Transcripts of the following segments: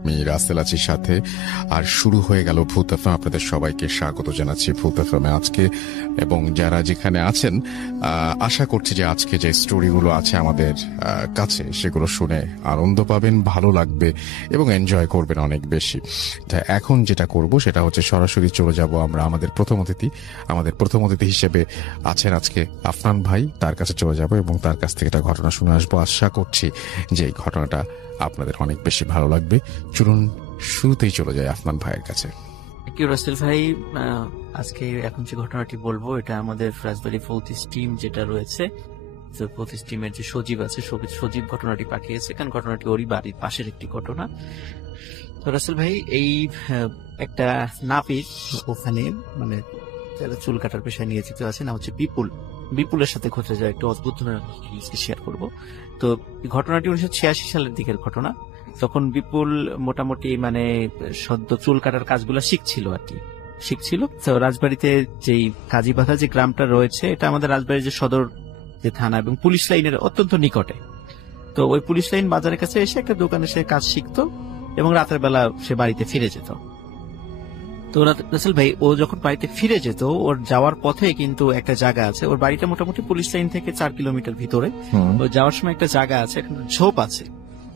আমি রাসেল আছির সাথে। আর শুরু হয়ে গেল ভূত এফএম। আপনাদের সবাইকে স্বাগত জানাচ্ছি ভূত এফএমে আজকে, এবং যারা যেখানে আছেন আশা করছি যে আজকে যে স্টোরিগুলো আছে আমাদের কাছে সেগুলো শুনে আনন্দ পাবেন, ভালো লাগবে এবং এনজয় করবেন অনেক বেশি। এখন যেটা করব সেটা হচ্ছে সরাসরি চলে যাব আমরা আমাদের প্রথম অতিথি হিসেবে আছেন আজকে আফনান ভাই, তার কাছে চলে যাব এবং তার কাছ থেকে একটা ঘটনা শুনে আসবো। আশা করছি যে এই ঘটনাটা আপনাদের অনেক বেশি ভালো লাগবে। চলুন শুরুতেই চলে যায় আফনান ভাইয়ের কাছে। রাসেল ভাই, আজকে এখন যে ঘটনাটি বলবো এটা আমাদের রাজবাড়ী ফৌতিস টিম যেটা রয়েছে, ফৌতিস টিমের যে সজীব আছে, সজীব ঘটনাটি পাঠিয়েছে। কারণ ঘটনাটি ওরই বাড়ির পাশের একটি ঘটনা। তো রাসেল ভাই, এই একটা নাপিত ওখানে মানে চুল কাটার পেশায় নিয়োজিত আছে, না হচ্ছে বিপুলের সাথে ঘটে যায় একটা অদ্ভুত শেয়ার করব। তো ঘটনাটি 1986 সালের দিকের ঘটনা। তখন বিপুল মোটামুটি মানে সদ্য চুল কাটার কাজগুলো শিখছিল। তো রাজবাড়িতে যেই কাজীবাধা যে গ্রামটা রয়েছে, এটা আমাদের রাজবাড়ির যে সদর যে থানা এবং পুলিশ লাইনের অত্যন্ত নিকটে। তো ওই পুলিশ লাইন বাজারের কাছে এসে একটা দোকানে সে কাজ শিখতো এবং রাতের বেলা সে বাড়িতে ফিরে যেত। তো রাসেল ভাই, ও যখন বাড়িতে ফিরে যেত, ওর যাওয়ার পথে কিন্তু একটা জায়গা আছে। ওর বাড়িটা মোটামুটি পুলিশ লাইন থেকে 4 কিলোমিটার ভিতরে। ও যাওয়ার সময় একটা জায়গা আছে, একটা ঝোপ আছে।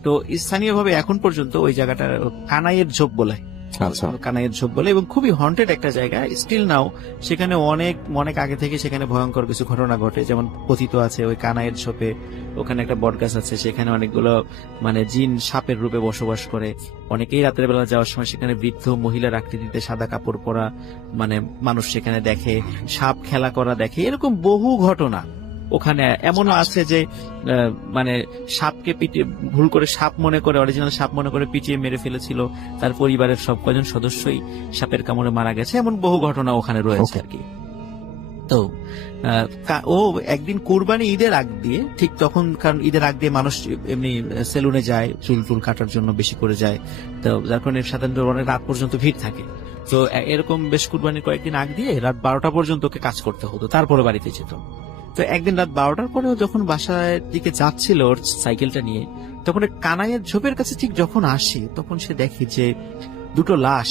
তো স্থানীয়ভাবে এখন পর্যন্ত ওই জায়গাটা কানাইয়ের ঝোপ বলে, কানাইয়ের ঝোপ বলে, এবং খুবই হন্টেড একটা জায়গা। স্টিল নাও সেখানে অনেক আগে থেকে সেখানে ভয়ঙ্কর কিছু ঘটনা ঘটে। যেমন কথিত আছে ওই কানাইয়ের ঝোপে ওখানে একটা বটগাছ আছে, সেখানে অনেকগুলো মানে জিন সাপের রূপে বসবাস করে। অনেকেই রাতের বেলা যাওয়ার সময় সেখানে বৃদ্ধ মহিলার আকৃতিতে সাদা কাপড় পরা মানে মানুষ সেখানে দেখে, সাপ খেলা করা দেখে। এরকম বহু ঘটনা ওখানে। এমনও আছে যে মানে সাপকে পিটিয়ে ভুল করে সাপ মনে করে, অরিজিনাল সাপ মনে করে পিটিয়ে মেরে ফেলেছিল। তার পরিবারের সব কয়জন সদস্যই সাপের কামড়ে মারা গেছে। এমন বহু ঘটনা ওখানে রয়েছে আর কি। তো ও একদিন কুরবানি ঈদের আগ দিয়ে, ঠিক তখন, কারণ ঈদের আগ দিয়ে মানুষ এমনি সেলুনে যায়, চুল কাটার জন্য বেশি করে যায়। তো যার কারণে সাধারণত অনেক রাত পর্যন্ত ভিড় থাকে। তো এরকম বেশ কুরবানির কয়েকদিন আগ দিয়ে রাত 12টা পর্যন্ত ওকে কাজ করতে হতো, তারপরে বাড়িতে যেত। তো একদিন রাত 12টার পরেও যখন বাসার দিকে যাচ্ছিল ওর সাইকেলটা নিয়ে, তখন কানাইয়ের ঝোপের কাছে ঠিক যখন আসে, তখন সে দেখে যে দুটো লাশ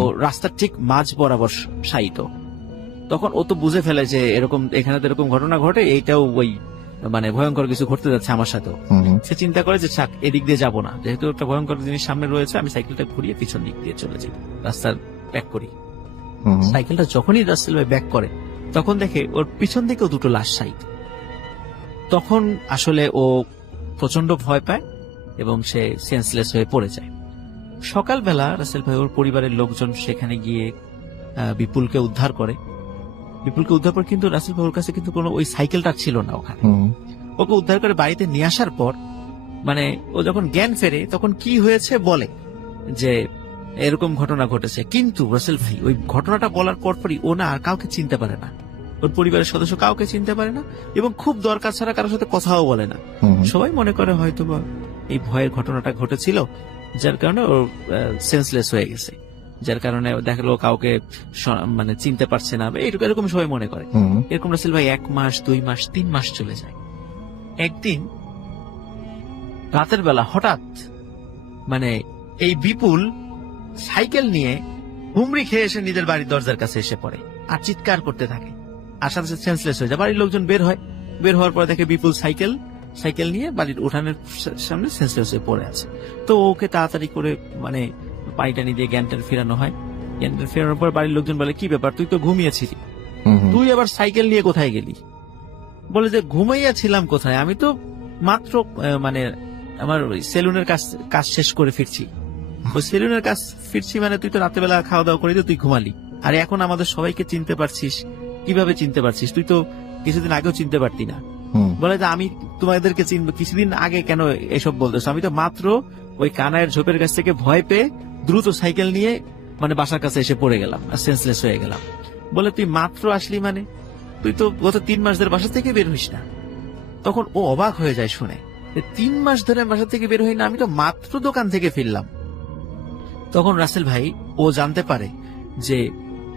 ও রাস্তার ঠিক মাঝ বরাবর শায়িত। তখন ও তো বুঝে ফেলে যে এখানে তো এরকম ঘটনা ঘটে, এইটাও ওই মানে ভয়ঙ্কর কিছু ঘটতে যাচ্ছে আমার সাথেও। সে চিন্তা করে যে ছাক, এদিক দিয়ে যাবো না, যেহেতু একটা ভয়ঙ্কর জিনিস সামনে রয়েছে, আমি সাইকেলটা ঘুরিয়ে পিছন দিক দিয়ে চলে যাই, রাস্তার ব্যাক করি। সাইকেলটা যখনই রাস্তার ব্যাক করে, তখন দেখে ওর পিছন দিকেও দুটো লাশ শায়িত। তখন আসলে ও প্রচন্ড ভয় পায় এবং সে সেন্সলেস হয়ে পড়ে যায়। সকালবেলা রাসেল ভাই, ওর পরিবারের লোকজন সেখানে গিয়ে বিপুলকে উদ্ধার করে। কিন্তু রাসেল ভাই ওর কাছে কিন্তু কোনো ওই সাইকেলটা ছিল না ওখানে। ওকে উদ্ধার করে বাড়িতে নিয়ে আসার পর মানে ও যখন জ্ঞান ফেরে, তখন কি হয়েছে বলে যে এরকম ঘটনা ঘটেছে। কিন্তু রাসেল ভাই, ওই ঘটনাটা বলার পরপরই ও না আর কাউকে চিনতে পারে না, ওর পরিবারের সদস্য কাউকে চিনতে পারে না, এবং খুব দরকার ছাড়া কারোর সাথে কথাও বলে না। সবাই মনে করে হয়তো এই ভয়ের ঘটনাটা ঘটেছিল, যার কারণে ও সেন্সলেস হয়ে গেছে, যার কারণে দেখলো কাউকে মানে চিনতে পারছে না, এরকম সবাই মনে করে। এরকম রাসেল ভাই 1 মাস 2 মাস 3 মাস চলে যায়। একদিন রাতের বেলা হঠাৎ মানে এই বিপুল সাইকেল নিয়ে হুমড়ি খেয়ে এসে নিজের বাড়ির দরজার কাছে এসে পড়ে আর চিৎকার করতে থাকে, আর সাথে সাথে সেন্সলেস হয়ে যায়। বাড়ির লোকজন বের হওয়ার পরে দেখে বিপুল সাইকেল নিয়ে বাড়ির উঠানের সামনে সেন্সলেস হয়ে পড়ে আছে। তো ওকে তাড়াতাড়ি করে মানে পানি টানি দিয়ে জ্ঞানটা ফেরানো হয়। জ্ঞানটা ফেরানোর পর বাড়ির লোকজন বলে, কি ব্যাপার, তুই তো ঘুমিয়েছিলি, তুই আবার সাইকেল নিয়ে কোথায় গেলি? বলে যে ঘুমাইয়াছিলাম কোথায়, আমি তো মাত্র মানে আমার সেলুনের কাজ শেষ করে ফিরছি। ওই সেলুনের কাজ ফিরছি মানে তুই তো রাতেবেলা খাওয়া দাওয়া করে তুই ঘুমালি, আর এখন আমাদের সবাইকে চিনতে পারছিস, কিভাবে চিনতে পারছিস? তুই তো কিছুদিন আগেও চিনতে পারতি না। বলে যে আমি তোমাদেরকে চিনবো, কিছুদিন আগে কেন এসব বলতেছো? আমি তো মাত্র ওই কানাইয়ের ঝোপের কাছ থেকে ভয় পেয়ে দ্রুত সাইকেল নিয়ে মানে বাসার কাছে এসে পড়ে গেলাম আর সেন্সলেস হয়ে গেলাম। বলে তুই মাত্র আসলি মানে তুই তো গত 3 মাস ধরে বাসা থেকে বের হইস না। তখন ও অবাক হয়ে যায় শুনে, 3 মাস ধরে বাসা থেকে বের হই না, আমি তো মাত্র দোকান থেকে ফিরলাম। তখন রাসেল ভাই ও জানতে পারে যে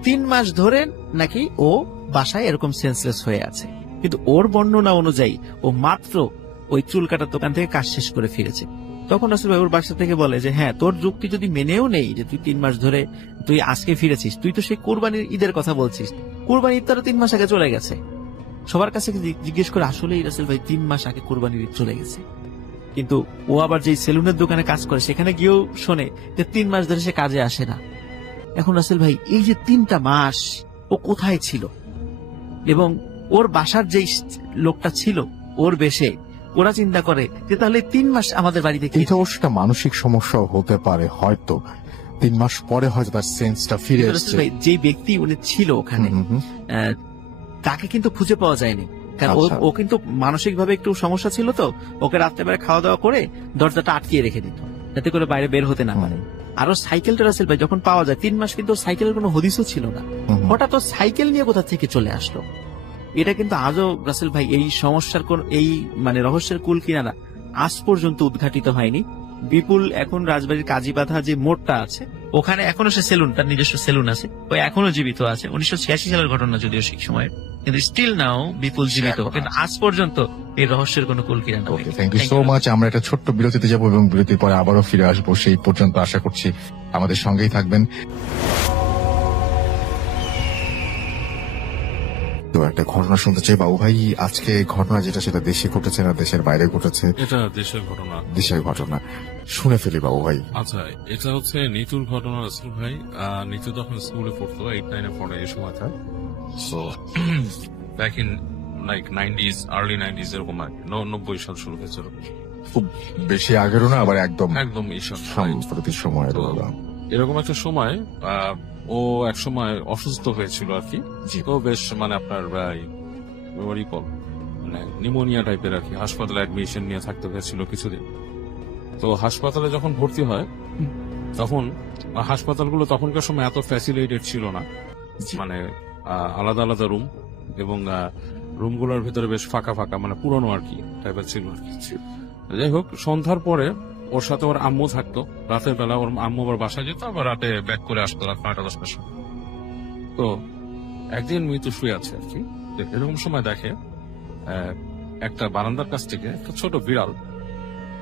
3 মাস ধরে নাকি ও বাসায় এরকম সেন্সলেস হয়ে আছে, কিন্তু ওর বর্ণনা অনুযায়ী ও মাত্র ওই চুল কাটার দোকান থেকে কাজ শেষ করে ফিরেছে। তখন রাসেল ভাই ওর বাসা থেকে বলে যে হ্যাঁ, তোর যুক্তি যদি মেনেও নেই যে তুই 3 মাস ধরে তুই আজকে ফিরেছিস, তুই তো সেই কোরবানির ঈদের কথা বলছিস, কোরবানির ঈদ তারা 3 মাস আগে চলে গেছে। সবার কাছে জিজ্ঞেস করে আসলেই রাসেল ভাই 3 মাস আগে কোরবানির ঈদ চলে গেছে। কিন্তু ও আবার যে সেলুনের দোকানে কাজ করে সেখানে গিয়েও শোনে যে 3 মাস ধরে সে কাজে আসে না। এখন রাসেল ভাই এই যে 3টা মাস ও কোথায় ছিল, এবং ওর বাসার যেই লোকটা ছিল ওর বেশে, ওরা চিন্তা করে যে তাহলে 3 মাস আমাদের বাড়িতে কি এটা অবশ্য একটা মানসিক সমস্যা হতে পারে, হয়তো 3 মাস পরে হয়তো তার সেন্সটা ফিরে এসেছে। যে ব্যক্তি উনি ছিল ওখানে তাকে কিন্তু খুঁজে পাওয়া যায়নি, কারণ ও কিন্তু মানসিক ভাবে একটু সমস্যা ছিল, তো ওকে রাত্রেবেলা খাওয়া দাওয়া করে দরজাটা আটকিয়ে রেখে দিত যাতে করে বাইরে বের হতে না পারে। আরো সাইকেলটা রাসেল ভাই যখন পাওয়া যায় 3 মাস কিন্তু সাইকেলের কোনো হদিসও ছিল না, হঠাৎ তো সাইকেল নিয়ে কোথা থেকে চলে আসলো। এটা কিন্তু আজও রাসেল ভাই এই সমস্যার কোন এই মানে রহস্যের কুল কিনারা আজ পর্যন্ত উদ্ঘাটিত হয়নি। বিপুল এখন রাজবাড়ির কাজীবাধা যে মোড়টা আছে ওখানে এখনো সে সেলুন, তার নিজস্ব সেলুন আছে, ওই এখনো জীবিত আছে। 1986 সালের ঘটনা যদিও সেই সময়, কিন্তু স্টিল নাও বিপুল জীবিত, কিন্তু আজ পর্যন্ত এই রহস্যের কোনো কুল কিনারা নেই। Thank you so much. আমরা একটা ছোট্ট বিরতিতে যাবো এবং বিরতির পরে আবারও ফিরে আসবো। সেই পর্যন্ত আশা করছি আমাদের সঙ্গেই থাকবেন। তো একটা ঘটনা শুনতে চাই বাবু ভাই, আজকে ঘটনা যেটা সেটা দেশে ঘটেছে না দেশের বাইরে ঘটেছে? এটা দেশের ঘটনা। দেশের ঘটনা শুনে ফেলি বাবু ভাই। আচ্ছা, এটা হচ্ছে নিতুর ঘটনা রাসেল ভাই। নিতু তখন স্কুলে পড়তো, 8-9 পড়ে এই সময়টা। So back in like 90s, early 90s এরকম আর কি, 90 সাল শুরু হয়েছিল। খুব বেশি আগেরও না, আবার একদম একদম ঈশান প্রতি সময়। এরকম একটা সময় ও এক সময় অসুস্থ হয়েছিল আর কি। তো বেশ মানে আপনার মানে নিউমোনিয়া টাইপের আর কি, হাসপাতালে অ্যাডমিশন নিয়ে থাকতে হয়েছিল কিছুদিন। তো হাসপাতালে যখন ভর্তি হয় তখন হাসপাতালগুলো তখনকার সময় এত ফ্যাসিলিটেড ছিল না, মানে আলাদা আলাদা রুম, এবং রুমগুলোর ভিতরে বেশ ফাঁকা ফাঁকা, মানে পুরনো আর কি টাইপের ছিল আর কি। যাই হোক, সন্ধ্যার পরে ওর সাথে ওর আম্মু থাকতো। রাতের বেলা ওর আম্মু আবার বাসায় যেত, আবার রাতে ব্যাক করে আসতো রাত 9-10টার সময়। তো একদিন মৃত্যু শুয়ে আছে আর কি, এরকম সময় দেখে একটা বারান্দার কাছ থেকে একটা ছোট বিড়াল,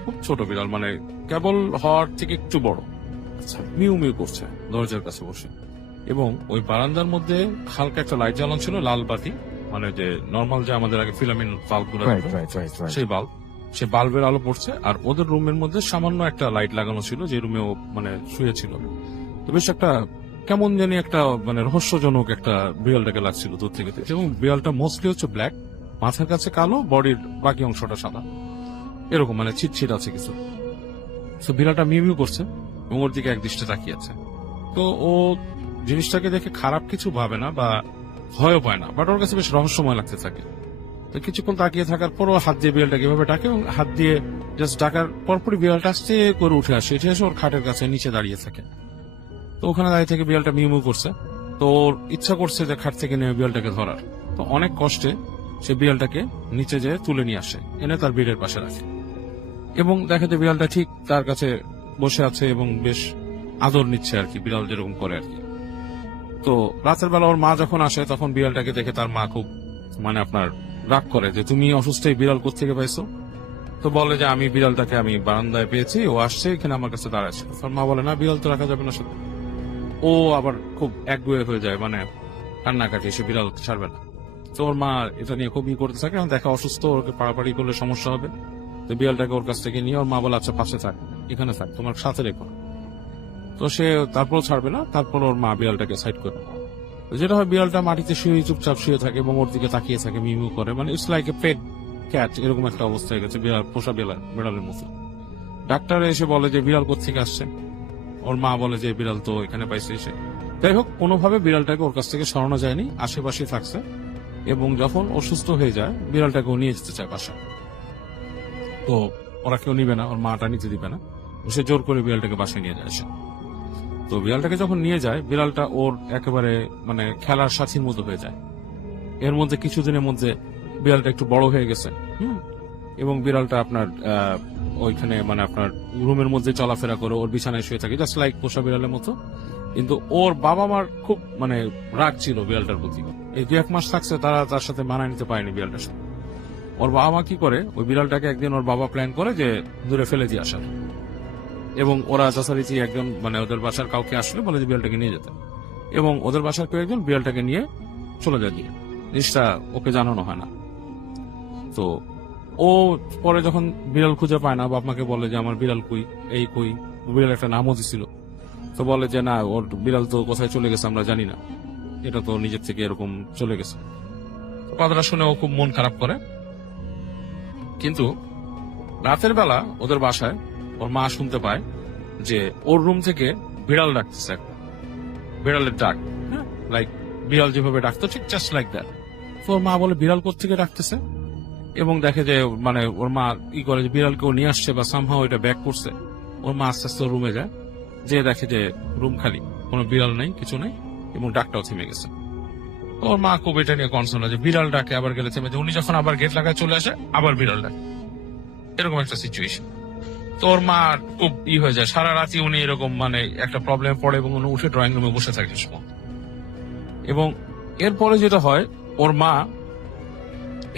খুব ছোট বিড়াল, মানে কেবল হওয়ার থেকে একটু বড়, মিউ মিউ করছে দরজার কাছে বসে। এবং ওই বারান্দার মধ্যে হালকা একটা লাইট জ্বালানো ছিল, লাল বাতি, মানে যে নর্মাল যে আমাদের আগে ফিলামেন্ট বাল্ব গুলো, সেই বাল্ব, সে বাল্বের আলো পড়ছে। আর ওদের রুমের মধ্যে সামান্য একটা লাইট লাগানো ছিল, যে রুমে ও মানে শুয়েছিল। তো বেশ একটা কেমন জানি একটা মানে রহস্যজনক একটা বিড়ালটাকে লাগছিল দূর থেকে। এবং বিড়ালটা মোস্টলি হচ্ছে ব্ল্যাক, মাথার কাছে কালো, বডির বাকি অংশটা সাদা, এরকম মানে ছিটছিট আছে কিছু। তো বিড়ালটা মিউ মিউ করছে এবং ওর দিকে একদৃষ্টে তাকিয়ে আছে। তো ও জিনিসটাকে দেখে খারাপ কিছু ভাবে না বা ভয়ও পায় না, বাট ওর কাছে বেশ রহস্যময় লাগতে থাকে। তো কিছুক্ষণ তাকিয়ে থাকার পরও হাত দিয়ে বিড়ালটাকে এভাবে ডাকে, এবং হাত দিয়ে জাস্ট ডাকার পরপরই বিড়ালটা আস্তে করে উঠে আসে, উঠে এসে ওর খাটের কাছে নিচে দাঁড়িয়ে থাকে। তো ওখানে দাঁড়িয়ে থেকে বিড়ালটা মিউ মিউ করছে। তো ওর ইচ্ছা করছে যে খাট থেকে নেমে বিড়ালটাকে ধরার। তো অনেক কষ্টে সে বিড়ালটাকে নিচে যেয়ে তুলে নিয়ে আসে, এনে তার বেডের পাশে রাখে, এবং দেখে যে বিড়ালটা ঠিক তার কাছে বসে আছে এবং বেশ আদর নিচ্ছে আর কি, বিড়াল যেরকম করে আর কি। তো রাতের বেলা ওর মা যখন আসে তখন বিড়ালটাকে দেখে তার মা খুব মানে আপনার রাগ করে যে তুমি অসুস্থ এই বিড়াল কোত্থেকে পাইছো। তো বলে যে আমি বিড়ালটাকে আমি বারান্দায় পেয়েছি, ও আসছে এখানে আমার কাছে দাঁড়াচ্ছে। তার মা বলে না, বিড়াল তো রাখা যাবে না সাথে। ও আবার খুব একগুয়ে হয়ে যায়, মানে কান্নাকাটি, সে বিড়াল ছাড়বে না। তো ওর মা এটা নিয়ে খুব করতে থাকে, দেখা অসুস্থ, ওকে পাড়াপাড়ি করলে সমস্যা হবে। তো বিড়ালটাকে ওর কাছ থেকে নিয়ে ওর মা বলে আচ্ছা পাশে থাক, এখানে থাক, তোমার সাথে রেখো। তো সে তারপরও ছাড়বে না, তারপর ওর মা বিড়ালটাকে সাইড করে। যেটা হয়, বিড়ালটা মাটিতে শুয়ে চুপচাপ শুয়ে থাকে এবং ওর দিকে তাকিয়ে থাকে, মিউ করে, মানে it's like a pet cat, এরকম একটা অবস্থা হয়ে গেছে বিড়াল, পোষা বিড়ালের মতো। ডাক্তার এসে বলে যে বিড়াল কোত্থেকে আসছে। ওর মা বলে যে বিড়াল তো এখানে পাইছে এসে। যাই হোক, কোনোভাবে বিড়ালটাকে ওর কাছ থেকে সরানো যায়নি, আশেপাশে থাকছে। এবং যখন অসুস্থ হয়ে যায় বিড়ালটাকে ও নিয়ে যেতে চায় বাসায়। তো ওরা কেউ নিবে না, ওর মাটা নিতে দিবে না, সে জোর করে বিড়ালটাকে বাসায় নিয়ে যায়। তো বিড়ালটাকে যখন নিয়ে যায়, বিড়ালটা ওর একেবারে মানে খেলার সাথীর মতো হয়ে যায়। এর মধ্যে কিছুদিনের মধ্যে বিড়ালটা একটু বড় হয়ে গেছে, এবং বিড়ালটা আপনার ওইখানে মানে আপনার রুমের মধ্যে চলাফেরা করে, ওর বিছানায় শুয়ে থাকে, জাস্ট লাইক পোষা বিড়ালের মতো। কিন্তু ওর বাবা মার খুব মানে রাগ ছিল বিড়ালটার প্রতি। এই 2-1 মাস থাকছে, তারা তার সাথে মানায় নিতে পারেনি বিড়ালটার সাথে। ওর বাবা মা কি করে, ওই বিড়ালটাকে একদিন ওর বাবা প্ল্যান করে যে দূরে ফেলে দিয়ে আসার। এবং ওরা যথারীতি একজন মানে ওদের বাসার কাউকে আসলে বলে যে বিড়ালটাকে নিয়ে যেতে, এবং ওদের বাসার কেউ একজন বিড়ালটাকে নিয়ে চলে যায় দিয়ে, জিনিসটা ওকে জানানো হয় না। তো ও পরে যখন বিড়াল খুঁজে পায় না, বাপ মাকে বলে যে আমার বিড়াল কই, এই কই, বিড়াল একটা নামও দিছিল। তো বলে যে না, ওর বিড়াল তো কোথায় চলে গেছে আমরা জানি না, এটা তো নিজের থেকে এরকম চলে গেছে। কথাটা শুনে ও খুব মন খারাপ করে। কিন্তু রাতের বেলা ওদের বাসায় ওর মা শুনতে পায় যে ওর রুম থেকে বিড়াল ডাকতেছে, একটা বিড়ালের ডাক, হ্যাঁ, লাইক বিড়াল যেভাবে ডাকতো ঠিক জাস্ট লাইক দ্যাট। তো ওর মা বলে বিড়াল কোত্থেকে ডাকতেছে, এবং দেখে যে মানে ওর মা ই করে যে বিড়ালকে ও নিয়ে আসছে বা সামহাও এটা ব্যাক করছে। ওর মা আস্তে আস্তে রুমে যায়, যে দেখে যে রুম খালি, কোনো বিড়াল নাই, কিছু নাই, এবং ডাকটাও থেমে গেছে। তো ওর মা খুব এটা নিয়ে কনসার্ন হয় যে বিড়াল ডাকে আবার গেলে থেমে যায়, উনি যখন আবার গেট লাগায় চলে আসে আবার বিড়াল ডাকে, এরকম একটা সিচুয়েশন। তো ওর মা খুব হয়ে যায়, সারা রাতি উনি এরকম মানে একটা প্রবলেমে পড়ে এবং উনি উঠে ড্রয়িং রুমে বসে থাকে সময়। এবং এরপরে যেটা হয়, ওর মা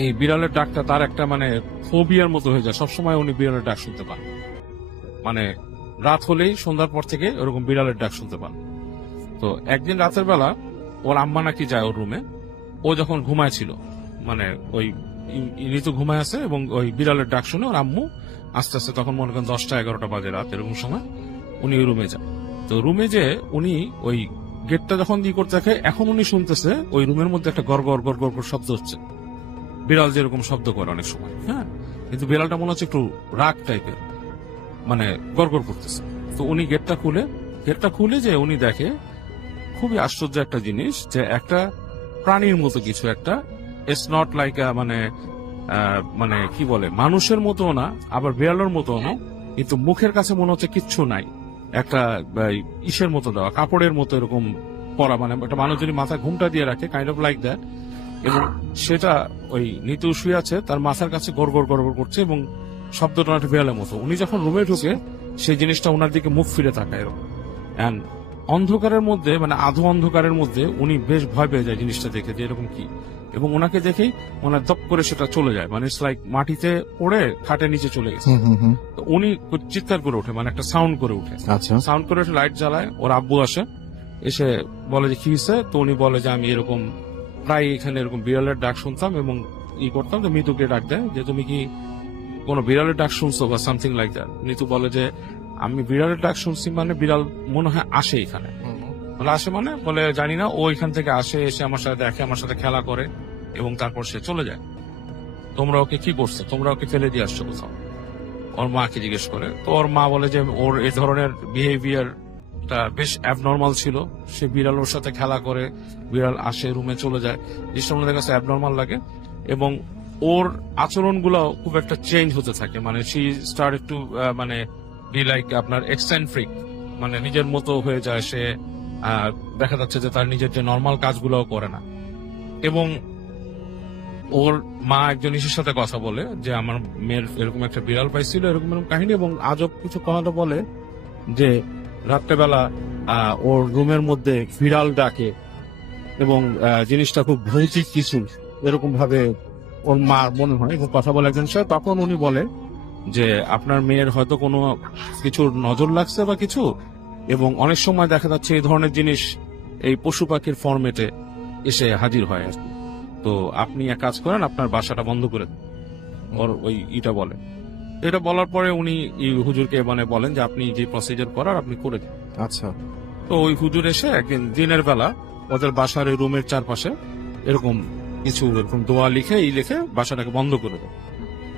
এই বিড়ালের ডাকটা তার একটা মানে ফোবিয়ার মতো হয়ে যায়, সবসময় উনি বিড়ালের ডাক শুনতে পান, মানে রাত হলেই সন্ধ্যার পর থেকে ওরকম বিড়ালের ডাক শুনতে পান। তো একদিন রাতের বেলা ওর আম্মা নাকি যায় ওর রুমে, ও যখন ঘুমায় মানে ওই ঋতু ঘুমায় আছে, এবং ওই বিড়ালের ডাক শুনে ওর আম্মু আস্তে আস্তে, তখন মনে করেন 10টা-11টা বাজে রাত, এরকম সময় উনি ওই রুমে যান। তো রুমে যে উনি ওই গেটটা যখন দিয়ে করতে থাকে, এখন উনি শুনতেছে ওই রুমের মধ্যে একটা গড় গড় গড় গড় শব্দ হচ্ছে, বিড়াল যেরকম শব্দ করে অনেক সময়, হ্যাঁ, কিন্তু বিড়ালটা মনে হচ্ছে একটু রাগ টাইপের, মানে গড় গড় করতেছে। তো উনি গেটটা খুলে যে উনি দেখে খুবই আশ্চর্য একটা জিনিস, যে একটা প্রাণীর মতো কিছু একটা, ইটস নট লাইক মানে কি বলে মানুষের মতো না, আবার বিড়ালের মতো না, কিন্তু মুখের কাছে মনে হচ্ছে কিচ্ছু নাই, একটা ইসের মতো দেওয়া, কাপড়ের মতো এরকম পরা, মানে একটা মানুষ যদি মাথা ঘুমটা দিয়ে রাখে, কাইন্ড অফ লাইক দ্যাট। এবং সেটা ওই নিতু শুয়ে আছে, তার মাথার কাছে গড় গড় গড় গড় করছে, এবং শব্দটা একটা বিড়ালের মতো। উনি যখন রুমে ঢুকে, সেই জিনিসটা ওনার দিকে মুখ ফিরে তাকায় এরকম, এন্ড অন্ধকারের মধ্যে, মানে আধো অন্ধকারের মধ্যে উনি বেশ ভয় পেয়ে যায় জিনিসটা দেখে যে এরকম কি, এবং ওনাকে দেখেই ওনার দপ করে সেটা চলে যায়, মানে ইটস লাইক মাটিতে পড়ে খাটের নিচে চলে গেছে। তো উনি চিৎকার করে ওঠে, মানে একটা সাউন্ড করে ওঠে, আচ্ছা, সাউন্ড করে ওঠে, লাইট জ্বালায়, ওর আব্বু আসে, এসে বলে যে কি হয়েছে। তো উনি বলে যে আমি এরকম প্রায় এখানে এরকম বিড়ালের ডাক শুনতাম এবং করতাম। তো মিতুকে ডাক দেয় যে তুমি কি কোনো বিড়ালের ডাক শুনছো বা সামথিং লাইক দ্যাট। মিতু বলে যে আমি বিড়ালের ডাক শুনছি, মানে বিড়াল মনে হয় আসে এখানে। বলে আসে মানে, বলে জানি না, ও এখান থেকে আসে, এসে আমার সাথে দেখে, আমার সাথে খেলা করে, এবং তারপর সে চলে যায়। তোমরা ওকে কি করছো, তোমরা ওকে ফেলে দিয়ে আসছো কোথাও, ওর মাকে জিজ্ঞেস করে। তো ওর মা বলে যে ওর এই ধরনের বিহেভিয়ার বেশ অ্যাবনর্মাল ছিল, সে বিড়াল ওর সাথে খেলা করে, বিড়াল আসে, রুমে চলে যায়, জিনিসটা আমাদের কাছে অ্যাবনর্মাল লাগে, এবং ওর আচরণগুলো খুব একটা চেঞ্জ হতে থাকে, মানে শি স্টার্ট একটু মানে বি লাইক আপনার এক্সেন্ট্রিক, মানে নিজের মতো হয়ে যায় সে, দেখা যাচ্ছে যে তার নিজের যে নর্মাল কাজগুলোও করে না। এবং ওর মা একজন ইসের সাথে কথা বলে যে আমার মেয়ের এরকম একটা বিড়াল পাইছিল, এরকম এরকম কাহিনী, এবং আজব কিছু কথা বলে যে রাত্রেবেলা ওর রুমের মধ্যে বিড়াল ডাকে, এবং জিনিসটা খুব ভৌতিক কিছু এরকম ভাবে ওর মা মনে হয়, এবং কথা বলে একজন সাথে। তখন উনি বলে যে আপনার মেয়ের হয়তো কোনো কিছুর নজর লাগছে বা কিছু, এবং অনেক সময় দেখা যাচ্ছে এই ধরনের জিনিস এই পশু পাখির ফরম্যাটে এসে হাজির হয় আর কি। তো আপনি এক কাজ করেন, আপনার বাসাটা বন্ধ করে দেন, ওর ওই ইটা বলে। এটা বলার পরে উনি হুজুরকে মানে বলেন যে আপনি যে প্রসিজার করার আপনি করে দিন। আচ্ছা। তো ওই হুজুর এসে একদিন দিনের বেলা ওদের বাসার এই রুমের চারপাশে এরকম কিছু এরকম দোয়া লিখে বাসাটাকে বন্ধ করে দেন।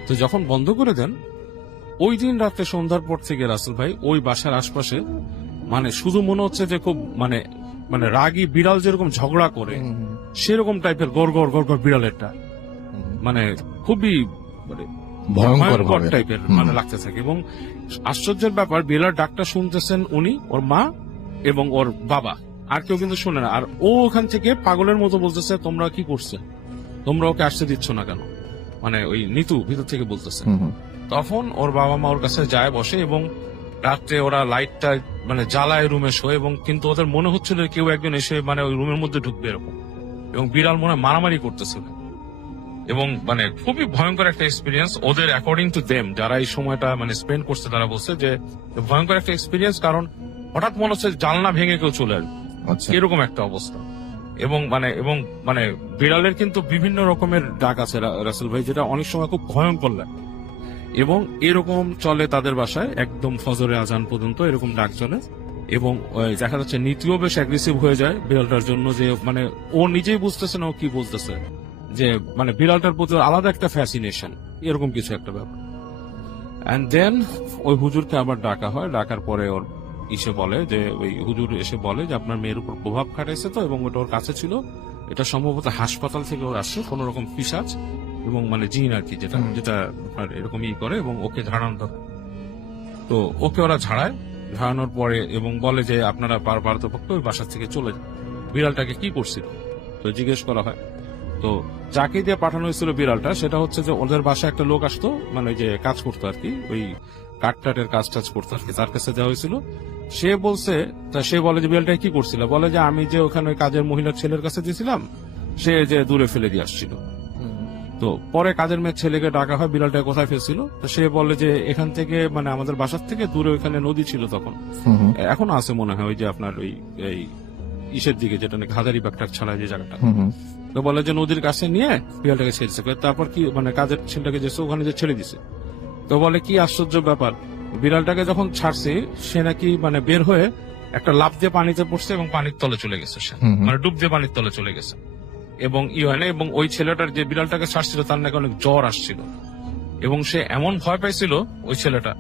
তো যখন বন্ধ করে দেন, ওই দিন রাত্রে সন্ধ্যার পর থেকে রাসেল ভাই ওই বাসার আশপাশে মানে শুধু মনে হচ্ছে যে খুব মানে মানে রাগী বিড়াল যেরকম ঝগড়া করে সেরকম টাইপের গড় গড় গড় গড় বিড়ালেরটা, মানে খুবই মানে ভয়ঙ্কর টাইপের মানে লাগতে থাকে। এবং আশ্চর্যের ব্যাপার, বিড়ালের ডাকটা শুনতেছেন উনি, ওর মা এবং ওর বাবা, আর কেউ কিন্তু শুনে না। আর ও ওখান থেকে পাগলের মতো বলতেছে তোমরা কি করছে, তোমরা ওকে আসতে দিচ্ছ না কেন, মানে ওই নিতু ভিতর থেকে বলতেছে। তখন ওর বাবা মা ওর কাছে যায়, বসে, এবং রাত্রে ওরা লাইটটা মানে জ্বালায় রুমে শোয়, এবং কিন্তু ওদের মনে হচ্ছিল কেউ একজন এসে মানে ওই রুমের মধ্যে ঢুকবে এরকম, এবং বিড়াল মনে হয় মারামারি করতেছিল। এবং মানে খুবই ভয়ঙ্কর একটা এক্সপিরিয়েন্স ওদের, অ্যাকর্ডিং টু দেম, যারা এই সময়টা মানে স্পেন্ড করছে তারা বলছে যে ভয়ঙ্কর একটা এক্সপিরিয়েন্স, কারণ হঠাৎ মনে হচ্ছে জানলা ভেঙে কেউ চলে আসবে, আচ্ছা এরকম একটা অবস্থা। এবং মানে বিড়ালের কিন্তু বিভিন্ন রকমের ডাক আছে রাসেল ভাই, যেটা অনেক সময় খুব ভয়ঙ্কর লাগে। এবং এরকম চলে তাদের বাসায় একদম ফজরে আজান পর্যন্ত এরকম ডাক চলে। এবং দেখা যাচ্ছে নীতিও বেশ অ্যাগ্রেসিভ হয়ে যায় বিড়ালটার জন্য, যে মানে ও নিজেই বুঝতেছে না ও কি বলতেছে, যে মানে বিড়ালটার প্রতি আলাদা একটা ফ্যাসিনেশন, এরকম কিছু একটা ব্যাপার। অ্যান্ড দেন ওই হুজুরকে আবার ডাকা হয়, ডাকার পরে ওর এসে বলে যে, ওই হুজুর এসে বলে যে আপনার মেয়ের উপর প্রভাব খাটাইছে তো, এবং ওটা ওর কাছে ছিল, এটা সম্ভবত হাসপাতাল থেকে ওর আসছে কোন রকম পিশাচ এবং মানে জিন আর কি, যেটা যেটা আপনার এরকম করে, এবং ওকে ঝাড়ানো দরকার। তো ওকে ওরা ঝাড়ায়, ঝাড়ানোর পরে এবং বলে যে আপনারা পারতপক্ষে ওই বাসা থেকে চলে যান। বিড়ালটাকে কি করছিল তো জিজ্ঞেস করা হয়। তো যাকে দিয়ে পাঠানো হয়েছিল বিড়ালটা, সেটা হচ্ছে যে ওদের বাসায় একটা লোক আসতো, মানে ওই যে কাজ করতো আর কি, ওই কাঠটাটের কাজ টাজ করতো আর কি, তার কাছে দেওয়া হয়েছিল। সে বলছে, সে বলে যে বিড়ালটা কি করছিল, বলে যে আমি যে ওখানে ওই কাজের মহিলার ছেলের কাছে দিয়েছিলাম, সে যে দূরে ফেলে দিয়ে আসছিল। তো পরে কাজের মেয়ের ছেলেকে ডাকা হয়, বিড়ালটা কোথায় ফেলছিল, তো সে বলে যে এখান থেকে মানে আমাদের বাসার থেকে দূরে ওইখানে নদী ছিল তখন, এখনো আছে মনে হয়, ওই যে আপনার ওই এই ইসের দিকে, যেটা নাকি হাজারিবাগ ট্রাক ছাড়া যে জায়গাটা। তো বলে যে নদীর কাছে নিয়ে বিড়ালটাকে ছেড়েছে, তারপর কি মানে কাজের ছেলেটাকে যে ওখানে যে ছেড়ে দিছে। তো বলে কি আশ্চর্য ব্যাপার, বিড়ালটাকে যখন ছাড়ছে সে নাকি মানে বের হয়ে একটা লাফ দিয়ে পানিতে পড়ছে এবং পানির তলে চলে গেছে, সে মানে ডুব দিয়ে পানির তলে চলে গেছে। এবং হয় না, এবং ওই ছেলেটার যে বিড়ালটাকে ছাড়ছিল তার নাকি অনেক জ্বর আসছিল, এবং সে এমন ভয় পাইছিল ওই ছেলেটা,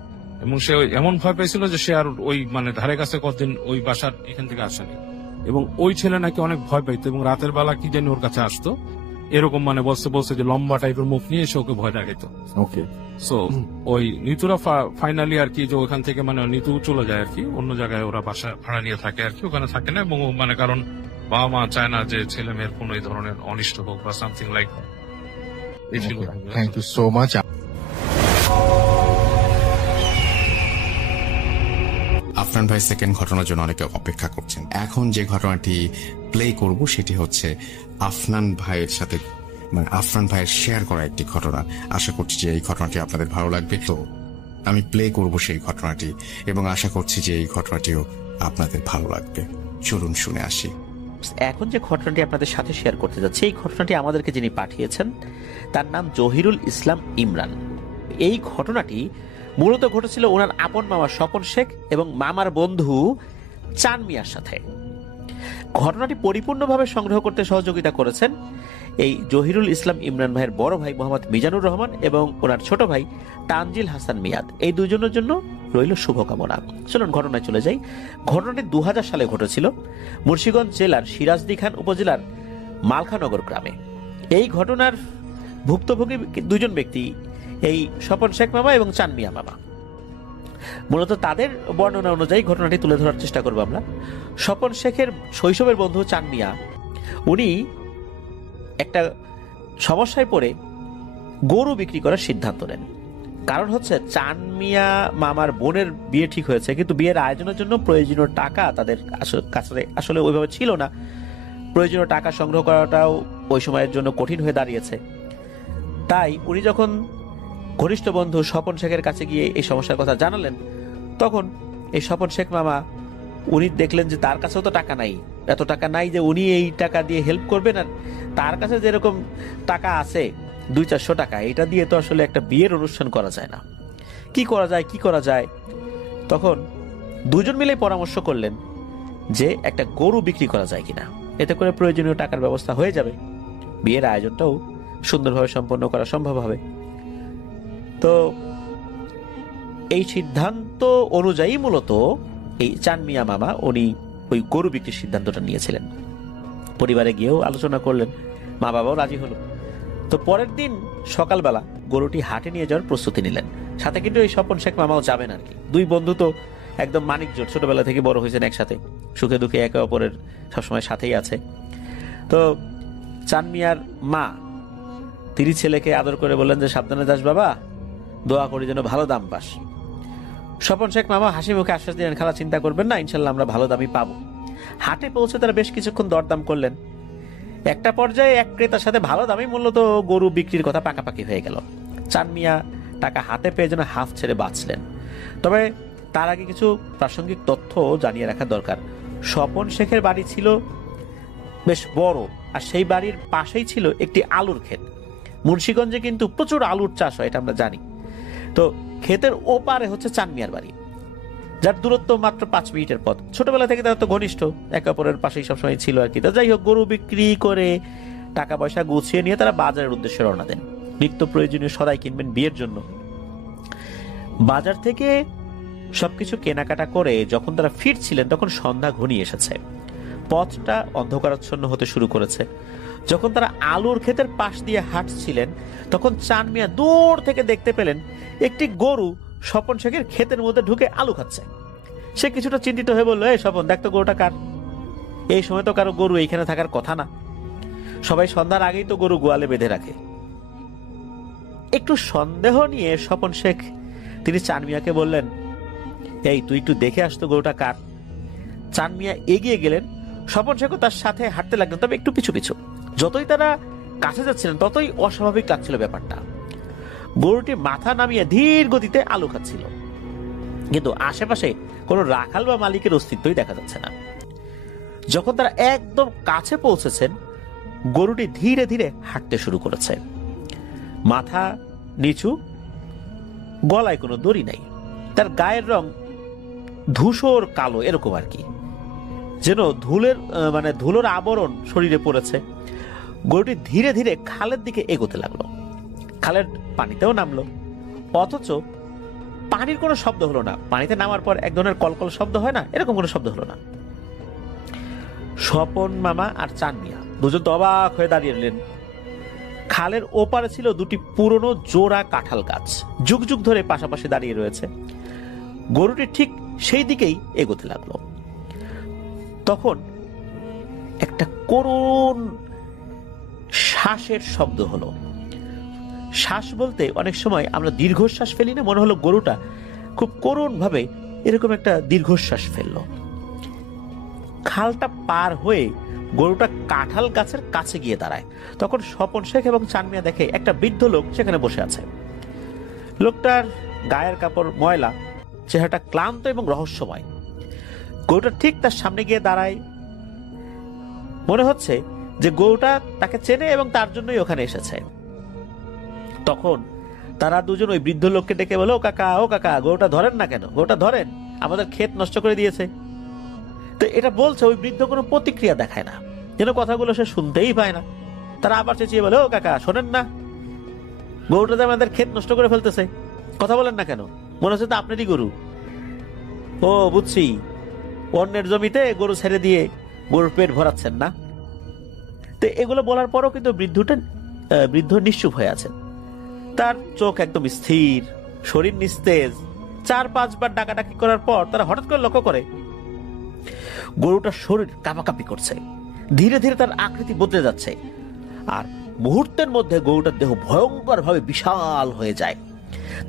এবং সে এমন ভয় পাইছিল যে সে আর ওই মানে ধারে কাছে কতদিন ওই বাসার এখান থেকে আসেনি। এবং ওই ছেলে নাকি অনেক ভয় পাইতো, এবং রাতের বেলা কি জানি ওর কাছে আসতো, এরকম মানে বলছে যে লম্বা টাইপের মুখ নিয়ে এসে ওকে ভয় দেখাইতো। ওকে, সো ওই নিতুরা ফাইনালি আর কি, যে ওখান থেকে মানে নিতু চলে যায় আর কি, অন্য জায়গায় ওরা বাসা ভাড়া নিয়ে থাকে আর কি, ওখানে থাকে না। এবং মানে কারণ বাবা মা চায় না যে ছেলে মেয়ের কোন এই ধরনের অনিষ্ট হোক বা something like. Thank you so much. Afran ভাই সেকেন্ড ঘটনার জন্য অনেকে অপেক্ষা করছেন। এখন যে ঘটনাটি প্লে করব সেটি হচ্ছে আফনান ভাইয়ের সাথে, মানে আফরান ভাইয়ের শেয়ার করা একটি ঘটনা। আশা করছি যে এই ঘটনাটি আপনাদের ভালো লাগবে। তো আমি প্লে করব সেই ঘটনাটি, এবং আশা করছি যে এই ঘটনাটিও আপনাদের ভালো লাগবে। চলুন শুনে আসি। এখন যে ঘটনাটি আপনাদের সাথে শেয়ার করতে যাচ্ছি, এই ঘটনাটি আমাদেরকে যিনি পাঠিয়েছেন তার নাম জহিরুল ইসলাম ইমরান। এই ঘটনাটি মূলত ঘটেছিল ওনার আপন মামা স্বপন শেখ এবং মামার বন্ধু চান মিয়ার সাথে। ঘটনাটি পরিপূর্ণভাবে সংগ্রহ করতে সহযোগিতা করেছেন এই জহিরুল ইসলাম ইমরান ভাইয়ের বড় ভাই মোহাম্মদ মিজানুর রহমান এবং ওনার ছোট ভাই তানজিল হাসান মিয়াদ। এই দুজনের জন্য রইল শুভকামনা। চলুন ঘটনায় চলে যাই। ঘটনাটি 2000 সালে ঘটেছিল মুন্সিগঞ্জ জেলার সিরাজদি খান উপজেলার মালখানগর গ্রামে। এই ঘটনার ভুক্তভোগী দুজন ব্যক্তি এই স্বপন শেখ মামা এবং চান মিয়া মামা। মূলত তাদের বর্ণনা অনুযায়ী ঘটনাটি তুলে ধরার চেষ্টা করবো আমরা। স্বপন শেখের শৈশবের বন্ধু চান মিয়া, উনি একটা সমস্যায় পড়ে গরু বিক্রি করার সিদ্ধান্ত নেন। কারণ হচ্ছে চান মিয়া মামার বোনের বিয়ে ঠিক হয়েছে, কিন্তু বিয়ের আয়োজনের জন্য প্রয়োজনীয় টাকা তাদের কাছে আসলে ওইভাবে ছিল না। প্রয়োজনীয় টাকা সংগ্রহ করাটাও ওই সময়ের জন্য কঠিন হয়ে দাঁড়িয়েছে। তাই উনি যখন ঘনিষ্ঠ বন্ধু স্বপন শেখের কাছে গিয়ে এই সমস্যার কথা জানালেন, তখন এই স্বপন শেখ মামা উনি দেখলেন যে তার কাছেও তো টাকা নাই, এত টাকা নাই যে উনি এই টাকা দিয়ে হেল্প করবেন। আর তার কাছে যেরকম টাকা আছে 200-400 টাকা, এটা দিয়ে তো আসলে একটা বিয়ের অনুষ্ঠান করা যায় না। কি করা যায়? তখন দুজন মিলে পরামর্শ করলেন যে একটা গরু বিক্রি করা যায় কিনা, এতে করে প্রয়োজনীয় টাকার ব্যবস্থা হয়ে যাবে, বিয়ের আয়োজনটাও সুন্দরভাবে সম্পন্ন করা সম্ভব হবে। তো এই সিদ্ধান্ত অনুযায়ী মূলত এই চান মিয়া মামা উনি ওই গরু বিক্রির সিদ্ধান্তটা নিয়েছিলেন। পরিবারে গিয়েও আলোচনা করলেন, মা বাবাও রাজি হলো। তো পরের দিন সকালবেলা গরুটি হাটে নিয়ে যাওয়ার প্রস্তুতি নিলেন। সাথে কিন্তু এই স্বপন শেখ মামাও যাবেন আর কি। দুই বন্ধু তো একদম মানিক জোট, ছোটবেলা থেকে বড় হয়েছেন একসাথে, সুখে দুঃখে একে অপরের সবসময় সাথেই আছে। তো চান মিয়ার মা তিনি ছেলেকে আদর করে বললেন যে সাবধানে যাস বাবা, দোয়া করি যেন ভালো দাম পাস। স্বপন শেখ মামা হাসি মুখে আশ্বাস দিলেন, খালা চিন্তা করবেন না, ইনশাল্লাহ আমরা ভালো দামই পাবো। হাটে পৌঁছে তারা বেশ কিছুক্ষণ দরদাম করলেন একটা পর্যায়ে এক ক্রেতার সাথে ভালো দামে মূলত গরু বিক্রির কথা পাকাপাকি হয়ে গেল। চান মিয়া টাকা হাতে পেয়ে যেন হাফ ছেড়ে বাঁচলেন। তবে তার আগে কিছু প্রাসঙ্গিক তথ্য জানিয়ে রাখা দরকার। স্বপন শেখের বাড়ি ছিল বেশ বড়, আর সেই বাড়ির পাশেই ছিল একটি আলুর ক্ষেত। মুন্সিগঞ্জে কিন্তু প্রচুর আলুর চাষ হয়, এটা আমরা জানি। তো ক্ষেতের ওপারে হচ্ছে চান মিয়ার বাড়ি, যার দূরত্ব মাত্র 5 মিনিটের পথ। ছোটবেলা থেকে তারা তো ঘনিষ্ঠ, একে অপরের পাশেই সবসময় ছিল আর কি। তো যাই হোক, গরু বিক্রি করে টাকা পয়সা গুছিয়ে নিয়ে তারা বাজারের উদ্দেশ্যে রওনা দেন। নিত্য প্রয়োজনীয় সদাই কিনবেন বিয়ের জন্য। বাজার থেকে সবকিছু কেনাকাটা করে যখন তারা ফিরছিলেন তখন সন্ধ্যা ঘনিয়ে এসেছে। পথটা অন্ধকারাচ্ছন্ন হতে শুরু করেছে। যখন তারা আলুর ক্ষেতের পাশ দিয়ে হাঁটছিলেন তখন চান মিয়া দূর থেকে দেখতে পেলেন একটি গরু স্বপন শেখের ক্ষেতের মধ্যে ঢুকে আলু খাচ্ছে। সে কিছুটা চিন্তিত হয়ে বলল, এই স্বপন, দেখ তো গরুটা কার? এই সময় তো কারো গরু এইখানে থাকার কথা না, সবাই সন্ধ্যার আগেই তো গরু গোয়ালে বেঁধে রাখে। একটু সন্দেহ নিয়ে স্বপন শেখ তিনি চান মিয়াকে বললেন, এই তুই একটু দেখে আসতো গরুটা কার। চান মিয়া এগিয়ে গেলেন, স্বপন শেখও তার সাথে হাঁটতে লাগলেন, তবে একটু পিছু পিছু। যতই তারা কাছে যাচ্ছিলেন ততই অস্বাভাবিক লাগছিল ব্যাপারটা। গরুটি মাথা নামিয়ে ধীর গতিতে আলু খাচ্ছিল, কিন্তু আশেপাশে কোনো রাখাল বা মালিকের অস্তিত্বই দেখা যাচ্ছে না। যখন তারা একদম কাছে পৌঁছেছেন, গরুটি ধীরে ধীরে হাঁটতে শুরু করেছে। মাথা নিচু, গলায় কোনো দড়ি নাই, তার গায়ের রং ধূসর কালো এরকম আর কি, যেন ধুলোর আবরণ শরীরে পড়েছে। গরুটি ধীরে ধীরে খালের দিকে এগোতে লাগলো। খালের পানিতেও নামলো, অথচ পানির কোনো শব্দ হলো না। পানিতে নামার পর এক ধরনের কলকল শব্দ হয় না, এরকম কোনো শব্দ হলো না। স্বপন মামা আর চান মিয়া দুজন তো অবাক হয়ে দাঁড়িয়ে রইলেন। খালের ওপারে ছিল দুটি পুরনো জোড়া কাঁঠাল গাছ, যুগ যুগ ধরে পাশাপাশি দাঁড়িয়ে রয়েছে। গরুটি ঠিক সেই দিকেই এগোতে লাগলো। তখন একটা করুণ শ্বাসের শব্দ হলো। শ্বাস বলতে অনেক সময় আমরা দীর্ঘশ্বাস ফেলি না, মনে হলো গরুটা খুব করুণ ভাবে এরকম একটা দীর্ঘশ্বাস ফেললো। খালটা পার হয়ে গরুটা কাঁঠাল গাছের কাছে গিয়ে দাঁড়ায়। তখন স্বপন শেখ এবং চান মিয়া দেখে একটা বৃদ্ধ লোক সেখানে বসে আছে। লোকটার গায়ের কাপড় ময়লা, চেহারাটা ক্লান্ত এবং রহস্যময়। গরুটা ঠিক তার সামনে গিয়ে দাঁড়ায়। মনে হচ্ছে যে গরুটা তাকে চেনে এবং তার জন্যই ওখানে এসেছে। তখন তারা দুজন ওই বৃদ্ধ লোককে ডেকে বলে, ও কাকা, ও কাকা, গরুটা ধরেন না কেন? গরুটা ধরেন, আমাদের ক্ষেত নষ্ট করে দিয়েছে। তো এটা বলছে, ওই বৃদ্ধ কোনো প্রতিক্রিয়া দেখায় না, যেন কথাগুলো সে শুনতেই পায় না। তারা আবার চেঁচিয়ে বলে, ও কাকা, শোনেন না, গরুটা আমাদের ক্ষেত নষ্ট করে ফেলতেছে, কথা বলেন না কেন? মনে হচ্ছে তো আপনারই গরু। ও বুঝছি, অন্যের জমিতে গরু ছেড়ে দিয়ে গরুর পেট ভরাচ্ছেন না। তো এগুলো বলার পরও কিন্তু বৃদ্ধ নিশ্চুপ হয়ে আছেন। তার চোখ একদম স্থির, শরীর নিস্তেজ। 4-5 বার ডাকাডাকি করার পর তারা হঠাৎ করে লক্ষ্য করে গরুটার শরীর কাঁপাকাঁপি করছে, ধীরে ধীরে তার আকৃতি বদলে যাচ্ছে, আর মুহূর্তের মধ্যে গরুটার দেহ ভয়ঙ্কর ভাবে বিশাল হয়ে যায়।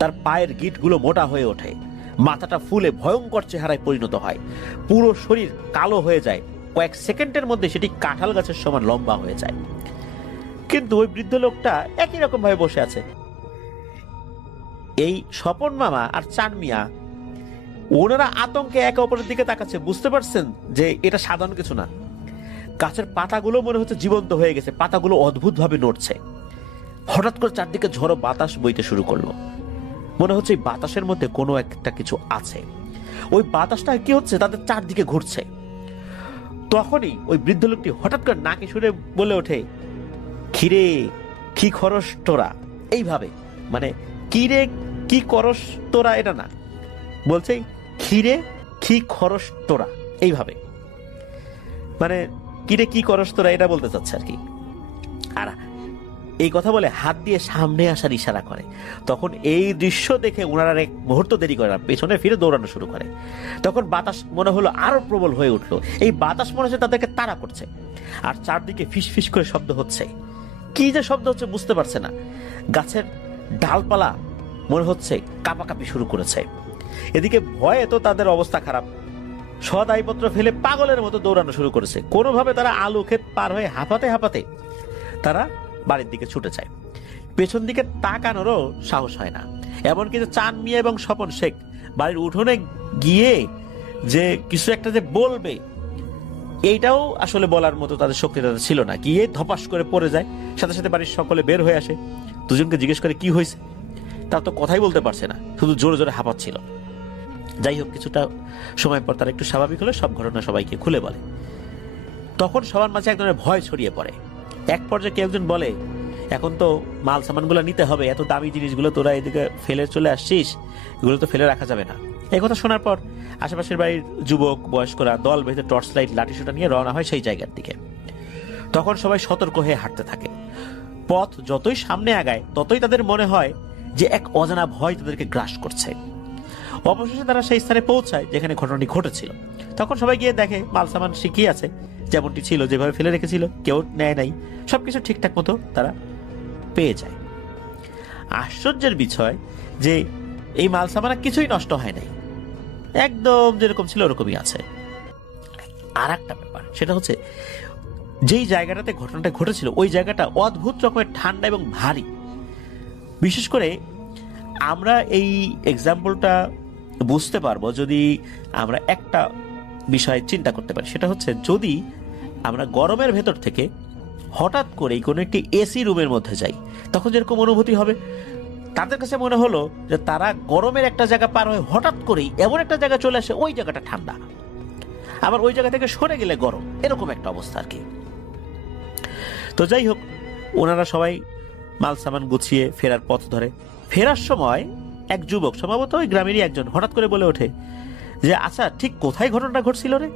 তার পায়ের গিঁটগুলো মোটা হয়ে ওঠে, মাথাটা ফুলে ভয়ঙ্কর চেহারায় পরিণত হয়, পুরো শরীর কালো হয়ে যায়। কয়েক সেকেন্ডের মধ্যে সেটি কাঁঠাল গাছের সমান লম্বা হয়ে যায়। কিন্তু ওই বৃদ্ধ লোকটা একই রকম ভাবে বসে আছে। এই স্বপন মামা আর চান মিয়া, ওনারা আতঙ্কে একে অপরের দিকে তাকাচ্ছে। বুঝতে পারছেন যে এটা সাধারণ কিছু না। গাছের পাতাগুলো মনে হচ্ছে জীবন্ত হয়ে গেছে, পাতাগুলো অদ্ভুত ভাবে নড়ছে। হঠাৎ করে চারদিকে ঝড়ো বাতাস বইতে শুরু করলো। মনে হচ্ছে এই বাতাসের মধ্যে কোনো একটা কিছু আছে। ওই বাতাসটা কি হচ্ছে, তাদের চারদিকে ঘুরছে। তখনই ওই বৃদ্ধ লোকটি হঠাৎ করে নাকে সুরে বলে ওঠে, খিরে কি খরস তোরা। এইভাবে, মানে কিরে কি করস তোরা এটা না, বলছে খিরে কি খরস তোরা, এইভাবে, মানে কিরে কি করস তোরা এটা বলতে চাচ্ছে আর কি। আর এই কথা বলে হাত দিয়ে সামনে আসার ইশারা করে। তখন এই দৃশ্য দেখে ওনারা এক মুহূর্ত দেরি করে না, পেছনে ফিরে দৌড়ানো শুরু করে। তখন বাতাস মনে হলো আরো প্রবল হয়ে উঠলো। এই বাতাস মনে হচ্ছে তাদেরকে তাড়া করছে, আর চারদিকে ফিস ফিস করে শব্দ হচ্ছে। কি যে শব্দ হচ্ছে বুঝতে পারছে না। গাছের ডালপালা মনে হচ্ছে কাঁপাকাঁপি শুরু করেছে। এদিকে ভয়ে তো তাদের অবস্থা খারাপ। সদাইপত্র ফেলে পাগলের মতো দৌড়ানো শুরু করেছে। কোনোভাবে তারা আলু ক্ষেত পার হয়ে হাঁপাতে হাঁপাতে তারা বাড়ির দিকে ছুটে যায়। পেছন দিকে তাকানোরও সাহস হয় না। এমনকি যে চাঁদ মিয়া এবং স্বপন শেখ বাড়ির উঠোনে গিয়ে যে কিছু একটা যে বলবে, এইটাও আসলে বলার মতো তাদের শক্তি তাদের ছিল না। গিয়ে ধপাস করে পড়ে যায়, সাথে সাথে বাড়ির সকলে বের হয়ে আসে। দুজনকে জিজ্ঞেস করে কি হয়েছে, তার তো কথাই বলতে পারছে না, শুধু জোরে জোরে হাঁপাচ্ছিল। যাই হোক, কিছুটা সময় পর তারা একটু স্বাভাবিক হলে সব ঘটনা সবাইকে খুলে বলে। তখন সবার মাঝে এক ধরনের ভয় ছড়িয়ে পড়ে। এক পর্যায়ে কেউ একজন বলে, এখন তো মাল সামানগুলো নিতে হবে, এত দামি জিনিসগুলো তোরা এদিকে ফেলে চলে আসছিস, এগুলো তো ফেলে রাখা যাবে না। এই কথা শোনার পর আশেপাশের বাড়ির যুবক বয়স্করা দল বেঁধে টর্চ লাইট লাঠিসোঁটা নিয়ে রওনা হয় সেই জায়গার দিকে। তখন সবাই সতর্ক হয়ে হাঁটতে থাকে। পথ যতই সামনে আগায় ততই তাদের মনে হয় যে এক অজানা ভয় তাদেরকে গ্রাস করছে। অবশেষে তারা সেই স্থানে পৌঁছায় যেখানে ঘটনাটি ঘটেছিল। তখন সবাই গিয়ে দেখে মাল সামান শিখিয়ে আছে, যেমনটি ছিল, যেভাবে ফেলে রেখেছিল, কেউ নেয় নাই, সবকিছু ঠিকঠাক মতো তারা পেয়ে যায়। আশ্চর্যের বিষয় যে এই মাল সামানা কিছুই নষ্ট হয় নাই, একদম যেরকম ছিল ওরকমই আছে। আর একটা ব্যাপার, সেটা হচ্ছে যেই জায়গাটাতে ঘটনাটা ঘটেছিল ওই জায়গাটা অদ্ভুত রকমের ঠান্ডা এবং ভারী। বিশেষ করে আমরা এই এক্সাম্পলটা বুঝতে পারবো যদি আমরা একটা বিষয় চিন্তা করতে পারি, সেটা হচ্ছে যদি আমরা গরমের ভেতর থেকে হঠাৎ করেই কোনো একটি এসি রুমের মধ্যে যাই, তখন যেরকম অনুভূতি হবে। তাদের কাছে মনে হলো যে তারা গরমের একটা জায়গা পার হয়ে হঠাৎ করেই এমন একটা জায়গা চলে আসে ওই জায়গাটা ঠান্ডা, আবার ওই জায়গা থেকে সরে গেলে গরম, এরকম একটা অবস্থা আর কি। তো যাই হোক, ওনারা সবাই মাল সামান গুছিয়ে ফেরার পথ ধরে। ফেরার সময় এক যুবক, সম্ভবত ওই গ্রামেরই একজন, হঠাৎ করে বলে ওঠে যে আচ্ছা, ঠিক কোথায় ঘটনাটা ঘটছিল রে?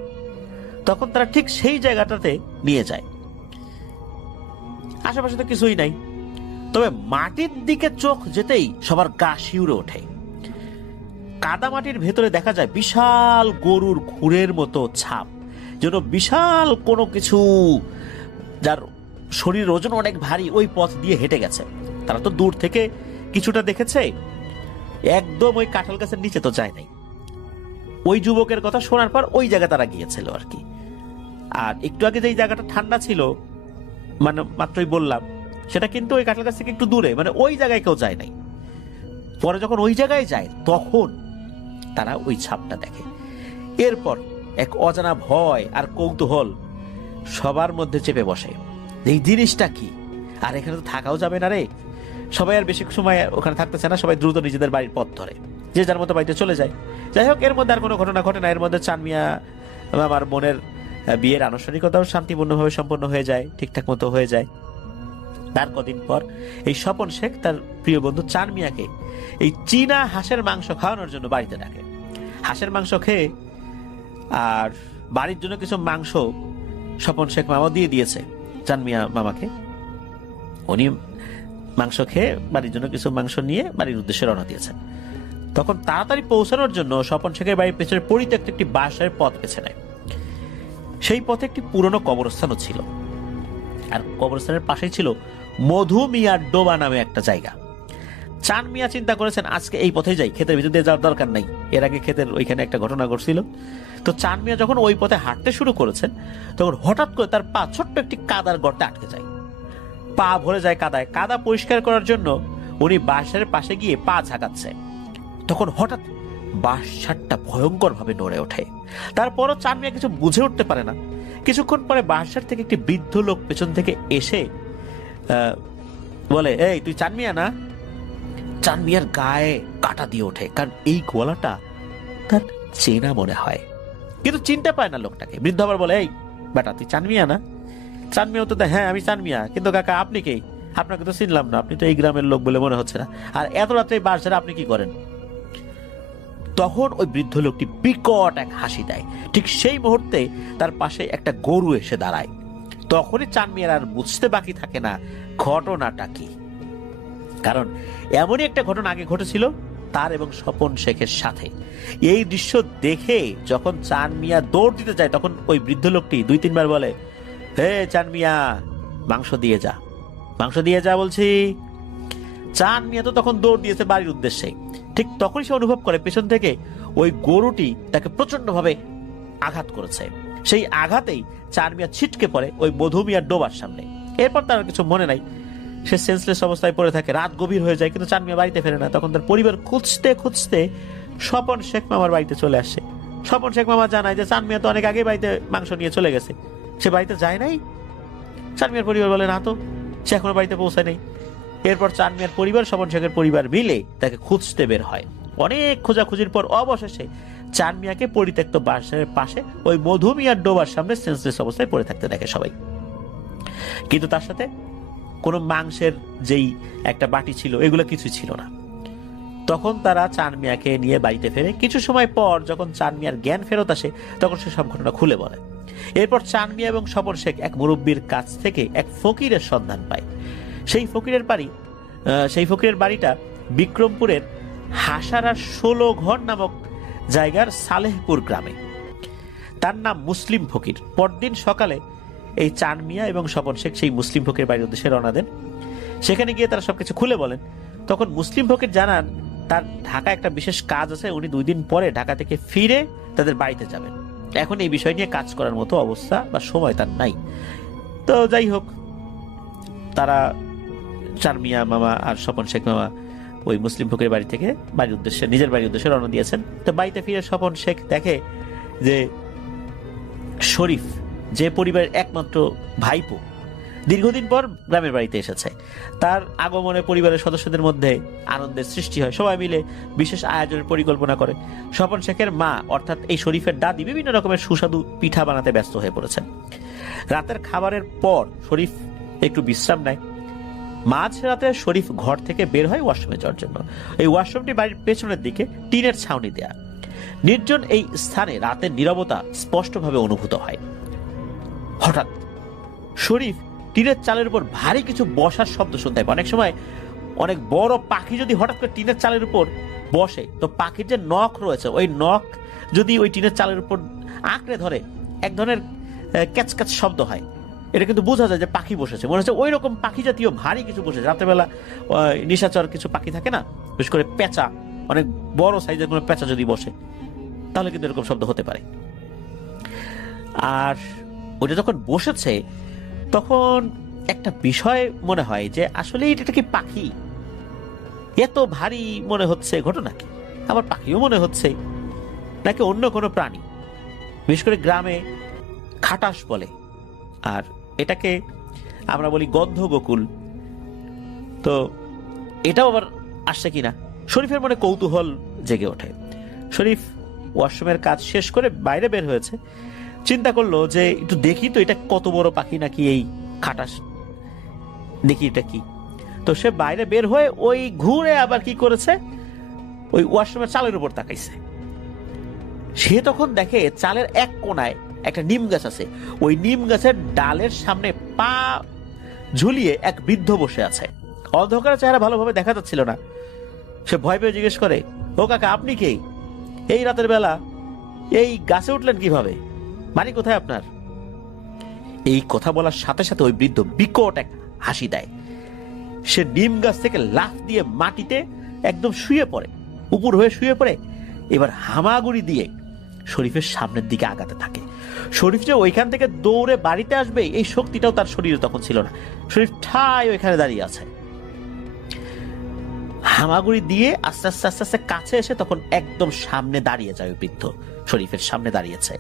তখন তারা ঠিক সেই জায়গাটাতে নিয়ে যায়। আশেপাশে তো কিছুই নাই, তবে মাটির দিকে চোখ যেতেই সবার গা শিউরে ওঠে। কাদা মাটির ভেতরে দেখা যায় বিশাল গরুর খুরের মতো ছাপ, যেন বিশাল কোনো কিছু যার শরীর ওজন অনেক ভারী ওই পথ দিয়ে হেঁটে গেছে। তারা তো দূর থেকে কিছুটা দেখেছে, একদম ওই কাঁঠাল গাছের নিচে তো যায় নাই। ওই যুবকের কথা শোনার পর ওই জায়গা তারা গিয়েছিল আর কি। আর একটু আগে যে জায়গাটা ঠান্ডা ছিল, মানে মাত্রই বললাম, সেটা কিন্তু ওই কাঁঠাল গাছ থেকে একটু দূরে, মানে ওই জায়গায় কেউ যায় নাই। পরে যখন ওই জায়গায় যায় তখন তারা ওই ছাপটা দেখে। এরপর এক অজানা ভয় আর কৌতূহল সবার মধ্যে চেপে বসে, এই জিনিসটা কি, আর এখানে তো থাকাও যাবে না রে। সবাই আর বেশি সময় ওখানে থাকতেছে না, সবাই দ্রুত নিজেদের বাড়ির পথ ধরে, যে যার মতো বাড়িতে চলে যায়। যাই হোক, এর মধ্যে আর কোনো ঘটনা ঘটে না। এর মধ্যে চাঁদ মিয়া আমার বোনের বিয়ের আনুষ্ঠানিকতাও শান্তিপূর্ণভাবে সম্পন্ন হয়ে যায়, ঠিকঠাক মতো হয়ে যায়। তার কদিন পর এই স্বপন শেখ তার প্রিয় বন্ধু চাঁদ মিয়াকে এই চীনা হাঁসের মাংস খাওয়ানোর জন্য বাড়িতে ডাকে। হাঁসের মাংস খেয়ে আর বাড়ির জন্য কিছু মাংস স্বপন শেখ মামা দিয়ে দিয়েছে চাঁদ মিয়া মামাকে। উনি মাংস খেয়ে বাড়ির জন্য কিছু মাংস নিয়ে বাড়ির উদ্দেশ্যে রওনা দিয়েছেন। তখন তাড়াতাড়ি পৌঁছানোর জন্য স্বপন শেখের বাড়ির পেছনে পরিত্যক্ত একটি বাঁশের পথ বেছে নেয়। সেই পথে একটি পুরনো কবরস্থানও ছিল, আর কবরস্থানের পাশেই ছিল মধু মিয়ার ডোবা নামে একটা জায়গা। চাঁদ মিয়া চিন্তা করেছেন আজকে এই পথে যাই, ক্ষেতের ভিতর দিয়ে যাওয়ার দরকার নাই। এর আগে ক্ষেতের ওইখানে একটা ঘটনা ঘটছিল। তো চাঁদ মিয়া যখন ওই পথে হাঁটতে শুরু করেছেন তখন হঠাৎ করে তার পা ছোট্ট একটি কাদার গর্তে আটকে যায়। পা ভরে যায় কাদায়। কাদা পরিষ্কার করার জন্য উনি বাঁশের পাশে গিয়ে পা ঝাঁকাচ্ছে। তখন হঠাৎ বাঁশ ঝাড়টা ভয়ঙ্কর ভাবে নড়ে ওঠে। তারপরও চাঁদ মিয়া কিছু বুঝে উঠতে পারে না। কিছুক্ষণ পরে বাঁশ ঝাড় থেকে একটি বৃদ্ধ লোক পেছন থেকে এসে বলে, এই তুই চাঁদ মিয়া না? চাঁদ মিয়ার গায়ে কাটা দিয়ে ওঠে, কারণ এই গলাটা তার চেনা মনে হয়, কিন্তু চিনতে পায় না লোকটাকে। বৃদ্ধ আবার বলে, এই বেটা তুই চাঁদ মিয়া না? চাঁদ মিয়া তো হ্যাঁ আমি চাঁদ মিয়া, কিন্তু কাকা আপনি কে? আপনাকে তো চিনলাম না, আপনি তো এই গ্রামের লোক বলে মনে হচ্ছে না, আর এত রাত্রে বাঁশ ঝাড়ে আপনি কি করেন? তখন ওই বৃদ্ধ লোকটি বিকট এক হাসি দেয়। ঠিক সেই মুহূর্তে তার পাশে একটা গরু এসে দাঁড়ায়। তখনই চাঁদ মিয়ার আর বুঝতে বাকি থাকে না ঘটনাটা কি, কারণ এমনই একটা ঘটনা আগে ঘটেছিল তার এবং স্বপন শেখের সাথে। এই দৃশ্য দেখে যখন চাঁদ মিয়া দৌড় দিতে যায় তখন ওই বৃদ্ধ লোকটি 2-3 বার বলে, হে চাঁদ মিয়া মাংস দিয়ে যা, মাংস দিয়ে যা বলছি। চাঁদ মিয়া তো তখন দৌড় দিয়েছে বাড়ির উদ্দেশ্যে। ঠিক তখনই সে অনুভব করে পেছন থেকে ওই গরুটি তাকে প্রচন্ড ভাবে আঘাত করেছে। সেই আঘাতেই চার মিয়া ছিটকে পড়ে ওই মধু মিয়ার ডোবার সামনে। এরপর তার কিছু মনে নাই, সে সেন্সলেস অবস্থায় পড়ে থাকে। রাত গভীর হয়ে যায়, কিন্তু চার মিয়া বাড়িতে ফেরে না। তখন তার পরিবার খুঁজতে খুঁজতে স্বপন শেখ মামার বাড়িতে চলে আসে। স্বপন শেখ মামা জানায় যে চার মিয়া তো অনেক আগে বাড়িতে মাংস নিয়ে চলে গেছে, সে বাড়িতে যায় নাই। চার মিয়ার পরিবার বলে না তো, সে এখনো বাড়িতে পৌঁছায় নাই। এরপর চার মিয়ার পরিবার স্বপন শেখের পরিবার মিলে তাকে খুঁজতে বের হয়। অনেক খোঁজাখুঁজির পর অবশেষে চার মিয়াকে পরিত্যক্ত বাসের পাশে ওই মধু মিয়ার ডোবার সামনে সেন্সলেস অবস্থায় পড়ে থাকতে দেখে সবাই। কিন্তু তার সাথে কোনো মাংসের যেই একটা বাটি ছিল এগুলো কিছু ছিল না। তখন তারা চার মিয়াকে নিয়ে বাড়িতে ফেরে। কিছু সময় পর যখন চার মিয়ার জ্ঞান ফেরত আসে, তখন সে সব ঘটনা খুলে বলে। এরপর চার মিয়া এবং স্বপন শেখ এক মুরব্বীর কাছ থেকে এক ফকিরের সন্ধান পায়। সেই ফকিরের বাড়িটা বিক্রমপুরের হাসারার 16 ঘর নামক জায়গার সালেহপুর গ্রামে। তার নাম মুসলিম ফকির। পরদিন সকালে এই চার মিয়া এবং স্বপন শেখ সেই মুসলিম ফকির বাড়ির উদ্দেশ্যে রওনা দেন। সেখানে গিয়ে তারা সবকিছু খুলে বলেন। তখন মুসলিম ফকির জানান তার ঢাকা একটা বিশেষ কাজ আছে, উনি 2 দিন পরে ঢাকা থেকে ফিরে তাদের বাড়িতে যাবেন। এখন এই বিষয় নিয়ে কাজ করার মতো অবস্থা বা সময় তার নাই। তো যাই হোক, তারা চার মিয়া মামা আর স্বপন শেখ মামা ওই মুসলিম ফকিরের বাড়ি থেকে নিজের বাড়ির উদ্দেশ্যে রওনা দিয়েছেন। তো বাড়িতে ফিরে স্বপন শেখ দেখে যে শরীফ, যে পরিবারের একমাত্র ভাইপো, দীর্ঘদিন পর গ্রামের বাড়িতে এসেছে। তার আগমনে পরিবারের সদস্যদের মধ্যে আনন্দের সৃষ্টি হয়। সবাই মিলে বিশেষ আয়োজনের পরিকল্পনা করে। স্বপন শেখের মা অর্থাৎ এই শরীফের দাদি বিভিন্ন রকমের সুস্বাদু পিঠা বানাতে ব্যস্ত হয়ে পড়েছেন। রাতের খাবারের পর শরীফ একটু বিশ্রাম নেয়। মাঝরাতে শরীফ ঘর থেকে বের হয় ওয়াশরুমে যাওয়ার জন্য। এই ওয়াশরুমটি বাড়ির পেছনের দিকে টিনের ছাউনি দেয়া। নির্জন এই স্থানে রাতের নীরবতা স্পষ্টভাবে অনুভূত হয়। হঠাৎ শরীফ টিনের চালের উপর ভারী কিছু বসার শব্দ শুনতে পায়। অনেক সময় অনেক বড় পাখি যদি হঠাৎ করে টিনের চালের উপর বসে, তো পাখির যে নখ রয়েছে ওই নখ যদি ওই টিনের চালের উপর আঁকড়ে ধরে, এক ধরনের ক্যাচক্যাচ শব্দ হয়। এটা কিন্তু বোঝা যায় যে পাখি বসেছে। মনে হচ্ছে ওই রকম পাখি জাতীয় ভারী কিছু বসেছে। রাত্রেবেলা নিশাচর কিছু পাখি থাকে না, বিশেষ করে পেঁচা, অনেক বড় সাইজের কোনো পেঁচা যদি বসে, তাহলে কিন্তু এরকম শব্দ হতে পারে। আর ওটা যখন বসেছে তখন একটা বিষয় মনে হয় যে আসলে এটা কি পাখি? এত ভারী মনে হচ্ছে ঘটনা কি? আবার পাখিও মনে হচ্ছে, নাকি অন্য কোনো প্রাণী? বিশেষ করে গ্রামে খাটাস বলে, আর এটাকে আমরা বলি গন্ধ গোকুল। তো এটাও আবার আসছে কিনা, শরীফের মনে কৌতূহল জেগে ওঠে। শরীফ ওয়াশরুমের কাজ শেষ করে বাইরে বের হয়েছে। চিন্তা করলো যে একটু দেখি তো এটা কত বড় পাখি, নাকি এই খাটাস, দেখি এটা কি। তো সে বাইরে বের হয়ে ওই ঘুরে আবার কি করেছে, ওই ওয়াশরুমের চালের উপর তাকাইছে। সে তখন দেখে চালের এক কোনায় একটা নিম গাছ আছে। ওই নিম গাছের ডালের সামনে পা ঝুলিয়ে এক বৃদ্ধ বসে আছে। অন্ধকারের চেহারা ভালোভাবে দেখা যাচ্ছিল না। সে ভয় পেয়ে জিজ্ঞেস করে, ও কাকা, আপনি কে? এই রাতের বেলা এই গাছে উঠলেন কিভাবে? বাড়ি কোথায় আপনার? এই কথা বলার সাথে সাথে ওই বৃদ্ধ বিকট এক হাসি দেয়। সে নিম গাছ থেকে লাফ দিয়ে মাটিতে একদম শুয়ে পড়ে, উপর হয়ে শুয়ে পড়ে। এবার হামাগুড়ি দিয়ে শরীফের সামনের দিকে আগাতে থাকে। শরীফ যে ওইখান থেকে দৌড়ে বাড়িতে আসবে এই শক্তিটাও তার শরীরে তখন ছিল না। শরীফ ঠায় ওইখানে দাঁড়িয়ে আছে। হামাগুড়ি দিয়ে আস্তে আস্তে আস্তে আস্তে কাছে এসে তখন একদম সামনে দাঁড়িয়ে যায়। ওই বৃদ্ধ শরীফের সামনে দাঁড়িয়েছে।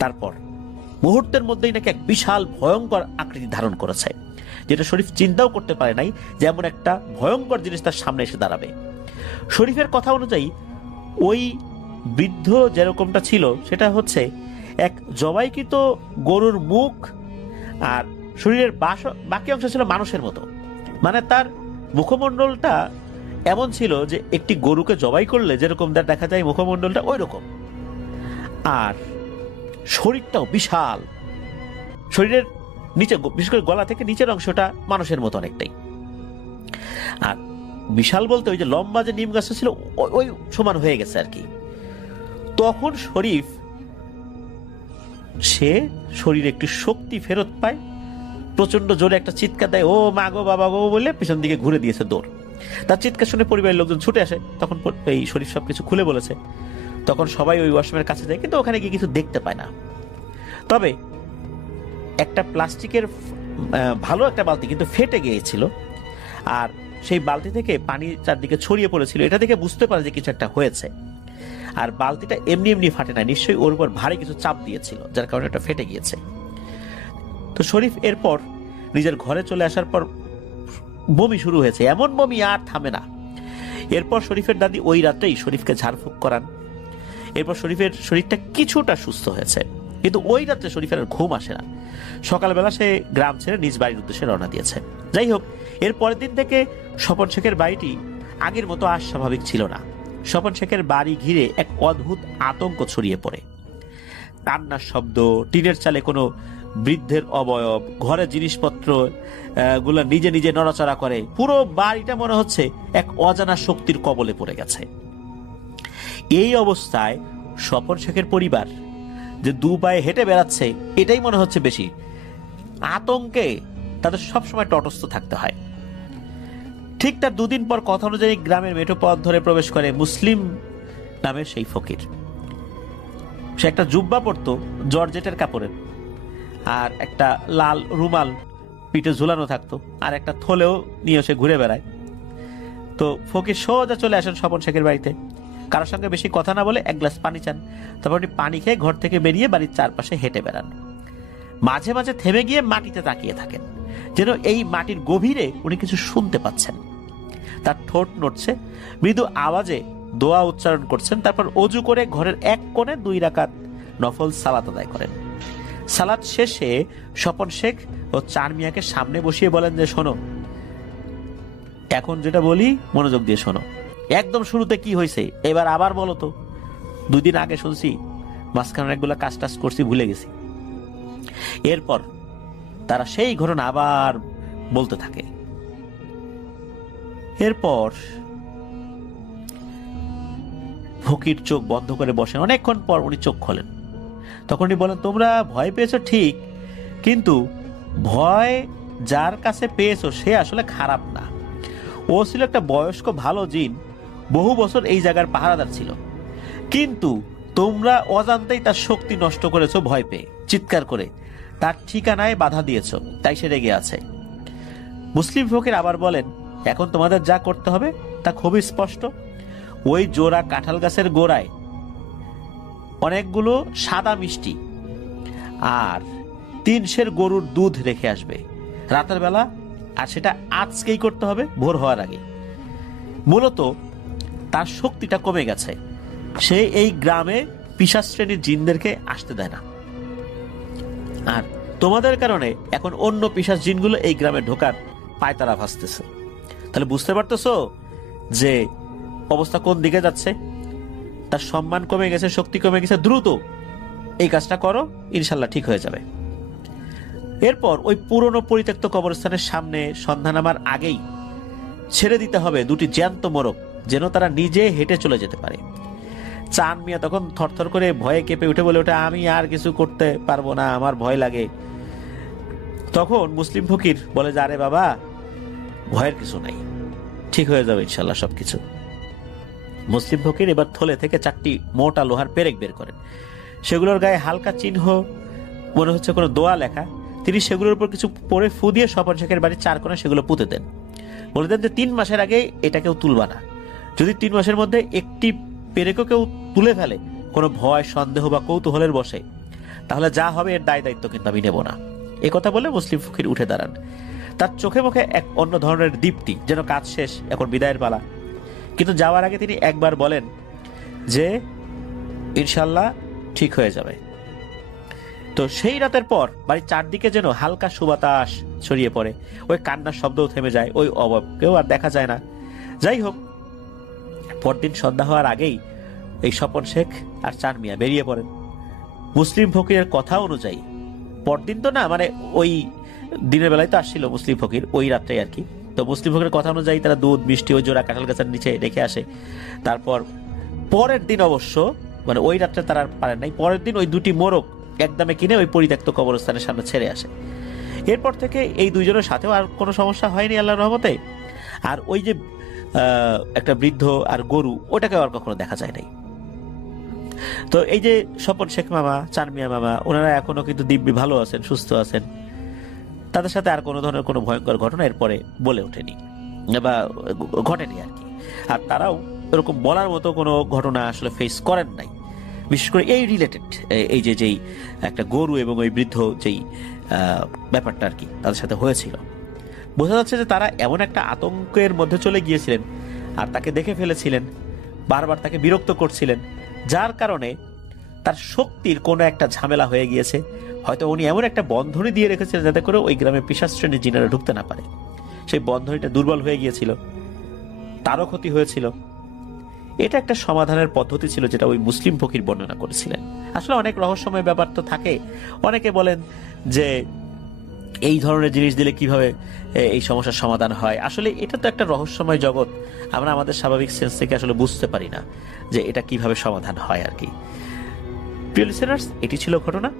তারপর মুহূর্তের মধ্যেই নাকি এক বিশাল ভয়ঙ্কর আকৃতি ধারণ করেছে, যেটা শরীফ চিন্তাও করতে পারে নাই যে এমন একটা ভয়ঙ্কর জিনিস তার সামনে এসে দাঁড়াবে। শরীফের কথা অনুযায়ী ওই বৃদ্ধ যেরকমটা ছিল সেটা হচ্ছে এক জবাইকৃত গরুর মুখ, আর শরীরের বাকি অংশ ছিল মানুষের মতো। মানে তার মুখমণ্ডলটা এমন ছিল যে একটি গরুকে জবাই করলে যেরকম দেখা যায় মুখমণ্ডলটা ওই রকম। আর শরীরটাও বিশাল। শরীরের নিচে, বিশেষ করে গলা থেকে নিচের অংশটা মানুষের মতো অনেকটাই। আর বিশাল বলতে ওই যে লম্বা যে নিম গাছটা ছিল ওই সমান হয়ে গেছে আর কি। তখন সে শরীরে একটু শক্তি ফেরত পায়, প্রচন্ড জোরে একটা চিৎকার দেয়, ও মা গো, বাবা গো বলে পিছন দিকে ঘুরে দিয়েছে দৌড়। তার চিৎকার শুনে পরিবারের লোকজন ছুটে আসে। তখন এই শরীফ সবকিছু খুলে বলেছে। তখন সবাই ওই ওয়াশরুমের কাছে যায়, কিন্তু ওখানে গিয়ে কিছু দেখতে পায় না। তবে একটা প্লাস্টিকের ভালো একটা বালতি কিন্তু ফেটে গিয়েছিল, আর সেই বালতি থেকে পানি চারদিকে ছড়িয়ে পড়েছিল। এটা দেখে বুঝতে পারে যে কিছু একটা হয়েছে। আর বালতিটা এমনি এমনি ফাটে না, নিশ্চয়ই ওর উপর ভারী কিছু চাপ দিয়েছিল, যার কারণে এটা ফেটে গিয়েছে। তো শরীফ এরপর নিজের ঘরে চলে আসার পর বমি শুরু হয়েছে, এমন বমি আর থামে না। এরপর শরীফের দাদি ওই রাতেই শরীফকে ঝাড়ফুঁক করান। এরপর শরীফের শরীরটা কিছুটা সুস্থ হয়েছে, কিন্তু ওই রাত্রে শরীফের আর ঘুম আসে না। সকালবেলা সে গ্রাম ছেড়ে নিজ বাড়ির উদ্দেশ্যে রওনা দিয়েছে। যাই হোক, এর পরের দিন থেকে স্বপন শেখের বাড়িটি আগের মতো আর স্বাভাবিক ছিল না। স্বপন শেখের বাড়ি ঘিরে এক অদ্ভুত আতঙ্ক ছড়িয়ে পড়ে। কান্নার শব্দ, টিনের চালে কোনো বৃদ্ধের অবয়ব, ঘরের জিনিসপত্র গুলো নিজে নিজে নড়াচড়া করে। পুরো বাড়িটা মনে হচ্ছে এক অজানা শক্তির কবলে পড়ে গেছে। এই অবস্থায় স্বপন শেখের পরিবার যে দু পায়ে হেঁটে বেড়াচ্ছে, এটাই মনে হচ্ছে বেশি। আতঙ্কে তাদের সবসময় তটস্থ থাকতে হয়। ঠিক তার দুদিন পর কথা অনুযায়ী গ্রামের মেঠো পথ ধরে প্রবেশ করে মুসলিম নামের সেই ফকির। সে একটা জুব্বা পরতো জর্জেটের কাপড়ের, আর একটা লাল রুমাল পিঠে ঝুলানো থাকতো, আর একটা থলেও নিয়ে সে ঘুরে বেড়ায়। তো ফকির সোজা চলে আসেন স্বপন শেখের বাড়িতে। কারোর সঙ্গে বেশি কথা না বলে এক গ্লাস পানি চান, তারপর উনি পানি খেয়ে ঘর থেকে বেরিয়ে বাড়ির চারপাশে হেঁটে বেড়ান। মাঝে মাঝে থেমে গিয়ে মাটিতে তাকিয়ে থাকেন, যেন এই মাটির গভীরে উনি কিছু শুনতে পাচ্ছেন। তার ঠোঁট নড়ছে, মৃদু আওয়াজে দোয়া উচ্চারণ করছেন। তারপর অজু করে ঘরের এক কোণে 2 রাকাত নফল সালাত আদায় করেন। সালাত শেষে স্বপন শেখ ও চার মিয়াকে সামনে বসিয়ে বলেন যে, শোনো, এখন যেটা বলি মনোযোগ দিয়ে শোনো। একদম শুরুতে কি হয়েছে এবার আবার বলো তো। 2 দিন আগে শুনছি, মাঝখানে অনেকগুলো কাজ টাজ করছি, ভুলে গেছি। এরপর তারা সেই ঘটনা আবার বলতে থাকে। এরপর ফকির চোখ বন্ধ করে বসেন। অনেকক্ষণ পর উনি চোখ খোলেন। তখন উনি বলেন, তোমরা ভয় পেয়েছো ঠিক, কিন্তু ভয় যার কাছে পেয়েছো সে আসলে খারাপ না। ও ছিল একটা বয়স্ক ভালো জিন, বহু বছর এই জায়গার পাহারাদার ছিল। কিন্তু তোমরা অজান্তেই তার শক্তি নষ্ট করেছো, ভয় পেয়ে চিৎকার করে তার ঠিকানায় বাধা দিয়েছো, তাই সে রেগে আছে। মুসলিম ফকির আবার বলেন, এখন তোমাদের যা করতে হবে তা খুবই স্পষ্ট। ওই জোড়া কাঁঠাল গাছের গোড়ায় অনেকগুলো সাদা মিষ্টি আর 3 সের গরুর দুধ রেখে আসবে রাতের বেলা, আর সেটা আজকেই করতে হবে, ভোর হওয়ার আগে। মূলত তার শক্তিটা কমে গেছে, সে এই গ্রামে পিশাচ শ্রেণীর জিনদেরকে আসতে দেয় না। আর তোমাদের কারণে এখন অন্য পিশাচ জিনগুলো এই গ্রামে ঢোকার পায়তারা ভাসতেছে। তাহলে বুঝতে পারতেছো যে অবস্থা কোন দিকে যাচ্ছে। তার সম্মান কমে গেছে, শক্তি কমে গেছে। দ্রুত এই কাজটা করো, ইনশাল্লাহ ঠিক হয়ে যাবে। এরপর ওই পুরনো পরিত্যক্ত কবরস্থানের সামনে সন্ধ্যা নামার আগেই ছেড়ে দিতে হবে 2টি জ্যান্ত মোরগ, যেন তারা নিজে হেঁটে চলে যেতে পারে। চান মিয়া তখন থরথর করে ভয়ে কেঁপে উঠে বলে ওঠে, আমি আর কিছু করতে পারবো না, আমার ভয় লাগে। তখন মুসলিম ফকির বলে যে, আরে বাবা, ভয়ের কিছু নাই, ঠিক হয়ে যাবে ইনশাল্লাহ সবকিছু। মুসলিম ফকির এবার থলে থেকে 4টি মোটা লোহার পেরেক বের করেন। সেগুলোর গায়ে হালকা চিহ্ন, মনে হচ্ছে কোনো দোয়া লেখা। তিনি সেগুলোর উপর কিছু পরে ফু দিয়ে স্বপন শেখের বাড়ির 4 কোণে সেগুলো পুঁতে দেন। বলে দেন যে 3 মাসের আগে এটা কেউ তুলবা না। যদি 3 মাসের মধ্যে একটি পেরেকও কেউ তুলে ফেলে, কোনো ভয়, সন্দেহ বা কৌতূহলের বসে, তাহলে যা হবে এর দায় দায়িত্ব কিন্তু আমি নেব না। এই কথা বলে মুসলিম ফকির উঠে দাঁড়ান। তার চোখে মুখে এক অন্য ধরনের দীপ্তি, যেন কাজ শেষ, এখন বিদায়ের পালা। কিন্তু যাওয়ার আগে তিনি একবার বলেন যে ইনশাল্লাহ ঠিক হয়ে যাবে। তো সেই রাতের পর বাড়ির চারদিকে যেন হালকা সুবাতাস ছড়িয়ে পড়ে। ওই কান্নার শব্দও থেমে যায়, ওই অভাবকেও আর দেখা যায় না। যাই হোক, পরদিন সন্ধ্যা হওয়ার আগেই এই স্বপন শেখ আর চান মিয়া বেরিয়ে পড়েন। মুসলিম ফকিরের কথা অনুযায়ী পরদিন তো না, মানে ওই দিনের বেলায় তো আসছিল মুসলিম ফকির, ওই রাত্রে আর কি। তো মুসলিম ফকিরের কথা অনুযায়ী তারা দুধ, মিষ্টি ওই জোড়া কাঁঠাল গাছের নিচে রেখে আসে। তারপর পরের দিন অবশ্য, মানে ওই রাত্রে তারা পারেন নাই, পরের দিন ওই 2টি মোরগ একদমে কিনে ওই পরিত্যক্ত কবরস্থানের সামনে ছেড়ে আসে। এরপর থেকে এই 2 জনের সাথেও আর কোনো সমস্যা হয়নি আল্লাহর রহমতে। আর ওই যে একটা বৃদ্ধ আর গরু, ওটাকে আর কখনো দেখা যায় নাই। তো এই যে স্বপন শেখ মামা, চানমিয়া মামা, ওনারা এখনো কিন্তু দিব্যি ভালো আছেন, সুস্থ আছেন। তাদের সাথে আর কোনো ধরনের কোনো ভয়ঙ্কর ঘটনা এরপরে বলে ওঠেনি বা ঘটেনি আর কি। আর তারাও এরকম বলার মতো কোনো ঘটনা আসলে ফেস করেন নাই, বিশেষ করে এই রিলেটেড, এই যে যেই একটা গরু এবং ওই বৃদ্ধ যেই ব্যাপারটা আর কি তাদের সাথে হয়েছিল। বোঝা যাচ্ছে যে তারা এমন একটা আতঙ্কের মধ্যে চলে গিয়েছিলেন আর তাকে দেখে ফেলেছিলেন, বারবার তাকে বিরক্ত করছিলেন, যার কারণে তার শক্তির কোনো একটা ঝামেলা হয়ে গিয়েছে। হয়তো উনি এমন একটা বন্ধনী দিয়ে রেখেছিলেন যাতে করে ওই গ্রামে পিশাচ শ্রেণীর জিনেরা ঢুকতে না পারে। সেই বন্ধনীটা দুর্বল হয়ে গিয়েছিল, তারও ক্ষতি হয়েছিল। এটা একটা সমাধানের পদ্ধতি ছিল যেটা ওই মুসলিম ফকির বর্ণনা করেছিলেন। আসলে অনেক রহস্যময় ব্যাপার তো থাকে। অনেকে বলেন যে এই ধরনের জিনিস দিলে কিভাবে এই সমস্যার সমাধান হয়। আসলে এটা তো একটা রহস্যময় জগৎ, আমরা আমাদের স্বাভাবিক সেন্স থেকে আসলে বুঝতে পারি না যে এটা কিভাবে সমাধান হয় আর কি। প্রিয় লিসেনার্স, এটি ছিল ঘটনা।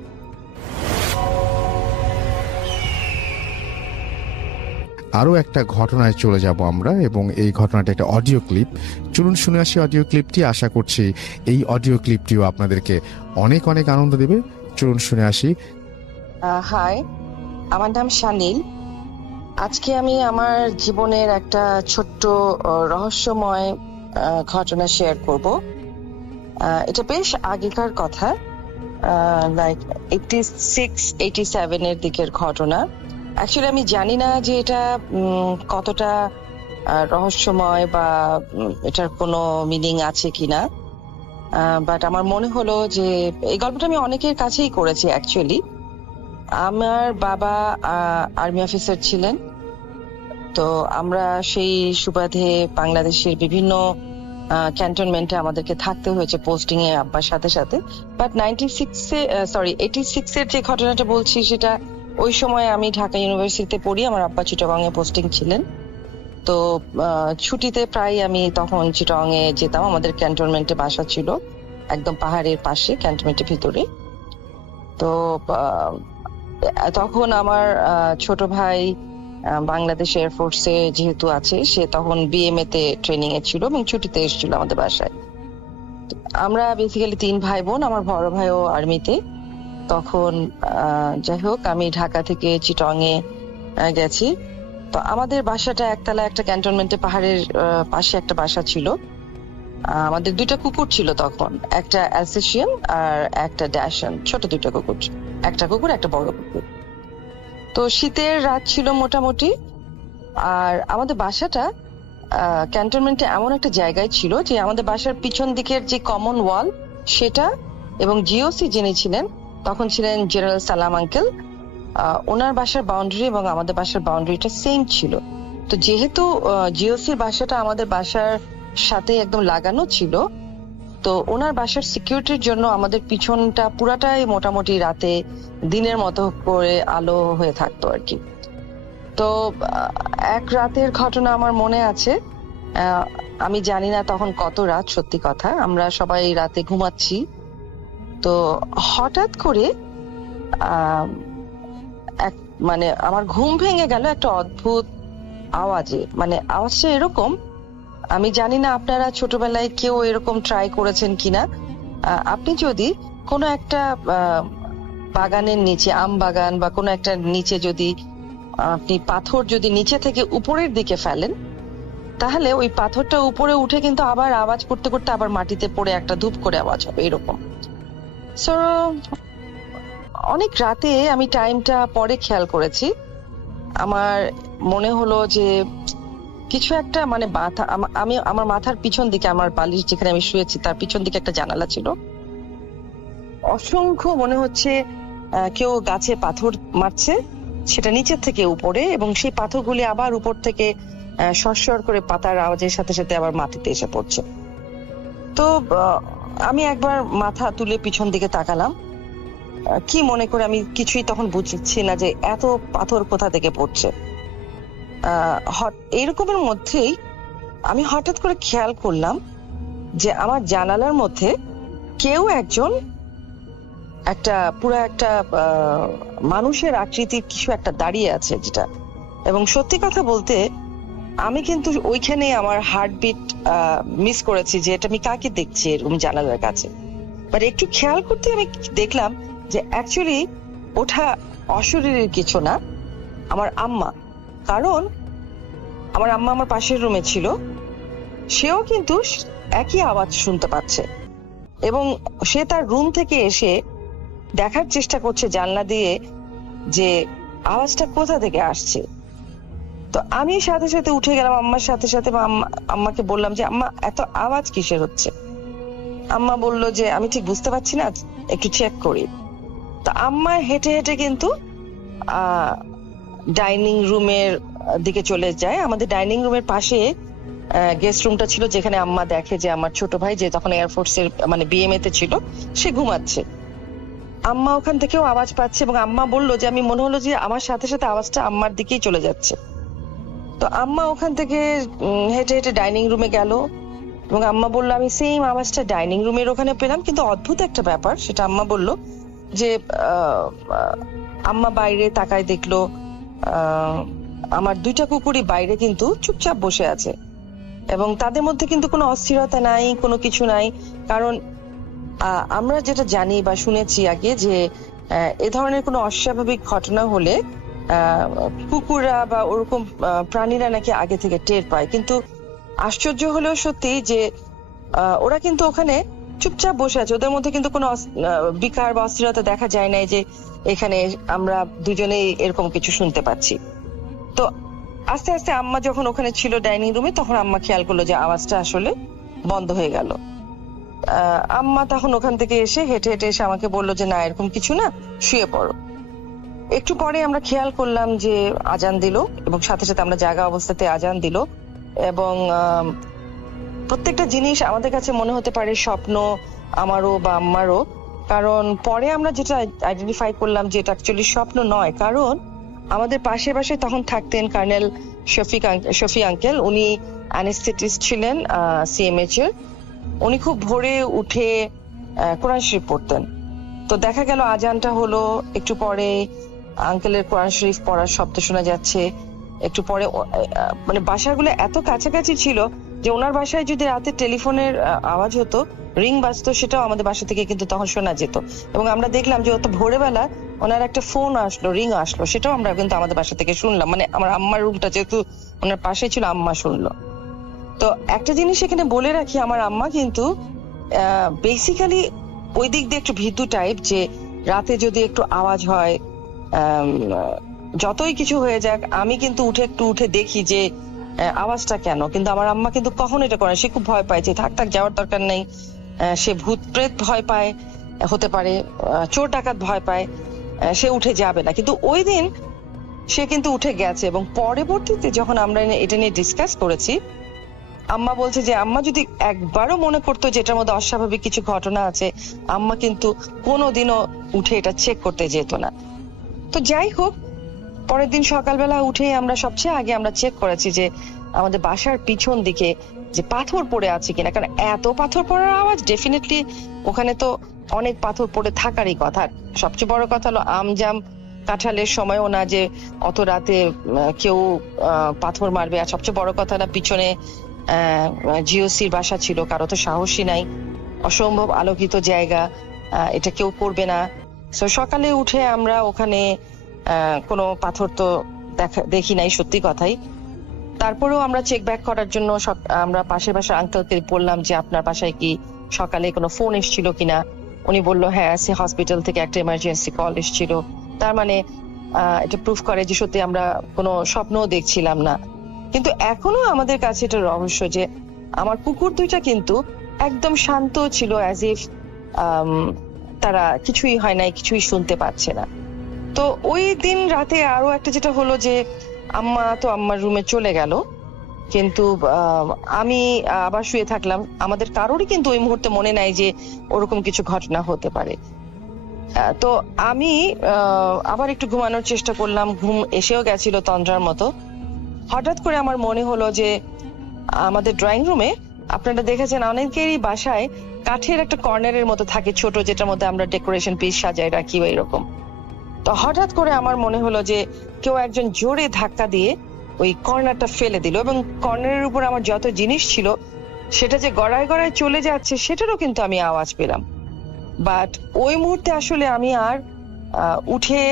আরও একটা ঘটনায় চলে যাব আমরা, এবং এই ঘটনাটা একটা অডিও ক্লিপ। চলুন শুনে আসি অডিও ক্লিপটি। আশা করছি এই অডিও ক্লিপটিও আপনাদেরকে অনেক অনেক আনন্দ দেবে। চলুন শুনে আসি। হাই, আমার নাম শানিল। আজকে আমি আমার জীবনের একটা ছোট্ট রহস্যময় ঘটনা শেয়ার করব। এটা বেশ আগেকার কথা, লাইক 86-87 এর দিকের ঘটনা। অ্যাকচুয়ালি আমি জানি না যে এটা কতটা রহস্যময় বা এটার কোনো মিনিং আছে কিনা, বাট আমার মনে হলো যে এই গল্পটা আমি অনেকের কাছেই করেছি অ্যাকচুয়ালি। আমার বাবা আর্মি অফিসার ছিলেন, তো আমরা সেই সুবাদে বাংলাদেশের বিভিন্ন ক্যান্টনমেন্টে আমাদেরকে থাকতে হয়েছে পোস্টিং এ আব্বার সাথে সাথে। বাট 86 এর যে ঘটনাটা বলছি সেটা ওই সময় আমি ঢাকা ইউনিভার্সিটিতে পড়ি, আমার আব্বা চিটাগং এ পোস্টিং ছিলেন। তো ছুটিতে প্রায় আমি তখন চিটাগং এ যেতাম, আমাদের ক্যান্টনমেন্টে বাসা ছিল একদম পাহাড়ের পাশে, ক্যান্টনমেন্টের ভিতরে। তো তখন আমার ছোট ভাই বাংলাদেশ এয়ারফোর্সে যেহেতু আছে, সে তখন বিএমএ তে ট্রেনিং এ ছিল এবং ছুটিতে এসেছিল আমাদের বাসায়। আমরা বেসিক্যালি 3 ভাই বোন, আমার বড় ভাইও আর্মিতে। তখন যাই হোক, আমি ঢাকা থেকে চিটাগং এ গেছি। তো আমাদের বাসাটা একতলা একটা ক্যান্টনমেন্টে পাহাড়ের পাশে একটা বাসা ছিল। আমাদের 2টা কুকুর ছিল তখন, একটা অ্যালসেশিয়ান আর একটা ড্যাশন, ছোট 2টা কুকুর, একটা কুকুর একটা বড় কুকুর। তো শীতের রাত ছিল মোটামুটি, আর আমাদের বাসাটা ক্যান্টনমেন্টে এমন একটা জায়গায় ছিল যে আমাদের বাসার পিছন দিকের যে কমন ওয়াল সেটা, এবং জিওসি যিনি ছিলেন তখন ছিলেন জেনারেল সালাম আঙ্কেল, ওনার বাসার বাউন্ডারি এবং আমাদের বাসার বাউন্ডারিটা সেম ছিল। তো যেহেতু জিওসির বাসাটা আমাদের বাসার সাথে একদম লাগানো ছিল, তো ওনার বাসার সিকিউরিটির জন্য আমাদের পিছনটা পুরাটাই মোটামুটি রাতে দিনের মতো করে আলো হয়ে থাকতো আর কি। তো এক রাতের ঘটনা আমার মনে আছে, আমি জানি না তখন কত রাত, সত্যি কথা, আমরা সবাই রাতে ঘুমাচ্ছি। তো হঠাৎ করে মানে আমার ঘুম ভেঙে গেল একটা অদ্ভুত আওয়াজে। মানে আওয়াজটা এরকম, আমি জানি না আপনারা ছোটবেলায় কেউ এরকম ট্রাই করেছেন কিনা। আপনি যদি কোনো একটা বাগানের নিচে, আম বাগান বা কোনো একটা নিচে যদি আপনি পাথর যদি নিচে থেকে উপরের দিকে ফেলেন, তাহলে ওই পাথরটা উপরে উঠে কিন্তু আবার আওয়াজ করতে করতে আবার মাটিতে পড়ে একটা ধূপ করে আওয়াজ হবে এরকম। সো অনেক রাতে, আমি টাইমটা পরে খেয়াল করেছি, আমার মনে হলো যে কিছু একটা, মানে আমি আমার মাথার পিছন দিকে, আমার বালিশ যেখানে আমি শুয়েছি তার পিছন দিকে একটা জানালা ছিল, অসংখ্য মনে হচ্ছে কেউ গাছে পাথর মারছে, সেটা নিচের থেকে উপরে, এবং সেই পাথরগুলি আবার উপর থেকে সরসর করে পাতার আওয়াজের সাথে সাথে আবার মাটিতে এসে পড়ছে। তো আমি একবার মাথা তুলে পিছন দিকে তাকালাম, কি মনে করে আমি কিছুই তখন বুঝছি না যে এত পাথর কোথা থেকে পড়ছে। এরকমের মধ্যেই আমি হঠাৎ করে খেয়াল করলাম যে আমার জানালার মধ্যে কেউ একজন একটা পুরো একটা মানুষের আকৃতির কিছু একটা দাঁড়িয়ে আছে যেটা, এবং সত্যি কথা বলতে আমি কিন্তু ওইখানে আমার হার্টবিট মিস করেছি যে এটা আমি কাকে দেখছি এরকম জানালার কাছে। বাট একটু খেয়াল করতে আমি দেখলাম যে অ্যাকচুয়ালি ওঠা অশরীরের কিছু না, আমার আম্মা। কারণ আমার আম্মা আমার পাশের রুমে ছিল, সেও কিন্তু একই আওয়াজ শুনতে পাচ্ছে এবং সে তার রুম থেকে এসে দেখার চেষ্টা করছে জানলা দিয়ে যে আওয়াজটা কোথা থেকে আসছে। তো আমি সাথে সাথে উঠে গেলাম আম্মার সাথে সাথে, আম্মাকে বললাম যে আম্মা এত আওয়াজ কিসের হচ্ছে। আম্মা বলল যে আমি ঠিক বুঝতে পারছি না, একটু চেক করি। তো আম্মা হেঁটে হেঁটে কিন্তু ডাইনিং রুমের দিকে চলে যায়। আমাদের ডাইনিং রুমের পাশে গেস্ট রুমটা ছিল, যেখানে আম্মা দেখে যে আমার ছোট ভাই, যে তখন এয়ারফোর্সের মানে বিএমএ তে ছিল, সে ঘুমাচ্ছে। আম্মা ওখান থেকেও আওয়াজ পাচ্ছে এবং আম্মা বললো যে আমি মনে হলো যে আমার সাথে সাথে আওয়াজটা আম্মার দিকেই চলে যাচ্ছে। তো আম্মা ওখান থেকে হেঁটে হেঁটে ডাইনিং রুমে গেল এবং আম্মা বললো আমি সেম আওয়াজটা ডাইনিং রুমের ওখানে পেলাম। কিন্তু অদ্ভুত একটা ব্যাপার, সেটা আম্মা বললো যে আম্মা বাইরে তাকায় দেখলো আমার দুইটা কুকুরই বাইরে কিন্তু চুপচাপ বসে আছে এবং তাদের মধ্যে কিন্তু কোনো অস্থিরতা নাই, কোনো কিছু নাই। কারণ আমরা যেটা জানি বা শুনেছি আগে যে এ ধরনের কোনো অস্বাভাবিক ঘটনা হলে কুকুররা বা ওরকম প্রাণীরা নাকি আগে থেকে টের পায়। কিন্তু আশ্চর্য হলেও সত্যি যে ওরা কিন্তু ওখানে চুপচাপ বসে আছে, ওদের মধ্যে কিন্তু কোনো বিকার বা অস্থিরতা দেখা যায় নাই যে এখানে আমরা দুজনেই এরকম কিছু শুনতে পাচ্ছি। তো আস্তে আস্তে আম্মা যখন ওখানে ছিল ডাইনিং রুমে, তখন আম্মা খেয়াল করলো যে আওয়াজটা আসলে বন্ধ হয়ে গেল। আম্মা তখন ওখান থেকে এসে হেঁটে হেঁটে এসে আমাকে বললো যে না, এরকম কিছু না, শুয়ে পড়ো। একটু পরে আমরা খেয়াল করলাম যে আজান দিল এবং সাথে সাথে আমরা জাগা অবস্থাতে আজান দিল এবং প্রত্যেকটা জিনিস আমাদের কাছে মনে হতে পারে স্বপ্ন, আমারও বা আম্মারও। কারণ পরে আমরা যেটা আইডেন্টিফাই করলাম যে এটা অ্যাকচুয়ালি স্বপ্ন নয়, কারণ আমাদের পাশে পাশে তখন থাকতেন কর্নেল শফি আঙ্কেল। উনি অ্যানেস্থেটিস্ট ছিলেন সিএমএইচ এর। উনি খুব ভোরে উঠে কোরআন শরীফ পড়তেন। তো দেখা গেল আজানটা হলো, একটু পরে আঙ্কেলের কোরআন শরীফ পড়ার শব্দ শোনা যাচ্ছে। একটু পরে মানে বাসাগুলো এত কাছাকাছি ছিল যে ওনার বাসায় যদি রাতে টেলিফোনের আওয়াজ হতো, রিং বাজতো, সেটাও আমাদের বাসা থেকে কিন্তু তখন শোনা যেত। এবং আমরা দেখলাম যে অত ভোরবেলা ওনার একটা ফোন আসলো, রিং আসলো, সেটাও আমরা কিন্তু আমাদের বাসা থেকে শুনলাম। মানে আমার আম্মার রুমটা যেহেতু ওনার পাশে ছিল, আম্মা শুনলো। তো একটা জিনিস এখানে বলে রাখি, আমার আম্মা কিন্তু বেসিক্যালি ওই দিক দিয়ে একটু ভীতু টাইপ, যে রাতে যদি একটু আওয়াজ হয়, যতই কিছু হয়ে যাক, আমি কিন্তু একটু উঠে দেখি যে আওয়াজটা কেন। কিন্তু আমার আম্মা কিন্তু কখনো এটা করে, সে খুব ভয় পায় যে থাক যাওয়ার দরকার নেই। সে ভূত প্রেত ভয় পায়, হতে পারে চোর ডাকাত ভয় পায়, সে উঠে যাবে না। কিন্তু ওই দিন সে কিন্তু উঠে গেছে এবং পরবর্তীতে যখন আমরা এটা নিয়ে ডিসকাস করেছি, আম্মা বলছে যে আম্মা যদি একবারও মনে করতো যে এটার মধ্যে অস্বাভাবিক কিছু ঘটনা আছে, আম্মা কিন্তু কোনোদিনও উঠে এটা চেক করতে যেত না। তো যাই হোক, পরের দিন সকালবেলা উঠে আমরা সবচেয়ে আগে আমরা চেক করেছি যে আমাদের বাসার পিছন দিকে যে পাথর পড়ে আছে কিনা। কারণ এত পাথর পড়ার আওয়াজ, ডেফিনেটলি ওখানে তো অনেক পাথর পড়ে থাকারই কথা। সবচেয়ে বড় কথা হলো আমজাম কাঁঠালের সময়ও না যে অত রাতে কেউ পাথর মারবে। আর সবচেয়ে বড় কথা না, পিছনে জিওসির বাসা ছিল, কারো তো সাহসী নাই, অসম্ভব আলোকিত জায়গা, এটা কেউ করবে না। তো সকালে উঠে আমরা ওখানে কোনো পাথর তো দেখি নাই, সত্যি কথাই। তারপরেও আমরা চেক ব্যাক করার জন্য আমরা পাশের বাসার আঙ্কেলকে বললাম যে আপনার বাসায় কি সকালে কোনো ফোন এসেছিল কিনা। উনি বললো হ্যাঁ, সে হসপিটাল থেকে একটা ইমার্জেন্সি কল এসেছিল। তার মানে এটা প্রুফ করে যে সত্যি আমরা কোনো স্বপ্নও দেখছিলাম না। কিন্তু এখনো আমাদের কাছে এটা রহস্য যে আমার কুকুর দুইটা কিন্তু একদম শান্ত ছিল, অ্যাজ ইফ তারা কিছুই হয় নাই, কিছুই শুনতে পাচ্ছে না। তো ওই দিন রাতে আরো একটা যেটা হলো যে আম্মা তো আম্মার রুমে চলে গেল, কিন্তু আমি আবার শুয়ে থাকলাম। আমাদের কারোরই কিন্তু ওই মুহূর্তে মনে নাই যে ওরকম কিছু ঘটনা হতে পারে। তো আমি আবার একটু ঘুমানোর চেষ্টা করলাম, ঘুম এসেও গেছিল তন্দ্রার মতো। হঠাৎ করে আমার মনে হলো যে আমাদের ড্রয়িং রুমে আপনারা দেখেছেন অনেকেরই বাসায় কাঠের একটা কর্নারের মতো থাকে ছোট, যেটার মধ্যে আমরা ডেকোরেশন পিস সাজায় রাখি বা এরকম। তো হঠাৎ করে আমার মনে হলো যে কেউ একজন জোরে ধাক্কা দিয়ে ওই কর্নারটা ফেলে দিল এবং কর্নারের উপর আমার যত জিনিস ছিল সেটা যে গড়ায় গড়ায় চলে যাচ্ছে সেটারও কিন্তু আমি আওয়াজ পেলাম। বাট ওই মুহূর্তে আসলে আমি আর উঠে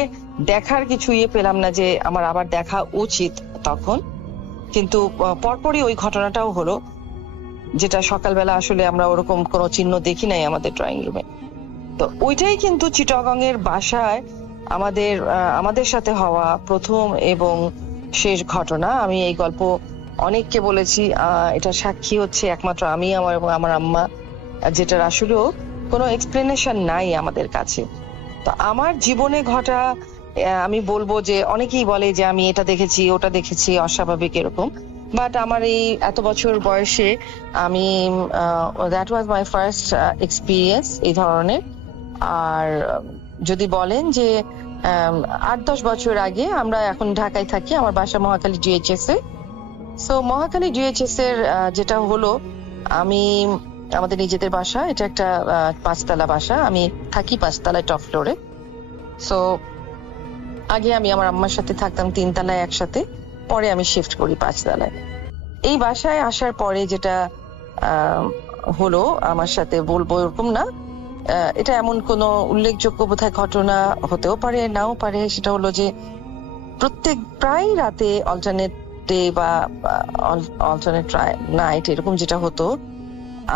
দেখার কিছু পেলাম না যে আমার আবার দেখা উচিত তখন। কিন্তু পরপরই ওই ঘটনাটাও হলো, যেটা সকালবেলা আসলে আমরা ওরকম কোনো চিহ্ন দেখি নাই আমাদের ড্রয়িং রুমে। তো ওইটাই কিন্তু চিটাগং এর বাসায় আমাদের সাথে হওয়া প্রথম এবং শেষ ঘটনা। আমি এই গল্প অনেককে বলেছি, এটা সাক্ষী হচ্ছে একমাত্র আমি এবং আমার আম্মা, যেটার আসলেও কোনো এক্সপ্লেনেশন নাই আমাদের কাছে। তো আমার জীবনে ঘটা, আমি বলবো যে অনেকেই বলে যে আমি এটা দেখেছি ওটা দেখেছি অস্বাভাবিক এরকম, বাট আমার এই এত বছর বয়সে আমি that was my first experience এই ধরনের। আর যদি বলেন যে 8-10 বছর আগে, আমরা এখন ঢাকায় থাকি, আমার বাসা মহাখালী ডিএইচএস এ। সো মহাখালী ডিএইচএস এর যেটা হলো, আমাদের নিজেদের বাসা, এটা একটা 5তলা বাসা, আমি থাকি 5তলায় টপ ফ্লোরে। সো আগে আমি আমার আম্মার সাথে থাকতাম 3 তলায় একসাথে, পরে আমি শিফট করি 5তলায়। এই বাসায় আসার পরে যেটা হলো আমার সাথে, বলবো এরকম না, এটা এমন কোন উল্লেখযোগ্য বোধহয় ঘটনা হতেও পারে নাও পারে, সেটা হলো যে প্রায় রাতে অল্টারনেট ডে বা অল্টারনেট নাইট এরকম যেটা হতো,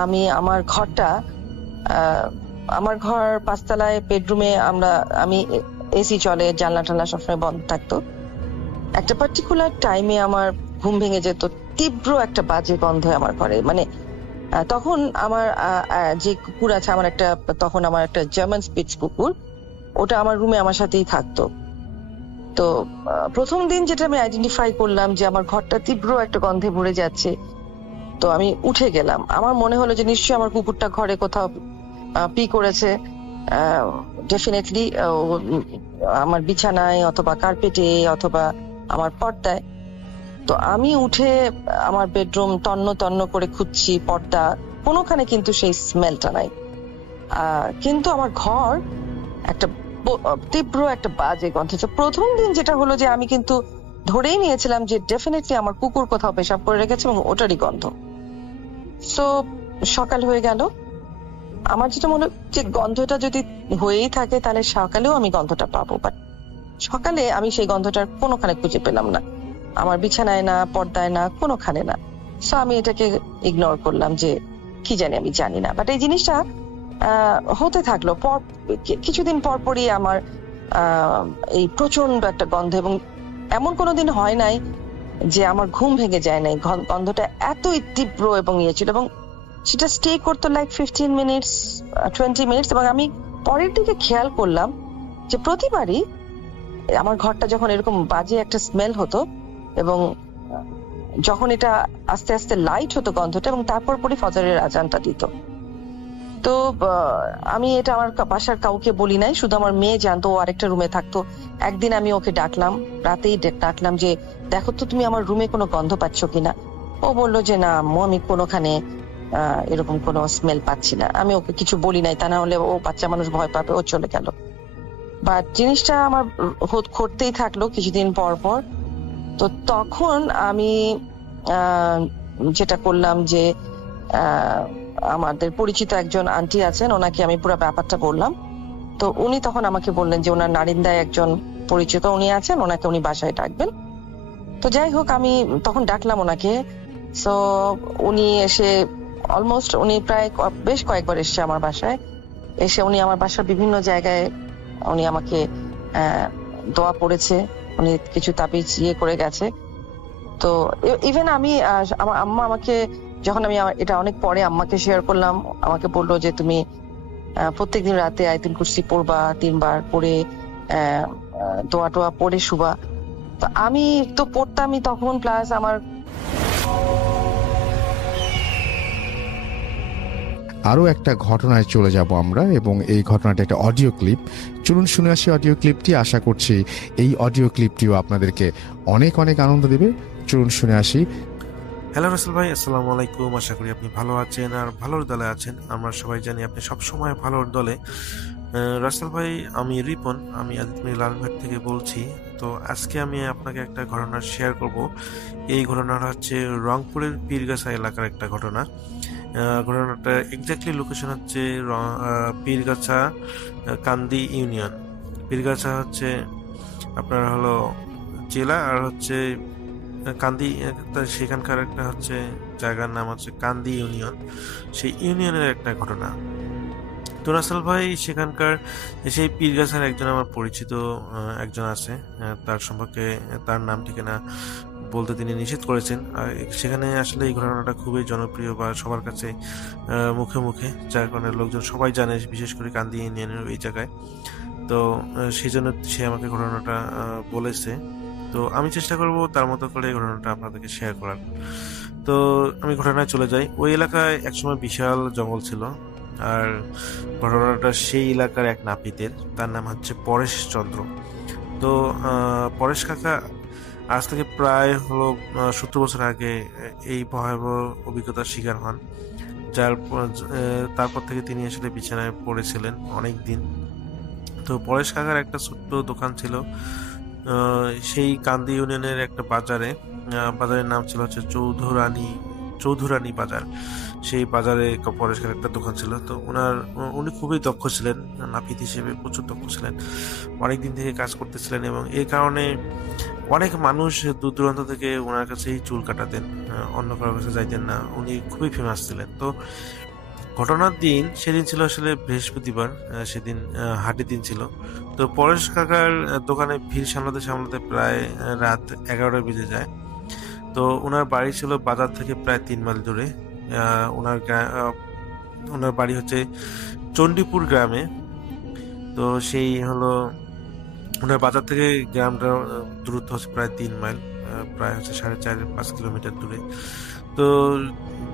আমি আমার ঘর 5তলায় বেডরুমে, আমি এসি চলে, জানলা টানলা সবসময় বন্ধ থাকতো। একটা পার্টিকুলার টাইমে আমার ঘুম ভেঙে যেত, তীব্র একটা বাজে গন্ধ আমার ঘরে। মানে তখন আমার যে কুকুর আছে, তখন আমার একটা জার্মান স্পিটস কুকুর, ওটা আমার রুমে আমার সাথেই থাকতো। তো প্রথম দিন যেটা আমি আইডেন্টিফাই করলাম যে আমার ঘরটা তীব্র একটা গন্ধে ভরে যাচ্ছে, তো আমি উঠে গেলাম। আমার মনে হলো যে নিশ্চয়ই আমার কুকুরটা ঘরে কোথাও পি করেছে, ডেফিনেটলি আমার বিছানায় অথবা কার্পেটে অথবা আমার পর্দায়। তো আমি উঠে আমার বেডরুম তন্ন তন্ন করে খুঁজছি, পর্দা কোনোখানে কিন্তু সেই স্মেলটা নাই। কিন্তু আমার ঘর একটা তীব্র একটা বাজে গন্ধ। প্রথম দিন যেটা হলো যে আমি কিন্তু ধরেই নিয়েছিলাম যে ডেফিনেটলি আমার কুকুর কোথাও পেশাব করে রেখেছে এবং ওটারই গন্ধ। সো সকাল হয়ে গেল, আমার যেটা মনে যে গন্ধটা যদি হয়েই থাকে তাহলে সকালেও আমি গন্ধটা পাবো, বাট সকালে আমি সেই গন্ধটার কোনোখানে খুঁজে পেলাম না, আমার বিছানায় না, পর্দায় না, কোনোখানে না। সো আমি এটাকে ইগনোর করলাম যে কি জানি, আমি জানি না। বাট এই জিনিসটা হতে থাকলো। কিছুদিন পরই আমার এই প্রচন্ড একটা গন্ধ, এবং এমন কোনোদিন হয় নাই যে আমার ঘুম ভেঙে যায় নাই। গন্ধটা এতই তীব্র এবং ছিল, এবং সেটা স্টে করতো লাইক 15 মিনিটস 20 মিনিটস। এবং আমি পরের দিকে খেয়াল করলাম যে প্রতিবারই আমার ঘরটা যখন এরকম বাজে একটা স্মেল হতো, এবং যখন এটা আস্তে আস্তে লাইট হতো গন্ধটা, এবং তারপর পরে ফজরের আজানটা দিত। তো আমি এটা আমার বাসার কাউকে বলি নাই, শুধু আমার মেয়ে জানতো, ও আরেকটা রুমে থাকতো। একদিন আমি ওকে ডাকলাম, রাতেই ডাকলাম যে দেখো তো তুমি আমার রুমে কোনো গন্ধ পাচ্ছ কিনা। ও বললো যে না আম্মু, আমি কোনোখানে এরকম কোনো স্মেল পাচ্ছি না। আমি ওকে কিছু বলি নাই, তা না হলে ও বাচ্চা মানুষ ভয় পাবে, ও চলে গেল। বাট জিনিসটা আমার ঘটতেই থাকলো কিছুদিন পর। তো তখন আমি যেটা করলাম যে আমাদের পরিচিত একজন আন্টি আছেন, ওনাকে আমি পুরো ব্যাপারটা বললাম। তো উনি তখন আমাকে বললেন যে ওনার নারিন্দায় একজন পরিচিত উনি আছেন, ওনাকে উনি বাসায় ডাকবেন। তো যাই হোক, আমি তখন ডাকলাম ওনাকে। সো উনি এসে উনি প্রায় বেশ কয়েকবার এসছে আমার বাসায়। এসে উনি আমার বাসার বিভিন্ন জায়গায় উনি আমাকে দোয়া পড়েছে, উনি কিছু তাবিজ করে গেছে। তো ইভেন আমার আম্মা আমাকে, যখন আমি এটা অনেক পরে আম্মাকে শেয়ার করলাম, আমাকে বললো যে তুমি প্রত্যেকদিন রাতে আয়াতুল কুরসি পড়বা, 3 বার পড়ে দোয়া টোয়া পড়ে শুবা। তো আমি তো পড়তামই তখন, প্লাস আমার আরো একটা ঘটনায় চলে যাব আমরা, এবং এই ঘটনাটা একটা অডিও ক্লিপ। চলুন শুনে আসি অডিও ক্লিপটি। আশা করছি এই অডিও ক্লিপটিও আপনাদেরকে অনেক অনেক আনন্দ দেবে। চলুন শুনে আসি। হ্যালো রাসেল ভাই, আসসালামু আলাইকুম। আশা করি আপনি ভালো আছেন আর ভালোর দলে আছেন। আমরা সবাই জানি আপনি সবসময় ভালোর দলে। রাসেল ভাই, আমি রিপন, আমি আদিতমির লালবাগ থেকে বলছি। তো আজকে আমি আপনাকে একটা ঘটনা শেয়ার করব। এই ঘটনাটা হচ্ছে রংপুরের পীরগাছা এলাকার একটা ঘটনা। ঘটনাটা এক্স্যাক্টলি লোকেশন হচ্ছে পীরগাছা কান্দি ইউনিয়ন। পীরগাছা হচ্ছে আপনার হলো জেলা, আর হচ্ছে কান্দি সেখানকার একটা হচ্ছে জায়গার নাম হচ্ছে কান্দি ইউনিয়ন, সেই ইউনিয়নের একটা ঘটনা। তো রাসেল ভাই সেখানকার সেই পীরগাছার একজন আমার পরিচিত একজন আছে, তার সম্পর্কে তার নাম ঠিকানা বলতে তিনি নিষেধ করেছেন। আর সেখানে আসলে এই ঘটনাটা খুবই জনপ্রিয় বা সবার কাছে মুখে মুখে, যার কারণে লোকজন সবাই জানে, বিশেষ করে কান্দি ইউনিয়নের এই জায়গায়। তো সেই জন্য সে আমাকে ঘটনাটা বলেছে। তো আমি চেষ্টা করব তার মতো করে এই ঘটনাটা আপনাদেরকে শেয়ার করার। তো আমি ঘটনায় চলে যাই। ওই এলাকায় একসময় বিশাল জঙ্গল ছিল, আর ঘটনাটা সেই এলাকার এক নাপিতের, তার নাম হচ্ছে পরেশ চন্দ্র। তো পরেশ কাকা আজ থেকে প্রায় হলো 70 বছর আগে এই ভয়াবহ অভিজ্ঞতার শিকার হন, তারপর থেকে তিনি আসলে বিছানায় পড়েছিলেন অনেক দিন। তো পরেশ কাকার একটা ছোট্ট দোকান ছিল সেই কান্দি ইউনিয়নের একটা বাজারে। বাজারের নাম ছিল হচ্ছে চৌধুরানী বাজার। সেই বাজারে পরেশ কাকার একটা দোকান ছিল। তো উনি খুবই দক্ষ ছিলেন, নাপিত হিসেবে প্রচুর দক্ষ ছিলেন, অনেকদিন থেকে কাজ করতেছিলেন, এবং এই কারণে অনেক মানুষ দূর দূরান্ত থেকে ওনার কাছেই চুল কাটাতেন, অন্য কারোর কাছে যাইতেন না। উনি খুবই ফেমাস ছিলেন। তো ঘটনার দিন সেদিন ছিল আসলে বৃহস্পতিবার, সেদিন হাটের দিন ছিল। তো পরেশ কাকার দোকানে ভিড় সামলাতে সামলাতে প্রায় রাত 11টা বেজে যায়। তো ওনার বাড়ি ছিল বাজার থেকে প্রায় 3 মাইল দূরে। ওনার বাড়ি হচ্ছে চণ্ডীপুর গ্রামে। তো সেই হলো ওনার বাজার থেকে গ্রামটা দূরত্ব হচ্ছে প্রায় 3 মাইল, প্রায় হচ্ছে 4.5-5 কিলোমিটার দূরে। তো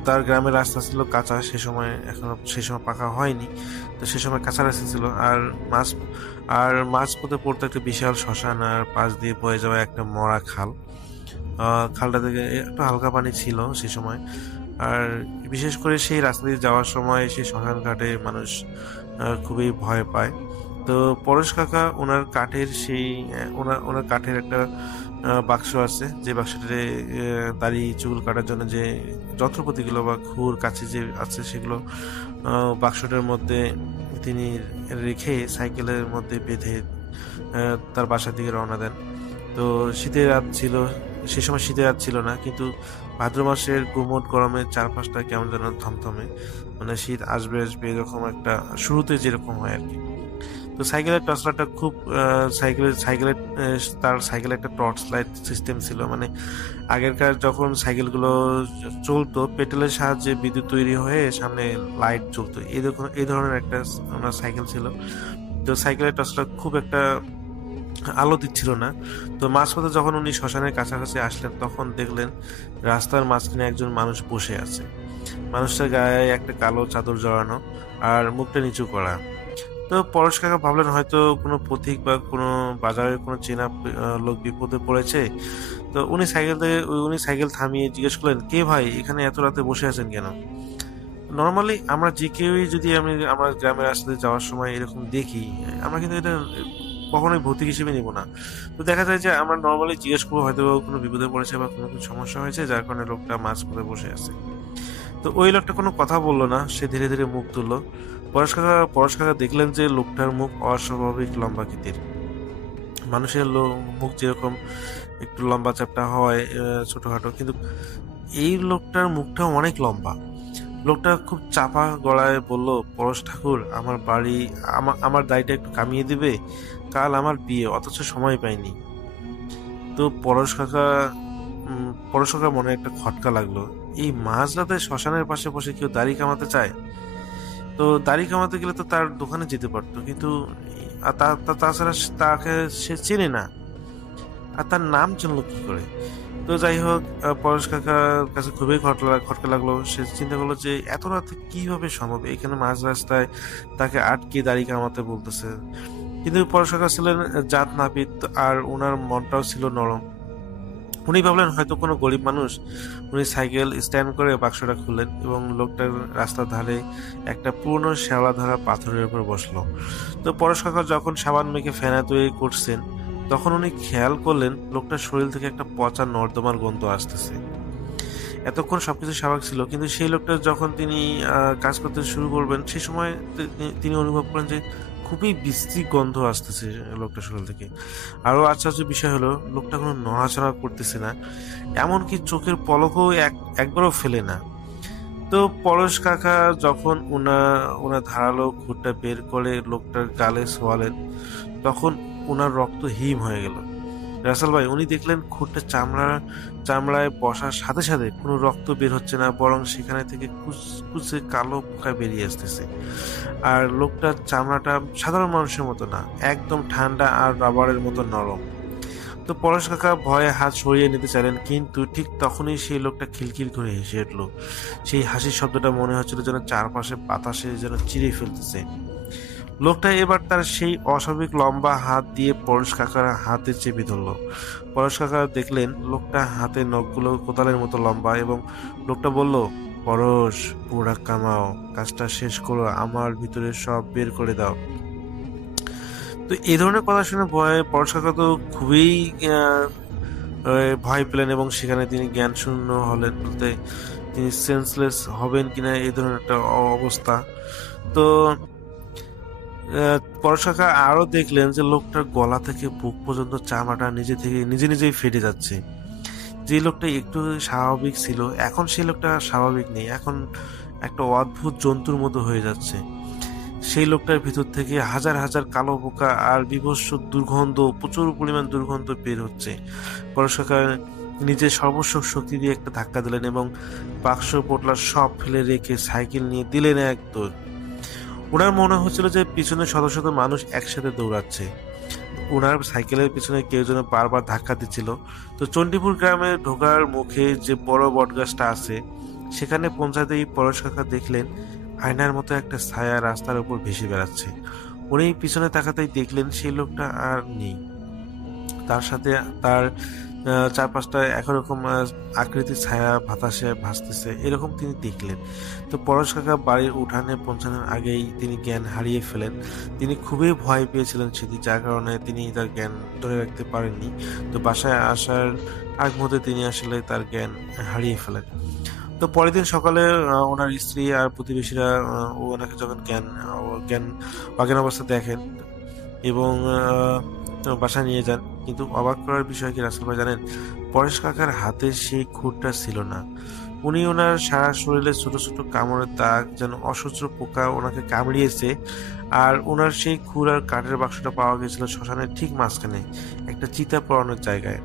তার গ্রামের রাস্তা ছিল কাঁচা, সে সময় পাকা হয়নি। তো সে সময় কাঁচা রাস্তা ছিল, আর মাঝ পথে পড়তো একটা বিশাল শ্মশান, আর পাশ দিয়ে বয়ে যাওয়া একটা মরা খাল। খালটা থেকে একটু হালকা পানি ছিল সে সময়। আর বিশেষ করে সেই রাস্তা দিয়ে যাওয়ার সময় সেই শ্মশান ঘাটে মানুষ খুবই ভয় পায়। তো পরেশ কাকা ওনার কাঠের একটা বাক্স আছে, যে বাক্সটাতে দাড়ি চুল কাটার জন্য যে যন্ত্রপাতিগুলো বা খুর কাছে যে আছে সেগুলো বাক্সটার মধ্যে তিনি রেখে সাইকেলের মধ্যে বেঁধে তার বাসার দিকে রওনা দেন। তো শীতের রাত ছিল, সে সময় শীতের রাত ছিল না, কিন্তু ভাদ্র মাসের গুমোট গরমে চারপাশটা কেমন যেন থমথমে, মানে শীত আসবে এরকম একটা শুরুতে যেরকম হয় আর কি। তো সাইকেলের টর্চলাইটটা খুব তার সাইকেলে একটা টর্চ লাইট সিস্টেম ছিল, মানে আগেরকার যখন সাইকেলগুলো চলতো পেট্রোলের সাহায্যে বিদ্যুৎ তৈরি হয়ে সামনে লাইট জ্বলতো, এই ধরনের একটা ওনার সাইকেল ছিল। তো সাইকেলের টর্চটা খুব একটা আলো দিচ্ছিল না। তো মাঝপথে যখন উনি শ্মশানের কাছাকাছি আসলেন, তখন দেখলেন রাস্তার মাঝখানে একজন মানুষ বসে আছে। মানুষটার গায়ে একটা কালো চাদর জড়ানো, আর মুখটা নিচু করা। তো পরেশ কাকা ভাবলেন হয়তো কোনো পথিক বা কোনো বাজারের কোনো চেনা লোক বিপদে পড়েছে। তো উনি সাইকেল থামিয়ে জিজ্ঞেস করলেন, কে ভাই, এখানে এত রাতে বসে আছেন কেন? নর্মালি আমরা যে কেউই যদি আমার গ্রামের রাস্তাতে যাওয়ার সময় এরকম দেখি, আমরা কিন্তু এটা কখনোই ভৌতিক হিসেবে নিব না। তো দেখা যায় যে আমরা নর্মালি জিজ্ঞেস করবো হয়তো কোনো বিপদে পড়েছে বা কোনো কিছু সমস্যা হয়েছে, যার কারণে লোকটা মাঝ পথে বসে আছে। তো ওই লোকটা কোনো কথা বললো না, সে ধীরে ধীরে মুখ তুললো। পরেশ কাকা দেখলেন যে লোকটার মুখ অস্বাভাবিক লম্বাকৃতির। মানুষের মুখ যেরকম একটু লম্বা চ্যাপ্টা হয়, ছোটখাটো, কিন্তু এই লোকটার মুখটাও অনেক লম্বা। লোকটা খুব চাপা গলায় বলল, পরেশ ঠাকুর, আমার দাড়িটা একটু কামিয়ে দিবে, কাল আমার বিয়ে, অথচ সময় পাইনি। তো পরেশ কাকা মনে একটা খটকা লাগলো, এই মাঝরাতে শ্মশানের পাশে বসে কেউ দাড়ি কামাতে চায়? তো দাড়ি কামাতে গেলে তো তার দোকানে যেতে পারতো, কিন্তু তাছাড়া তাকে সে চেনে না, আর তার নাম জানলো কি করে? তো যাই হোক, পরেশ কাকার কাছে খুবই খটকা লাগলো। সে চিন্তা করলো যে এত রাতে কিভাবে সম্ভব, এখানে মাঝ রাস্তায় তাকে আটকে দাড়ি কামাতে বলতেছে। কিন্তু পরেশ কাকা ছিলেন জাত নাপিত, আর ওনার মনটাও ছিল নরম। উনি ভাবলেন হয়তো কোনো গরিব মানুষ। উনি সাইকেল স্ট্যান্ড করে বাক্সটা খুললেন এবং লোকটার রাস্তার ধারে একটা পুরনো শ্যাওলা ধরা পাথরের উপর বসলো। তো পরেশ কাকা যখন সাবান মেখে ফেনা তৈরি করছেন, তখন উনি খেয়াল করলেন লোকটার শরীর থেকে একটা পচা নর্দমার গন্ধ আসতেছে। এতক্ষণ সবকিছু স্বাভাবিক ছিল, কিন্তু সেই লোকটা যখন তিনি কাজ করতে শুরু করবেন সেই সময় তিনি অনুভব করেন যে খুবই বিশ্রী গন্ধ আসতেছে লোকটা শরীর থেকে। আরো আশ্চর্য বিষয় হলো লোকটা কোনো নড়াচড়া করতেছে না, এমনকি চোখের পলকও একবারও ফেলে না। তো পরশ কাকা যখন ওনার ধারালো ঘুরটা বের করে লোকটার গালে ছোঁয়ালেন, তখন ওনার রক্ত হিম হয়ে গেল। রাসেল ভাই, উনি দেখলেন খুঁটটা চামড়ায় বসার সাথে সাথে কোনো রক্ত বের হচ্ছে না, বরং সেখানে থেকে কুচকুচে কালো পোকা বেরিয়ে আসতেছে। আর লোকটার চামড়াটা সাধারণ মানুষের মতো না, একদম ঠান্ডা আর রাবারের মতো নরম। তো পরশ কাকা ভয়ে হাত সরিয়ে নিতে চাইলেন, কিন্তু ঠিক তখনই সেই লোকটা খিলখিল করে হেসে উঠল। সেই হাসির শব্দটা মনে হচ্ছিল যেন চারপাশে বাতাসে যেন চিরে ফেলতেছে। লোকটা এবার তার সেই অস্বাভাবিক লম্বা হাত দিয়ে পরশ কাকার হাতে চেপে ধরল। পরশ কাকা দেখলেন লোকটা হাতে নখগুলো কোদালের মতো লম্বা, এবং লোকটা বলল, পরশ, প্রোডাক্ট কামাও, কাজটা শেষ করো, আমার ভিতরে সব বের করে দাও। তো এই ধরনের কথা শুনে পরশ কাকা তো খুবই ভয় পেলেন, এবং সেখানে তিনি জ্ঞান শূন্য হলেন, বলতে তিনি সেন্সলেস হবেন কিনা এই ধরনের একটা অবস্থা। তো পরশ কাকা আরো দেখলেন যে লোকটার গলা থেকে বুক পর্যন্ত চামড়াটা নিজেই ফেটে যাচ্ছে। যে লোকটা একটু স্বাভাবিক ছিল এখন সেই লোকটা স্বাভাবিক নেই, এখন একটা অদ্ভুত জন্তুর মতো হয়ে যাচ্ছে। সেই লোকটার ভিতর থেকে হাজার হাজার কালো পোকা আর বিভৎস দুর্গন্ধ, প্রচুর পরিমাণ দুর্গন্ধ বের হচ্ছে। পরশ কাকা নিজের সর্বস্ব শক্তি দিয়ে একটা ধাক্কা দিলেন এবং বাক্স পোটলা সব ফেলে রেখে সাইকেল নিয়ে দিলেন এক দৌড়। ওনার মনে হচ্ছিল যে পিছনে শত শত মানুষ একসাথে দৌড়াচ্ছে, ওনার সাইকেলের পিছনে কেউ যেন বারবার ধাক্কা দিচ্ছিল। তো চণ্ডীপুর গ্রামে ঢোকার মুখে যে বড় বটগাছটা আছে, সেখানে পৌঁছাতেই পরশ কাকা দেখলেন আয়নার মতো একটা ছায়া রাস্তার উপর ভেসে বেড়াচ্ছে। উনি পিছনে তাকাতেই দেখলেন সেই লোকটা আর নেই, তার সাথে তার চারপাশটা একরকম আকৃতির ছায়া বাতাসে ভাসতেছে, এরকম তিনি দেখলেন। তো পরশ কাকা বাড়ির উঠানে পৌঁছানোর আগেই তিনি জ্ঞান হারিয়ে ফেলেন। তিনি খুবই ভয় পেয়েছিলেন সেদিন, যার কারণে তিনি তার জ্ঞান ধরে রাখতে পারেননি। তো বাসায় আসার আগ মুহূর্তে তিনি আসলে তার জ্ঞান হারিয়ে ফেলেন। তো পরের দিন সকালে ওনার স্ত্রী আর প্রতিবেশীরা ওনাকে যখন অজ্ঞান অবস্থা দেখেন এবং বাসায় নিয়ে যান, কিন্তু অবাক করার বিষয় কি রাসেল ভাই জানেন, পরেশ কাকার হাতে সেই খুঁটটা ছিল না। উনি ওনার সারা শরীরে ছোট ছোট কামড়ের দাগ, যেন অসহ্য পোকা ওনাকে কামড়িয়েছে। আর ওনার সেই খুর আর কাঠের বাক্সটা পাওয়া গেছিল শ্মশানের ঠিক মাঝখানে একটা চিতা পড়ানোর জায়গায়।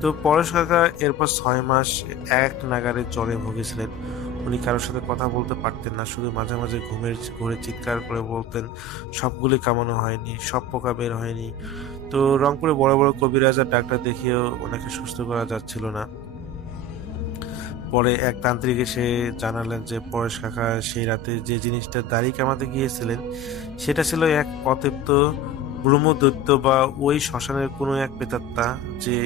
তো পরেশ কাকা এরপর 6 মাস এক নাগারে জ্বরে ভুগেছিলেন। উনি কারোর সাথে কথা বলতে পারতেন না, শুধু মাঝে মাঝে ঘুরে চিৎকার করে বলতেন সবগুলি কামানো হয়নি, সব পোকা বের হয়নি। তো রংপুরে বড় বড় কবিরাজ আর ডাক্তার দেখিয়েও ওনাকে সুস্থ করা যাচ্ছিল না। পরে এক তান্ত্রিক এসে জানালেন যে পরেশ কাকা সেই রাতে যে জিনিসটা দাড়ি কামাতে গিয়েছিলেন সেটা ছিল এক অতৃপ্ত ব্রহ্মদৈত্য বা ওই শ্মশানের কোনো এক প্রেতাত্মা, যে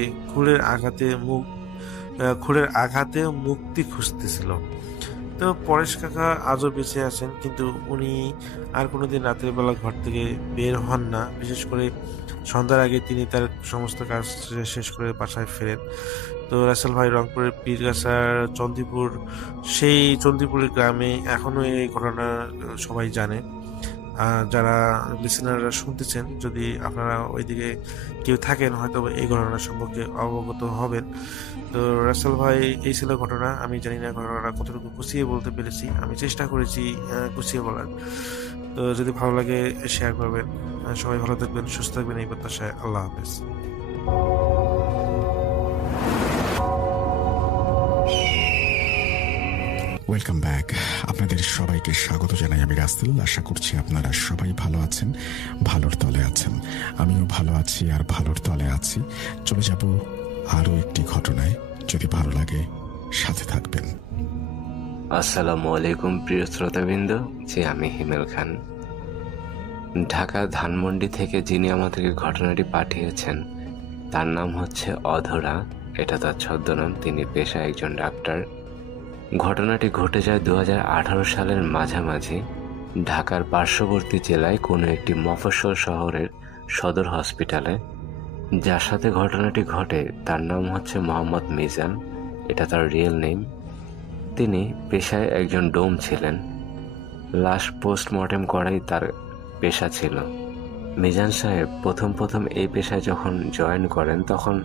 খুরের আঘাতে মুক্তি খুঁজতেছিল। তো পরেশ কাকা আজও বেঁচে আছেন, কিন্তু উনি আর কোনোদিন রাতের বেলা ঘর থেকে বের হন না। বিশেষ করে সন্ধ্যার আগে তিনি তার সমস্ত কাজ শেষ করে বাসায় ফেরেন। তো রাসেল ভাই, রংপুরের পীরগাছার সেই চন্দিপুরের গ্রামে এখনো এই ঘটনা সবাই জানে। যারা লিসেনাররা শুনতেছেন, যদি আপনারা ওইদিকে কেউ থাকেন হয়তো এই ঘটনা সম্পর্কে অবগত হবেন। তো রাসেল ভাই, এই ছিল ঘটনা। আমি জানি না ঘটনাটা কতটুকু গুছিয়ে বলতে পেরেছি, আমি চেষ্টা করেছি গুছিয়ে বলার। তো যদি ভালো লাগে শেয়ার করবেন। সবাই ভালো থাকবেন, সুস্থ থাকবেন, এই প্রত্যাশায়। আল্লাহ হাফেজ। Welcome back. আপনাদের সবাইকে স্বাগত জানাই আমি রাসেল। আশা করছি আপনারা সবাই ভালো আছেন, ভালোর তলে আছেন। আমিও ভালো আছি আর ভালোর তলে আছি। চলে যাব আরও একটি ঘটনায়, যদি ভালো লাগে সাথে থাকবেন। আসসালামু আলাইকুম প্রিয় শ্রোতাবৃন্দ, যে আমি হিমেল খান। ঢাকা ধানমন্ডি থেকে যিনি আমাদেরকে ঘটনাটি পাঠিয়েছেন তার নাম হচ্ছে অধরা, এটা তার ছদ্মনাম। তিনি পেশায় একজন ডাক্তার। ঘটনাটি ঘটে যায় 2018 সালের মাঝামাঝি ঢাকার পার্শ্ববর্তী জেলায় কোনো একটি মফস্বল শহরের সদর হসপিটালে। যার সাথে ঘটনাটি ঘটে তার নাম হচ্ছে মোহাম্মদ মিজান, এটা তার রিয়েল নেম। তিনি পেশায় একজন ডোম ছিলেন। লাশ পোস্টমর্টেম করাই তার পেশা ছিল। মিজান সাহেব প্রথম এই পেশায় যখন জয়েন করেন তখন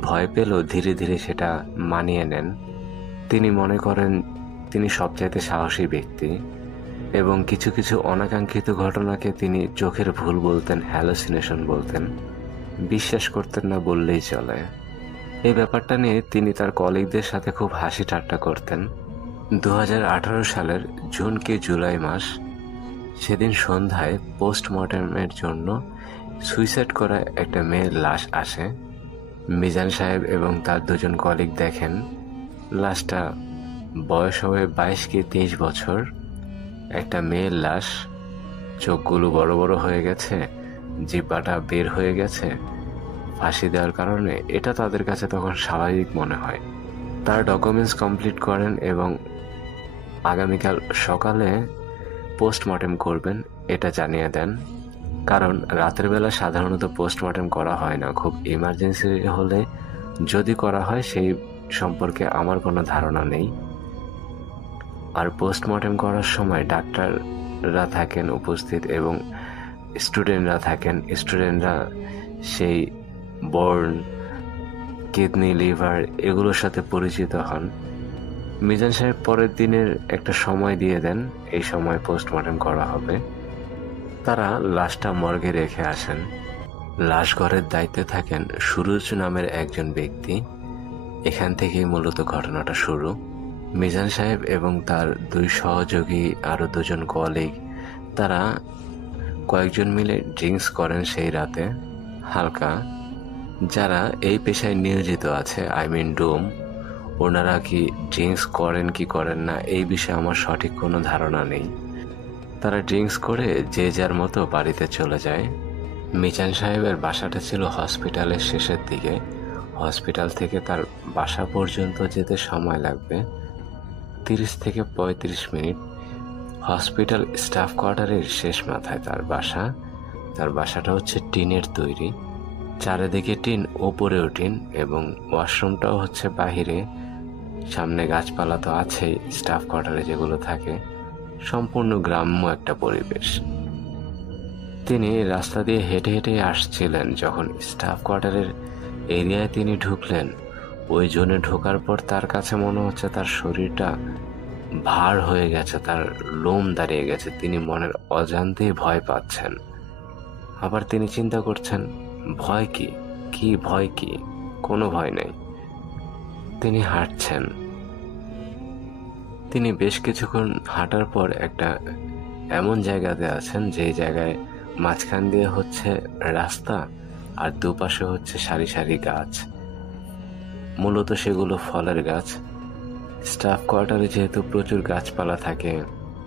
ভয় পেলেও ধীরে ধীরে সেটা মানিয়ে নেন। তিনি মনে করেন তিনি সবচাইতে সাহসী ব্যক্তি এবং কিছু কিছু অনাকাঙ্ক্ষিত ঘটনাকে তিনি চোখের ভুল বলতেন, হ্যালোসিনেশন বলতেন, বিশ্বাস করতেন না বললেই চলে। এই ব্যাপারটা নিয়ে তিনি তার কলিগদের সাথে খুব হাসি ঠাট্টা করতেন। 2018 সালের জুন কি জুলাই মাস, সেদিন সন্ধ্যায় পোস্টমর্টেমের জন্য সুইসাইড করা একটা মেয়ের লাশ আসে। মিজান সাহেব এবং তার দুজন কলিগ দেখেন লাশটা বয়স হবে 22 কি 23 বছর, একটা মেয়ের লাশ, চোখগুলো বড় বড় হয়ে গেছে, জিহ্বাটা বের হয়ে গেছে ফাঁসি দেওয়ার কারণে। এটা তাদের কাছে তখন স্বাভাবিক মনে হয়। তার ডকুমেন্টস কমপ্লিট করেন এবং আগামীকাল সকালে পোস্টমর্টেম করবেন এটা জানিয়ে দেন। কারণ রাতের বেলা সাধারণত পোস্টমর্টেম করা হয় না, খুব ইমার্জেন্সি হলে যদি করা হয় সেই সম্পর্কে আমার কোনো ধারণা নেই। আর পোস্টমর্টেম করার সময় ডাক্তাররা থাকেন উপস্থিত এবং স্টুডেন্টরা থাকেন। স্টুডেন্টরা সেই বর্ন, কিডনি, লিভার এগুলোর সাথে পরিচিত হন। মিজান সাহেব পরের দিনের একটা সময় দিয়ে দেন, এই সময় পোস্টমর্টেম করা হবে। তারা লাশটা মর্গে রেখে আসেন। লাশ ঘরের দায়িত্বে থাকেন সুরজ নামের একজন ব্যক্তি। এখান থেকেই মূলত ঘটনাটা শুরু। মিজান সাহেব এবং তার দুই সহযোগী আরো দুজন কলিগ তারা কয়েকজন মিলে ড্রিঙ্কস করেন সেই রাতে হালকা। যারা এই পেশায় নিয়োজিত আছে, ডোম, ওনারা কি ড্রিঙ্কস করেন কি করেন না এই বিষয়ে আমার সঠিক কোনো ধারণা নেই। তারা ড্রিঙ্কস করে যে যার মতো বাড়িতে চলে যায়। মিজান সাহেবের বাসাটা ছিল হসপিটালের শেষের দিকে। হসপিটাল থেকে তার বাসা পর্যন্ত যেতে সময় লাগবে 30 থেকে 35 মিনিট। হসপিটাল স্টাফ কোয়ার্টারের শেষ মাথায় তার বাসা। তার বাসাটা হচ্ছে টিনের তৈরি, চারিদিকে টিন, ওপরেও টিন এবং ওয়াশরুমটাও হচ্ছে বাহিরে। সামনে গাছপালা তো আছেই, স্টাফ কোয়ার্টারে যেগুলো থাকে। সম্পূর্ণ গ্রাম্য একটা পরিবেশ। তিনি রাস্তা দিয়ে হেঁটে হেঁটে আসছিলেন যখন স্টাফ কোয়ার্টারের এরিয়ায় তিনি ঢুকলেন। ওই জোনে ঢোকার পর তার কাছে মনে হচ্ছে তার শরীরটা ভার হয়ে গেছে, তার লোম দাঁড়িয়ে গেছে। তিনি মনের অজান্তেই ভয় পাচ্ছেন। আবার তিনি চিন্তা করছেন ভয় কি, কি ভয় কি, কোনো ভয় নেই। তিনি হাঁটছেন। তিনি বেশ কিছুক্ষণ হাঁটার পর একটা এমন জায়গাতে আছেন যে জায়গায় মাঝখান দিয়ে হচ্ছে রাস্তা আর দুপাশে হচ্ছে সারি সারি গাছ। মূলত সেগুলো ফলের গাছ। স্টাফ কোয়ার্টারে যেহেতু প্রচুর গাছপালা থাকে,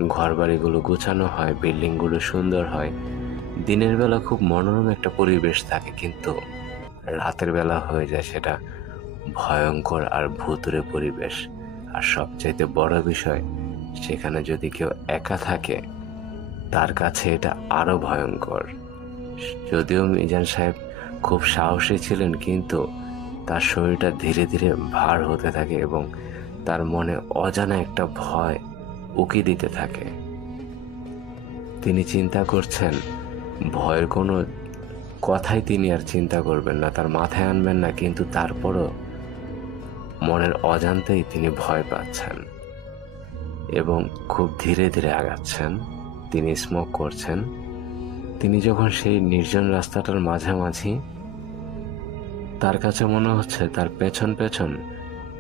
ঘরবাড়িগুলো গোছানো হয়, বিল্ডিংগুলো সুন্দর হয়, দিনের বেলা খুব মনোরম একটা পরিবেশ থাকে, কিন্তু রাতের বেলা হয়ে যায় সেটা ভয়ঙ্কর আর ভুতুড়ে পরিবেশ। আর সবচাইতে বড় বিষয়, সেখানে যদি কেউ একা থাকে তার কাছে এটা আরো ভয়ঙ্কর। যদিও মিজান সাহেব খুব সাহসী ছিলেন, কিন্তু তার শরীরটা ধীরে ধীরে ভার হতে থাকে এবং তার মনে অজানা একটা ভয় উকি দিতে থাকে। তিনি চিন্তা করছেন, ভয়ের কোনো কথাই তিনি আর চিন্তা করবেন না, তার মাথায় আনবেন না, কিন্তু তারপরও মনের অজান্তেই তিনি ভয় পাচ্ছেন এবং খুব ধীরে ধীরে আগাচ্ছেন। তিনি স্মোক করছেন। তিনি যখন সেই নির্জন রাস্তাটার মাঝামাঝি, তার কাছে মনে হচ্ছে তার পেছন পেছন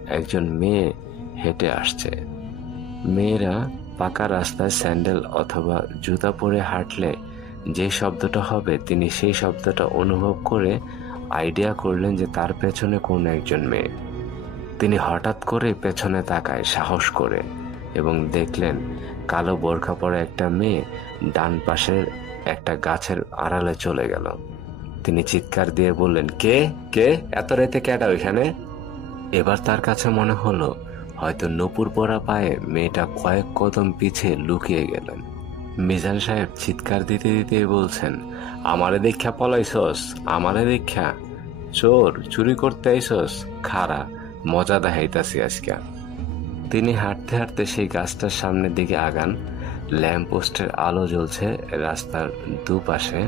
একজন মেয়ে হেঁটে আসছে। মেয়েরা পাকা রাস্তায় স্যান্ডেল অথবা জুতা পরে হাঁটলে যে শব্দটা হবে, তিনি সেই শব্দটা অনুভব করে আইডিয়া করলেন যে তার পেছনে কোন একজন মেয়ে। তিনি হঠাৎ করে পেছনে তাকায় সাহস করে এবং দেখলেন কালো বোরখা পরা একটা মেয়ে ডান পাশের একটা গাছের আড়ালে চলে গেল। তিনি চিৎকার দিয়ে বললেন, কে কে এত রাতে কেডা ওইখানে? এবার তার কাছে মনে হলো হয়তো নূপুর পরা পায়ে মেয়েটা কয়েক কদম পিছে লুকিয়ে গেলেন। মিজান সাহেব চিৎকার দিতে দিতে বলছেন, আমারে দেখা পলাইছস? আমারে দেখা? চোর, চুরি করতে আইছস? খারা, মজা দেখাইতাছি আজকে। তিনি হাঁটতে হাঁটতে সেই গাছটার সামনের দিকে আগান। ল্যাম্প পোস্টের আলো জ্বলছে রাস্তার দুপাশে,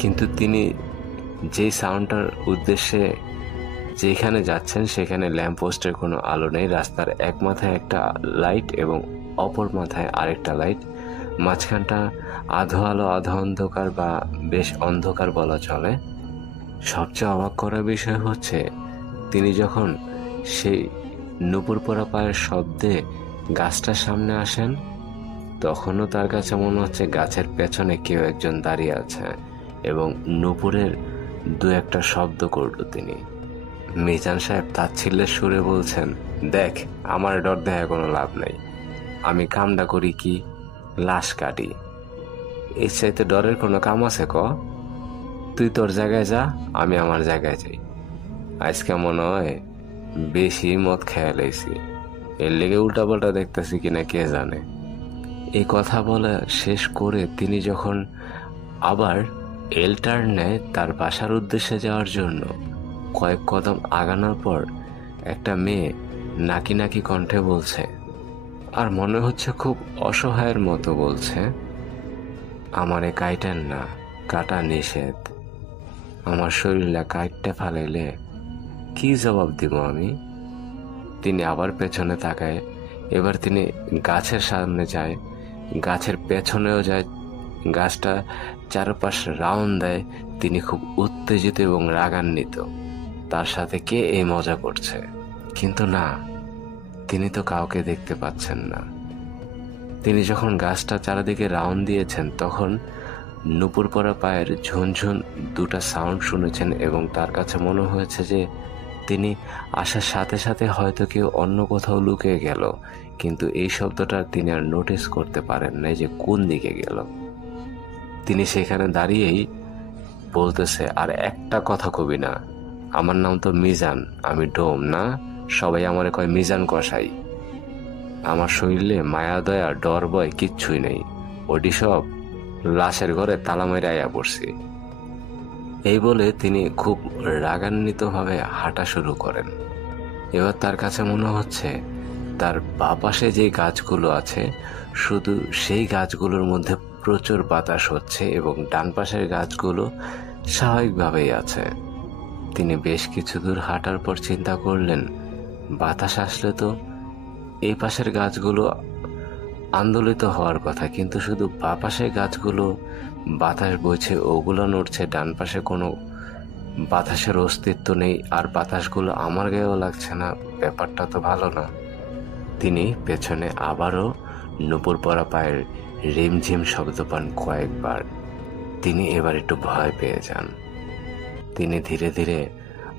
কিন্তু তিনি যেই সাউন্ডটার উদ্দেশ্যে যেখানে যাচ্ছেন সেখানে ল্যাম্প পোস্টের কোনো আলো নেই। রাস্তার এক মাথায় একটা লাইট এবং অপর মাথায় আরেকটা লাইট, মাঝখানটা আধো আলো আধো অন্ধকার বা বেশ অন্ধকার বলা চলে। সবচেয়ে অবাক করার বিষয় হচ্ছে তিনি যখন সেই নুপুর পরা পায়ের শব্দে গাছটার সামনে আসেন তখনও তার কাছে মনে হচ্ছে গাছের পেছনে কেউ একজন দাঁড়িয়ে আছে এবং নুপুরের দু একটা শব্দ করল তিনি। মিজান সাহেব তাচ্ছিল্যের সুরে বলছেন, দেখ, আমার ডর দেখে কোনো লাভ নাই। আমি কামটা করি কি? লাশ কাটি। এর চাইতে ডরের কোনো কাম আছে ক? তুই তোর জায়গায় যা, আমি আমার জায়গায় যাই। আজকে মনে হয় বেশি মদ খেয়ে লাইছি, এর লেগে উল্টাপাল্টা দেখতেছি কিনা কে জানে। এই কথা বলা শেষ করে তিনি যখন আবার এল টার্ন নেয় তার বাসার উদ্দেশ্যে যাওয়ার জন্য, কয়েক কদম আগানোর পর একটা মেয়ে নাকি নাকি কণ্ঠে বলছে, আর মনে হচ্ছে খুব অসহায়ের মতো বলছে, আমারে কাইটেন না, কাটা নিষেধ। আমার শরীরে কাইটটা ফালাইলে কি জবাব দিব আমি? তিনি আবার পেছনে তাকায়। এবার তিনি গাছের সামনে যায়, গাছের পেছনেও যায়, গাছটা চারপাশ রাউন্ড দেয়। তিনি খুব উত্তেজিত এবং রাগান্বিত, তার সাথে কে এই মজা করছে। কিন্তু না, তিনি তো কাউকে দেখতে পাচ্ছেন না। তিনি যখন গাছটা চারিদিকে রাউন্ড দিয়েছেন তখন নুপুর পরা পায়ের ঝুনঝুন দুটা সাউন্ড শুনেছেন এবং তার কাছে মনে হয়েছে যে তিনি আসার সাথে সাথে হয়তো কেউ অন্য কোথাও লুকিয়ে গেল, কিন্তু এই শব্দটা তিনি আর নোটিস করতে পারেন নাই যে কোন দিকে গেল। তিনি সেখানে দাঁড়িয়েই বলতেছে, আর একটা কথা কবি না, আমার নাম তো মিজান, আমি ডোম না, সবাই আমারে কয় মিজান কসাই। আমার শরীরে মায়া দয়া ডর ভয় কিচ্ছুই নেই, ওটি সব লাশের ঘরে তালা মেরে আয়া পড়ছি। এই বলে তিনি খুব রাগান্বিতভাবে হাঁটা শুরু করেন। এবার তার কাছে মনে হচ্ছে তার বাঁ পাশে যে গাছগুলো আছে শুধু সেই গাছগুলোর মধ্যে প্রচুর বাতাস হচ্ছে এবং ডান পাশের গাছগুলো স্বাভাবিকভাবেই আছে। তিনি বেশ কিছু দূর হাঁটার পর চিন্তা করলেন, বাতাস আসলে তো এই পাশের গাছগুলো আন্দোলিত হওয়ার কথা, কিন্তু শুধু বাঁ পাশের গাছগুলো বাতাস বইছে, ওগুলো নড়ছে, ডান পাশে কোনো বাতাসের অস্তিত্ব নেই, আর বাতাসগুলো আমার গায়েও লাগছে না, ব্যাপারটা তো ভালো না। তিনি পেছনে আবারও নুপুর পরা পায়ের রিমঝিম শব্দ পান কয়েকবার। তিনি এবার একটু ভয় পেয়ে যান। তিনি ধীরে ধীরে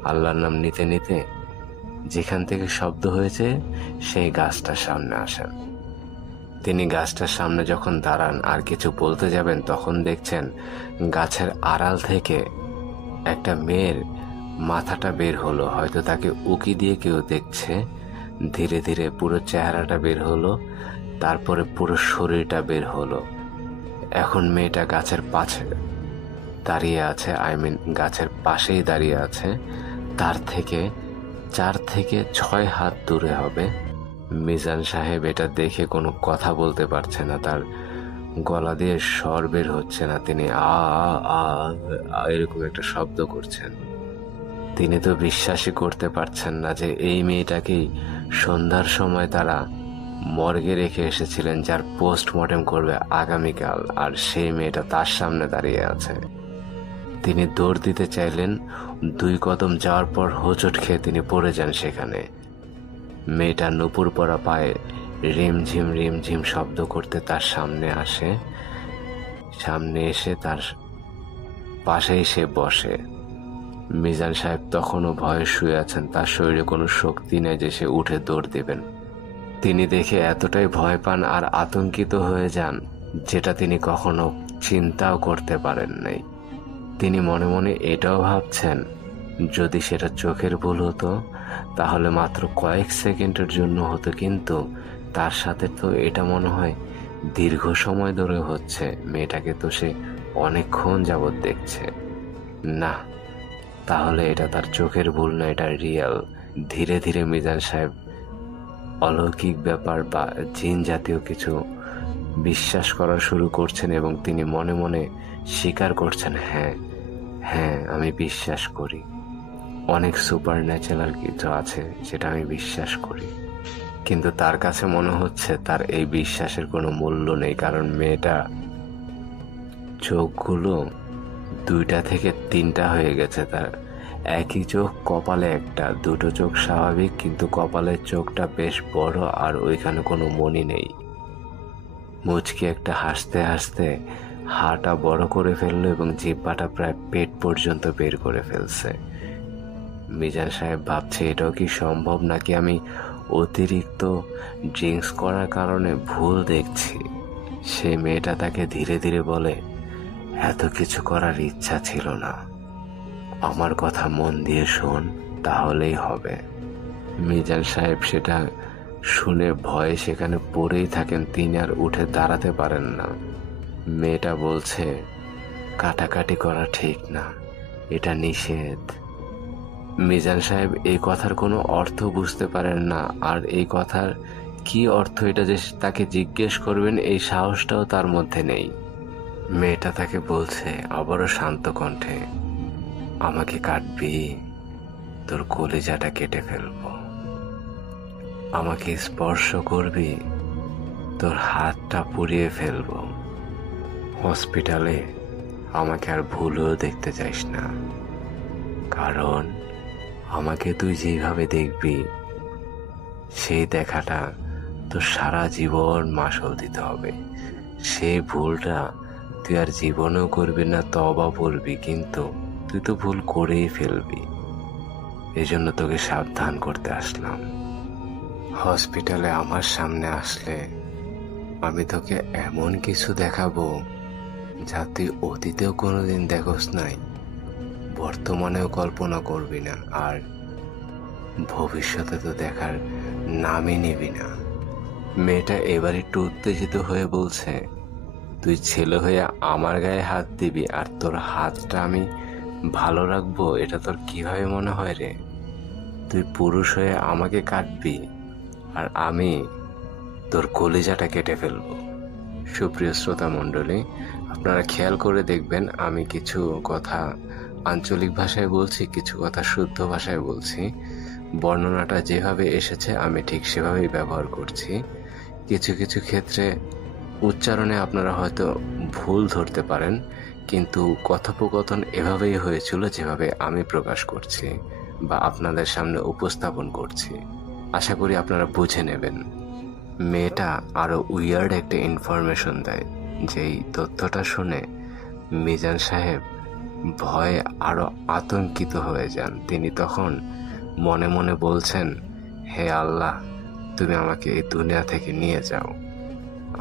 আল্লাহর নাম নিতে নিতে যেখান থেকে শব্দ হয়েছে সেই গাছটার সামনে আসেন। তিনি গাছটার সামনে যখন দাঁড়ান আর কিছু বলতে যাবেন তখন দেখছেন গাছের আড়াল থেকে একটা মেয়ের মাথাটা বের হলো, হয়তো তাকে উকি দিয়ে কেউ দেখছে। ধীরে ধীরে পুরো চেহারাটা বের হলো, তারপরে পুরো শরীরটা বের হলো। এখন মেয়েটা গাছের পাশে দাঁড়িয়ে আছে, গাছের পাশেই দাঁড়িয়ে আছে, তার থেকে 4 থেকে 6 হাত দূরে হবে। মিজান সাহেব এটা দেখে কোনো কথা বলতে পারছে না, তার গলা দিয়ে স্বর বের হচ্ছে না, তিনি আ আ এরকম একটা শব্দ করছেন। তিনি তো বিশ্বাসই করতে পারছেন না যে এই মেয়েটাকেই সন্ধ্যার সময় তারা মর্গে রেখে এসেছিলেন, যার পোস্টমর্টেম করবে আগামীকাল, আর সেই মেয়েটা তার সামনে দাঁড়িয়ে আছে। তিনি দৌড় দিতে চাইলেন, 2 কদম যাওয়ার পর হোঁচট খেয়ে তিনি পড়ে যান সেখানে। মেয়েটা নুপুর পরা পায়ে রিমঝিম রিমঝিম শব্দ করতে তার সামনে আসে, সামনে এসে তার পাশে এসে বসে। মিজান সাহেব তখনও ভয়ে শুয়ে আছেন, তার শরীরে কোনো শক্তি নেই যে সে উঠে দৌড় দেবেন। তিনি দেখে এতটাই ভয় পান আর আতঙ্কিত হয়ে যান যেটা তিনি কখনো চিন্তাও করতে পারেন নাই। তিনি মনে মনে এটাও ভাবছেন, যদি সেটা চোখের ভুল হতো তাহলে মাত্র কয়েক সেকেন্ডের জন্য হতো, কিন্তু তার সাথে তো এটা মনে হয় দীর্ঘ সময় ধরে হচ্ছে। মেয়েটাকে তো সে অনেকক্ষণ যাবৎ দেখছে। না, তাহলে এটা তার চোখের ভুল না, এটা রিয়েল। ধীরে ধীরে মিজান সাহেব অলৌকিক ব্যাপার বা জিন জাতীয় কিছু বিশ্বাস করা শুরু করছেন এবং তিনি মনে মনে স্বীকার করছেন, হ্যাঁ হ্যাঁ আমি বিশ্বাস করি, অনেক সুপার ন্যাচারাল কিছু আছে যেটা আমি বিশ্বাস করি। কিন্তু তার কাছে মনে হচ্ছে তার এই বিশ্বাসের কোনো মূল্য নেই, কারণ মেয়েটা চোখগুলো 2টা থেকে 3টা হয়ে গেছে। তার একই চোখ, কপালে একটা, 2টো চোখ স্বাভাবিক, কিন্তু কপালের চোখটা বেশ বড় আর ওইখানে কোনো মণি নেই। মুচকি একটা হাসতে হাসতে হাটা বড় করে ফেললো এবং জিহ্বাটা প্রায় পেট পর্যন্ত বের করে ফেলছে। মিজান সাহেব ভাবছে এটাও কি সম্ভব, নাকি আমি অতিরিক্ত ড্রিঙ্কস করার কারণে ভুল দেখছি। সে মেয়েটা তাকে ধীরে ধীরে বলে, এত কিছু করার ইচ্ছা ছিল না, আমার কথা মন দিয়ে শোন, তাহলেই হবে। মিজান সাহেব সেটা শুনে ভয়ে সেখানে পড়েই থাকেন, তিনি আর উঠে দাঁড়াতে পারেন না। মেয়েটা বলছে, কাটাকাটি করা ঠিক না, এটা নিষেধ। মিজান সাহেব এই কথার কোনো অর্থ বুঝতে পারেন না, আর এই কথার কি অর্থ এটা যে তাকে জিজ্ঞেস করবেন এই সাহসটাও তার মধ্যে নেই। মেয়েটা তাকে বলছে আবারও শান্ত কণ্ঠে, আমাকে কাটবি, তোর কলিজাটা কেটে ফেলবো। আমাকে স্পর্শ করবি, তোর হাতটা পুড়িয়ে ফেলবো। হসপিটালে আমাকে আর ভুলেও দেখতে চাইস না, কারণ আমাকে তুই যেভাবে দেখবি সেই দেখাটা তোর সারা জীবন মাসুল দিতে হবে। সেই ভুলটা তুই আর জীবনেও করবি না, তওবা পড়বি, কিন্তু তুই তো ভুল করেই ফেলবি। এজন্য তোকে সাবধান করতে আসলাম। হসপিটালে আমার সামনে আসলে আমি তোকে এমন কিছু দেখাবো যা তুই অতীতেও কোনোদিন দেখোস নাই, বর্তমানেও কল্পনা করবি না, আর ভবিষ্যতে তো দেখার নামই নিবি না। মেয়েটা এবার একটু উত্তেজিত হয়ে বলছে, তুই ছেলে হয়ে আমার গায়ে হাত দিবি আর তোর হাতটা আমি ভালো রাখবো, এটা তোর কিভাবে মনে হয় রে? তুই পুরুষ হয়ে আমাকে কাটবি আর আমি তোর কলিজাটা কেটে ফেলবো। সুপ্রিয় শ্রোতা মণ্ডলী, আপনারা খেয়াল করে দেখবেন আমি কিছু কথা আঞ্চলিক ভাষায় বলছি, কিছু কথা শুদ্ধ ভাষায় বলছি। বর্ণনাটা যেভাবে এসেছে আমি ঠিক সেভাবেই ব্যবহার করছি। কিছু কিছু ক্ষেত্রে উচ্চারণে আপনারা হয়তো ভুল ধরতে পারেন, কিন্তু কথোপকথন এভাবেই হয়েছিল যেভাবে আমি প্রকাশ করছি বা আপনাদের সামনে উপস্থাপন করছি। আশা করি আপনারা বুঝে নেবেন। মেয়েটা আরো উইয়ার্ড একটা ইনফরমেশন দেয়, যেই তথ্যটা শুনে মিজান সাহেব ভয়ে আরো আতঙ্কিত হয়ে যান। তিনি তখন মনে মনে বলছেন, হে আল্লাহ, তুমি আমাকে এই দুনিয়া থেকে নিয়ে যাও,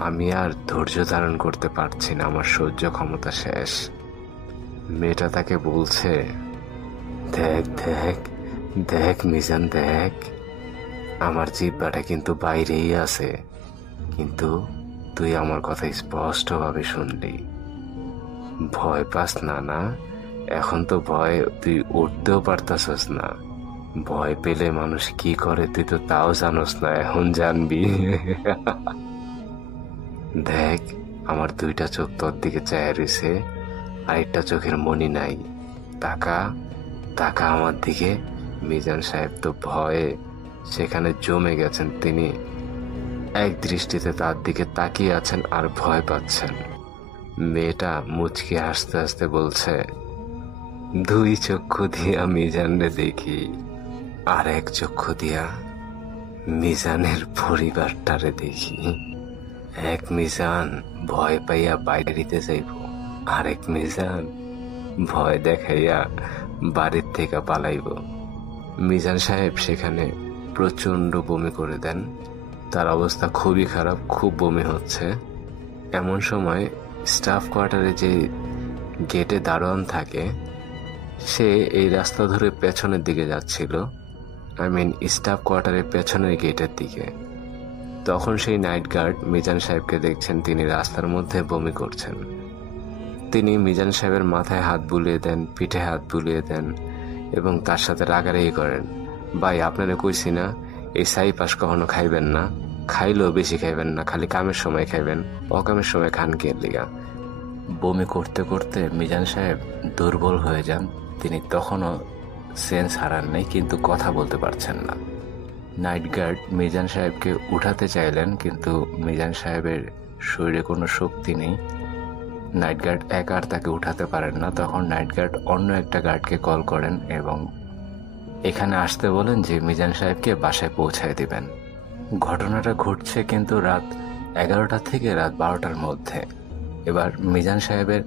আমি আর ধৈর্য ধারণ করতে পারছি না, আমার সহ্য ক্ষমতা শেষ। মেয়েটা তাকে বলছে, দেখ দেখ দেখ মিজান, দেখ আমার জিহ্বাটা কিন্তু বাইরেই আছে, কিন্তু তুই আমার কথা স্পষ্টভাবে শুনলি। ভয় পাস না, না এখন তো ভয় তুই উঠতেও পারতাছস না, ভয় পেলে মানুষ কি করে তুই তো তাও জানোস না, এখন জানবি। দেখ আমার 2টা চোখ তোর দিকে চায় রয়েছে, আরেকটা চোখের মনি নাই, তাকা তাকা আমার দিকে। মিজান সাহেব তো ভয়ে সেখানে জমে গেছেন, তিনি এক দৃষ্টিতে তার দিকে তাকিয়ে আছেন আর ভয় পাচ্ছেন। মেয়েটা মুচকি হাসতে হাসতে বলছে, 2 চক্ষু দিয়া মিজানরে দেখি, আর 1 চক্ষু দিয়া মিজানের পরিবারটারে দেখি। 1 মিজান ভয় পাইয়া বাইরিতে যাইব, আরেক মিজান ভয় দেখাইয়া বাড়ির থেকে পালাইব। মিজান সাহেব সেখানে প্রচন্ড বমি করে দেন, তার অবস্থা খুবই খারাপ, খুব বমি হচ্ছে। এমন সময় স্টাফ কোয়ার্টারে যে গেটে দারোয়ান থাকে, সে এই রাস্তা ধরে পেছনের দিকে যাচ্ছিল, স্টাফ কোয়ার্টারের পেছনের গেটের দিকে। তখন সেই নাইট গার্ড মিজান সাহেবকে দেখছেন তিনি রাস্তার মধ্যে বমি করছেন। তিনি মিজান সাহেবের মাথায় হাত বুলিয়ে দেন, পিঠে হাত বুলিয়ে দেন এবং তার সাথে রাগারাগি করেন, ভাই আপনারা কইছি না এই ছাই পাশ কখনো খাইবেন না, খাইলেও বেশি খাইবেন না, খালি কামের সময় খাইবেন, অকামের সময় খান কে লিগা। বমি করতে করতে মিজান সাহেব দুর্বল হয়ে যান। তিনি তখনও সেন্স হারান নাই, কিন্তু কথা বলতে পারছেন না। নাইট গার্ড মিজান সাহেবকে উঠাতে চাইলেন, কিন্তু মিজান সাহেবের শরীরে কোনো শক্তি নেই। নাইট গার্ড একা আর তাকে উঠাতে পারেন না। তখন নাইট গার্ড অন্য একটা গার্ডকে কল করেন এবং এখানে আসতে বলেন যে মিজান সাহেবকে বাসায় পৌঁছায় দিবেন। ঘটনাটা ঘটছে কিন্তু রাত 11টা থেকে রাত 12টার মধ্যে। এবার মিজান সাহেবের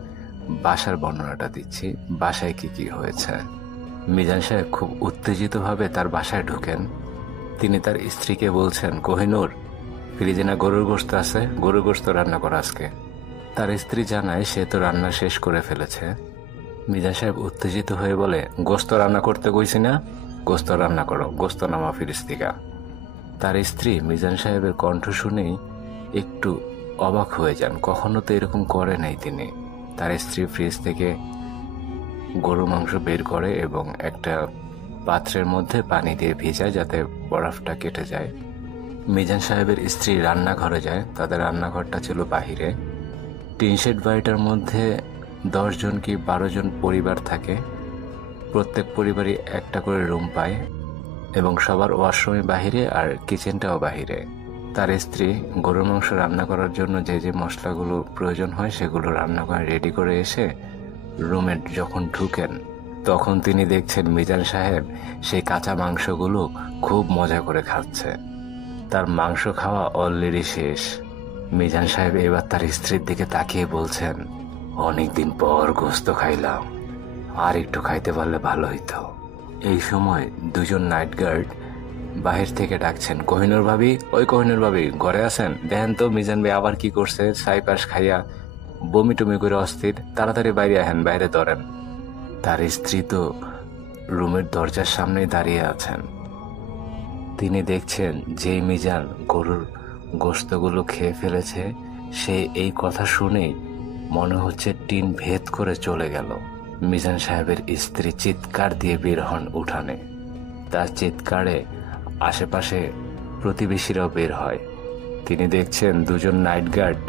বাসার বর্ণনাটা দিচ্ছি, বাসায় কি কি হয়েছে। মিজান সাহেব খুব উত্তেজিতভাবে তার বাসায় ঢুকেন। তিনি তার স্ত্রীকে বলছেন, কোহিনূর, ফ্রিজে না গরুর গোশত আছে, গরুর গোশত রান্না করা আজকে। তার স্ত্রী জানায় সে তো রান্না শেষ করে ফেলেছে। মিজান সাহেব উত্তেজিত হয়ে বলে, গোশত রান্না করতে কইছি না, গোশত রান্না করো, গোশত নামা ফ্রিজ থেকে। তার স্ত্রী মিজান সাহেবের কণ্ঠ শুনেই একটু অবাক হয়ে যান, কখনো তো এরকম করে নাই তিনি। তার স্ত্রী ফ্রিজ থেকে গরু মাংস বের করে এবং একটা পাত্রের মধ্যে পানি দিয়ে ভিজায় যাতে বরফটা কেটে যায়। মিজান সাহেবের স্ত্রী রান্নাঘরে যায়। তাদের রান্নাঘরটা ছিল বাহিরে। টিনশেড বাড়িটার মধ্যে 10 জন কি 12 জন পরিবার থাকে। প্রত্যেক পরিবারই একটা করে রুম পায় এবং সবার ওয়াশরুমে বাহিরে আর কিচেনটাও বাহিরে। তার স্ত্রী গরুর মাংস রান্না করার জন্য যে যে মশলাগুলো প্রয়োজন হয় সেগুলো রান্নাঘরে রেডি করে এসে রুমে যখন ঢুকেন তখন তিনি দেখছেন মিজান সাহেব সেই কাঁচা মাংসগুলো খুব মজা করে খাচ্ছে। তার মাংস খাওয়া অলরেডি শেষ। মিজান সাহেব এবার তার স্ত্রীর দিকে তাকিয়ে বলছেন, অনেকদিন পর গোশত খাইলাম, আর একটু খাইতে পারলে ভালো হইতো। এই সময় 2 জন নাইট গার্ড বাহির থেকে ডাকছেন, কোহিনূর ভাবি, ওই কোহিনূর ভাবি ঘরে আছেন? দেখেন তো মিজান ভাই আবার কি করছে, সাইপাস খাইয়া বমি টমি করে অস্থির, তাড়াতাড়ি বাইরে আহেন, বাইরে ধরেন। তার স্ত্রী তো রুমের দরজার সামনেই দাঁড়িয়ে আছেন। তিনি দেখছেন যে মিজান গরুর গোশতগুলো খেয়ে ফেলেছে, সে এই কথা শুনেই মনে হচ্ছে টিন ভেদ করে চলে গেল। মিজান সাহেবের স্ত্রী চিৎকার দিয়ে বের হন উঠানে। তার চিৎকারে আশেপাশে প্রতিবেশীরাও বের হয়। তিনি দেখছেন 2 জন নাইট গার্ড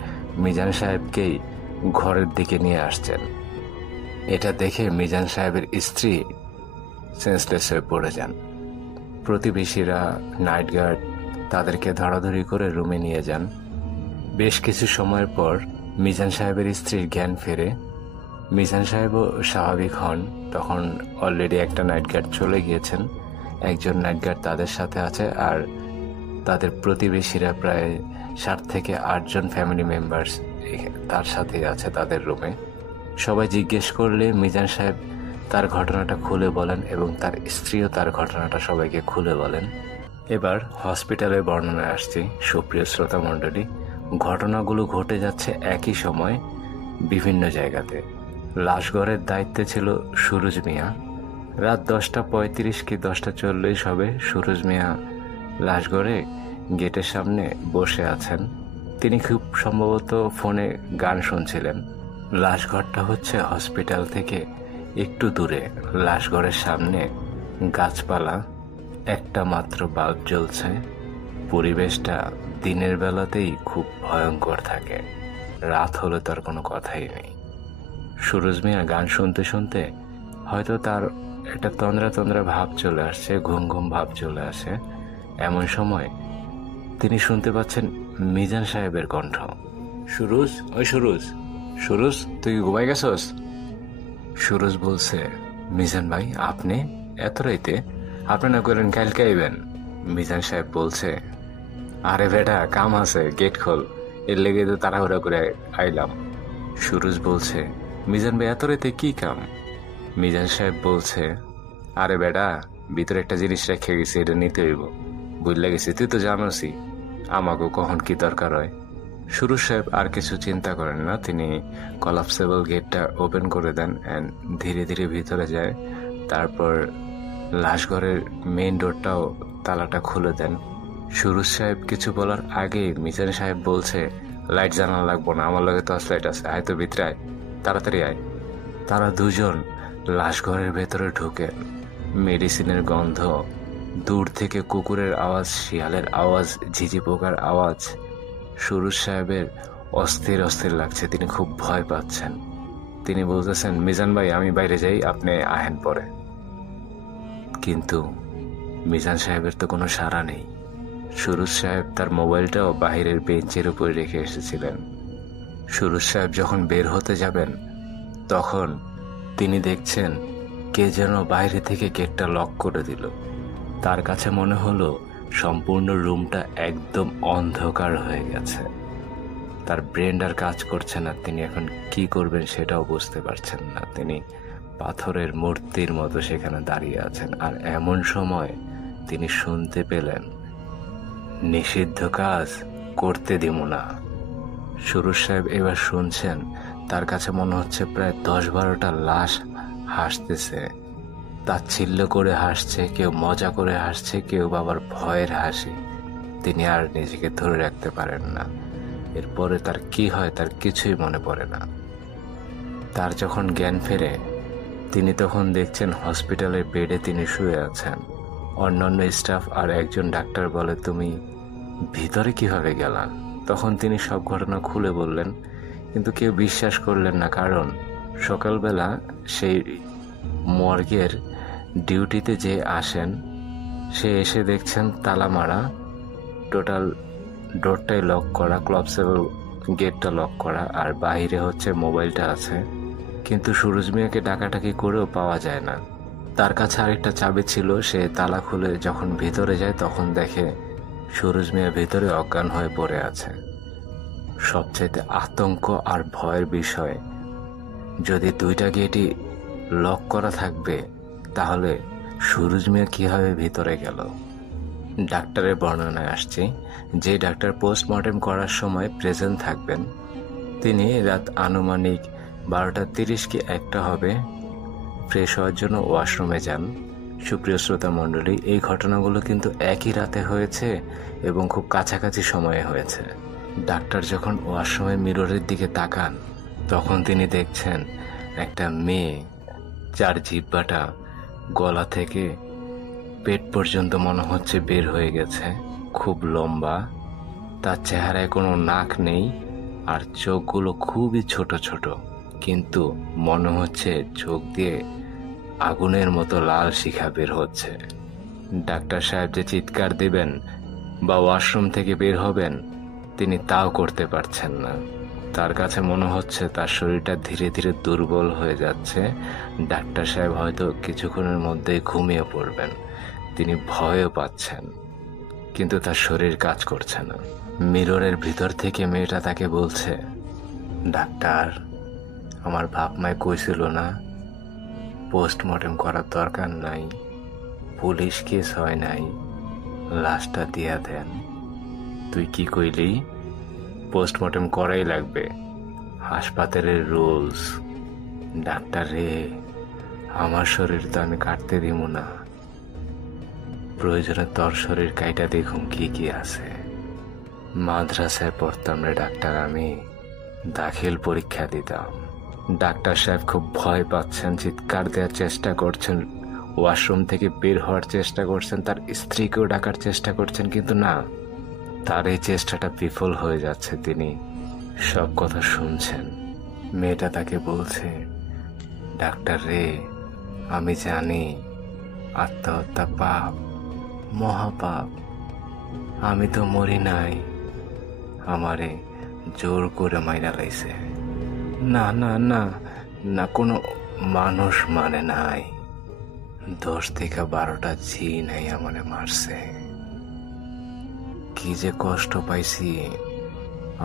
মিজান সাহেবকেই ঘরের দিকে নিয়ে আসছেন। এটা দেখে মিজান সাহেবের স্ত্রী সেন্সলেস হয়ে পড়ে যান। প্রতিবেশীরা, নাইট গার্ড তাদেরকে ধরাধরি করে রুমে নিয়ে যান। বেশ কিছু সময়ের পর মিজান সাহেবের স্ত্রীর জ্ঞান ফেরে। মিজান সাহেবও স্বাভাবিক হন। তখন অলরেডি একটা নাইট গার্ড চলে গিয়েছেন, একজন নাইট গার্ড তাদের সাথে আছে, আর তাদের প্রতিবেশীরা প্রায় 7 থেকে 8 জন ফ্যামিলি মেম্বার্স তার সাথে আছে তাদের রুমে। সবাই জিজ্ঞেস করলে মিজান সাহেব তার ঘটনাটা খুলে বলেন এবং তার স্ত্রীও তার ঘটনাটা সবাইকে খুলে বলেন। এবার হসপিটালের বর্ণনায় আসছি। সুপ্রিয় শ্রোতা মণ্ডলী, ঘটনাগুলো ঘটে যাচ্ছে একই সময় বিভিন্ন জায়গাতে। লাশঘরের দায়িত্বে ছিল সুরজ মিয়া। রাত 10:35 কি 10:40 হবে। সুরজ মিয়া লাশঘরে গেটের সামনে বসে আছেন। তিনি খুব সম্ভবত ফোনে গান শুনছিলেন। লাশঘরটা হচ্ছে হসপিটাল থেকে একটু দূরে। লাশঘরের সামনে গাছপালা, একটা মাত্র বাল্ব জ্বলছে। পরিবেশটা দিনের বেলাতেই খুব ভয়ঙ্কর থাকে, রাত হলে তার কোনো কথাই নেই। সুরজ মিয়া গান শুনতে শুনতে হয়তো তার একটা তন্দ্রা তন্দ্রা ভাব চলে আসছে, ঘুম ঘুম ভাব চলে আসে। এমন সময় তিনি শুনতে পাচ্ছেন মিজান সাহেবের কণ্ঠ। সুরজ, ওই সুরজ, সুরজ তুই ঘুমাই গেছস? সুরজ বলছে, মিজান ভাই আপনি এত রাইতে? আপনি না করেন কালকে আইবেন। মিজান সাহেব বলছে, আরে বেটা কাম আছে, গেট খোল, এর লেগে তো তাড়াহুড়া করে আইলাম। সুরজ বলছে, মিজান ভাই এত রাইতে কি কাম? মিজান সাহেব বলছে, আরে বেটা ভিতরে একটা জিনিস রেখে গেছি, এটা নিতে হইব, বুঝলে গেছি, তুই তো জানোসই আমাকেও কখন কি দরকার হয়। সুরজ সাহেব আর কিছু চিন্তা করেন না, তিনি কলাপসেবল গেটটা ওপেন করে দেন এন্ড ধীরে ধীরে ভিতরে যায়। তারপর লাশঘরের মেইন ডোরটাও তালাটা খুলে দেন। সুরজ সাহেব কিছু বলার আগে মিজান সাহেব বলছে, লাইট জানানো লাগবো না, আমার লগে টর্চ লাইট আছে, আয় তো ভিতরে আয়, তাড়াতাড়ি আয়। তারা 2 জন লাশঘরের ভেতরে ঢুকেন। মেডিসিনের গন্ধ দূর থেকে কুকুরের আওয়াজ, শিয়ালের আওয়াজ, ঝিঝি পোকার আওয়াজ। সুরুজ সাহেবের অস্থির অস্থির লাগছে, তিনি খুব ভয় পাচ্ছেন। তিনি বলতেছেন, মিজান ভাই আমি বাইরে যাই, আপনি আহেন পরে। কিন্তু মিজান সাহেবের তো কোনো সাড়া নেই। সুরুজ সাহেব তার মোবাইলটাও বাহিরের বেঞ্চের উপরে রেখে এসেছিলেন। সুরুজ সাহেব যখন বের হতে যাবেন তখন তিনি দেখছেন কে যেন বাইরে থেকে গেটটা লক করে দিল। তার কাছে মনে হলো সম্পূর্ণ রুমটা একদম অন্ধকার হয়ে গেছে। তার ব্রেন আর কাজ করছে না, তিনি এখন কি করবেন সেটাও বুঝতে পারছেন না। তিনি পাথরের মূর্তির মতো সেখানে দাঁড়িয়ে আছেন। আর এমন সময় তিনি শুনতে পেলেন, নিষিদ্ধ কাজ করতে দিব না। সুরুজ সাহেব এবার শুনছেন, তার কাছে মনে হচ্ছে প্রায় 10-12টা লাশ হাসতেছে। তাচ্ছিল্য করে হাসছে, কেউ মজা করে হাসছে, কেউ বাবার ভয়ের হাসি। তিনি আর নিজেকে ধরে রাখতে পারেন না। এরপরে তার কি হয় তার কিছুই মনে পড়ে না। তার যখন জ্ঞান ফেরে তিনি তখন দেখছেন হসপিটালের বেডে তিনি শুয়ে আছেন। অন্যান্য স্টাফ আর একজন ডাক্তার বলে, তুমি ভিতরে কিভাবে গেলা? তখন তিনি সব ঘটনা খুলে বললেন, কিন্তু কেউ বিশ্বাস করলেন না। কারণ সকালবেলা সেই মর্গের ডিউটিতে যে আসেন সে এসে দেখছেন তালা মারা, টোটাল ডোরটাই লক করা, ক্লবসেবল গেটটা লক করা, আর বাইরে হচ্ছে মোবাইলটা আছে। কিন্তু সুরজ মিয়াকে ডাকাডাকি করেও পাওয়া যায় না। তার কাছে আরেকটা চাবি ছিল, সে তালা খুলে যখন ভিতরে যায় তখন দেখে সুরজ মিয়া ভিতরে অজ্ঞান হয়ে পড়ে আছে। সবচাইতে আতঙ্ক আর ভয়ের বিষয়, যদি 2টা গেটই লক করা থাকবে তাহলে সুরজ মিয়া কিভাবে ভিতরে গেল? ডাক্তারের বর্ণনায় আসছে, যে ডাক্তার পোস্টমর্টেম করার সময় প্রেজেন্ট থাকবেন তিনি রাত আনুমানিক 12:30 কি 1টা হবে ফ্রেশ হওয়ার জন্য ওয়াশরুমে যান। সুপ্রিয় শ্রোতা মণ্ডলী, এই ঘটনাগুলো কিন্তু একই রাতে হয়েছে এবং খুব কাছাকাছি সময়ে হয়েছে। ডাক্তার যখন ওয়াশরুমের মিররের দিকে তাকান তখন তিনি দেখছেন একটা মেয়ে, যার জিহ্বাটা গলা থেকে পেট পর্যন্ত মনে হচ্ছে বের হয়ে গেছে, খুব লম্বা। তার চেহারায় কোনো নাক নেই আর চোখগুলো খুবই ছোট ছোট, কিন্তু মনে হচ্ছে চোখ দিয়ে আগুনের মতো লাল শিখা বের হচ্ছে। ডাক্তার সাহেব যে চিৎকার দেবেন বা ওয়াশরুম থেকে বের হবেন তিনি তাও করতে পারছেন না। তার কাছে মনে হচ্ছে তার শরীরটা ধীরে ধীরে দুর্বল হয়ে যাচ্ছে। ডাক্তার সাহেব হয়তো কিছুক্ষণের মধ্যেই ঘুমিয়ে পড়বেন। তিনি ভয়ও পাচ্ছেন, কিন্তু তার শরীর কাজ করছে না। মিররের ভিতর থেকে মেয়েটা তাকে বলছে, ডাক্তার, আমার বাপ মায় কইছিল না পোস্টমর্টেম করার দরকার নাই, পুলিশ কেস হয় নাই, লাশটা দিয়া দেন। তুই কি কইলি? পোস্টমর্টেম করাই লাগবে, হাসপাতালের রুলস। ডাক্তার রে, আমার শরীর তো আমি কাটতে দিব না, প্রয়োজনে তোর শরীর কাইটা দেখুন কি কি আছে। মাদ্রাসায় পড়তাম রে ডাক্তার, আমি দাখিল পরীক্ষা দিতাম। ডাক্তার সাহেব খুব ভয় পাচ্ছেন, চিৎকার দেওয়ার চেষ্টা করছেন, ওয়াশরুম থেকে বের হওয়ার চেষ্টা করছেন, তার স্ত্রীকেও ডাকার চেষ্টা করছেন, কিন্তু না, তার এই চেষ্টাটা বিফল হয়ে যাচ্ছে। তিনি সব কথা শুনছেন। মেয়েটা তাকে বলছে, ডাক্তার রে, আমি জানি আত্মহত্যা পাপ, মহাপাপ। আমি তো মরি নাই, আমারে জোর করে মাইরা লাইছে। না না না না, কোনো মানুষ মানে নাই, 10 থেকে 12টা জিন নাই আমারে মারছে। কি যে কষ্ট পাইছি,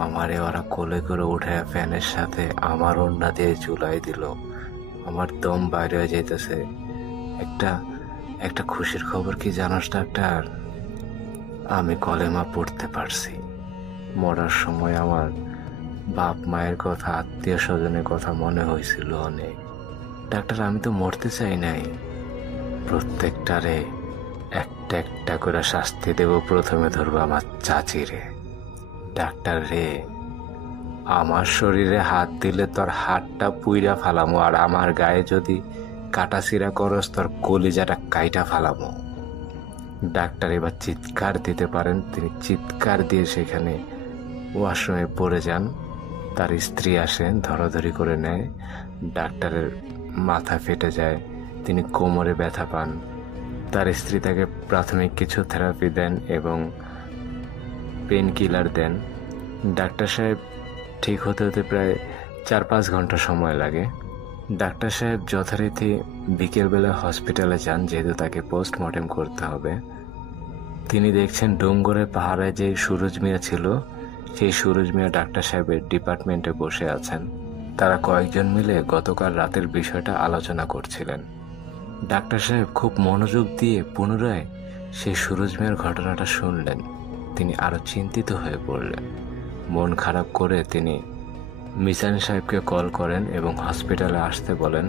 আমারে ওরা কোলে করে উঠে ফ্যানের সাথে আমার ওড়না দিয়ে ঝুলাই দিল। আমার দম বাইরে হয়ে যাইতেছে। একটা খুশির খবর কি জানোস ডাক্তার? আমি কলেমা পড়তে পারছি। মরার সময় আমার বাপ মায়ের কথা, আত্মীয় স্বজনের কথা মনে হয়েছিল অনেক। ডাক্তার, আমি তো মরতে চাই নাই, প্রত্যেকটারে একটা একটা করে শাস্তি দেব। প্রথমে ধরবো আমার চাচিরে। ডাক্তার রে, আমার শরীরে হাত দিলে তোর হাতটা পুইরা ফালামো, আর আমার গায়ে যদি কাটাছিরা করস তোর কলিজাটা কাইটা ফালামো। ডাক্তার এবার চিৎকার দিতে পারেন, তিনি চিৎকার দিয়ে সেখানে ওয়াশরুমে পড়ে যান। তার স্ত্রী আসে, ধরাধরি করে নেয়, ডাক্তারের মাথা ফেটে যায়, তিনি কোমরে ব্যথা পান। তার স্ত্রী তাকে প্রাথমিক কিছু থেরাপি দেন এবং পেন কিলার দেন। ডাক্তার সাহেব ঠিক হতে হতে প্রায় 4-5 ঘন্টা সময় লাগে। ডাক্তার সাহেব যথারীতি বিকেলবেলা হসপিটালে যান, যেহেতু তাকে পোস্টমর্টেম করতে হবে। তিনি দেখছেন ডোমগড়ের পাহাড়ে যে সুরজ মিয়া ছিল, সেই সুরজ মিয়া ডাক্তার সাহেবের ডিপার্টমেন্টে বসে আছেন। তারা কয়েকজন মিলে গতকাল রাতের বিষয়টা আলোচনা করছিলেন। ডাক্তার সাহেব খুব মনোযোগ দিয়ে পুনরায় সেই সুরজ মিয়ার ঘটনাটা শুনলেন। তিনি আরো চিন্তিত হয়ে পড়লেন। মন খারাপ করে তিনি মিজান সাহেবকে কল করেন এবং হসপিটালে আসতে বলেন।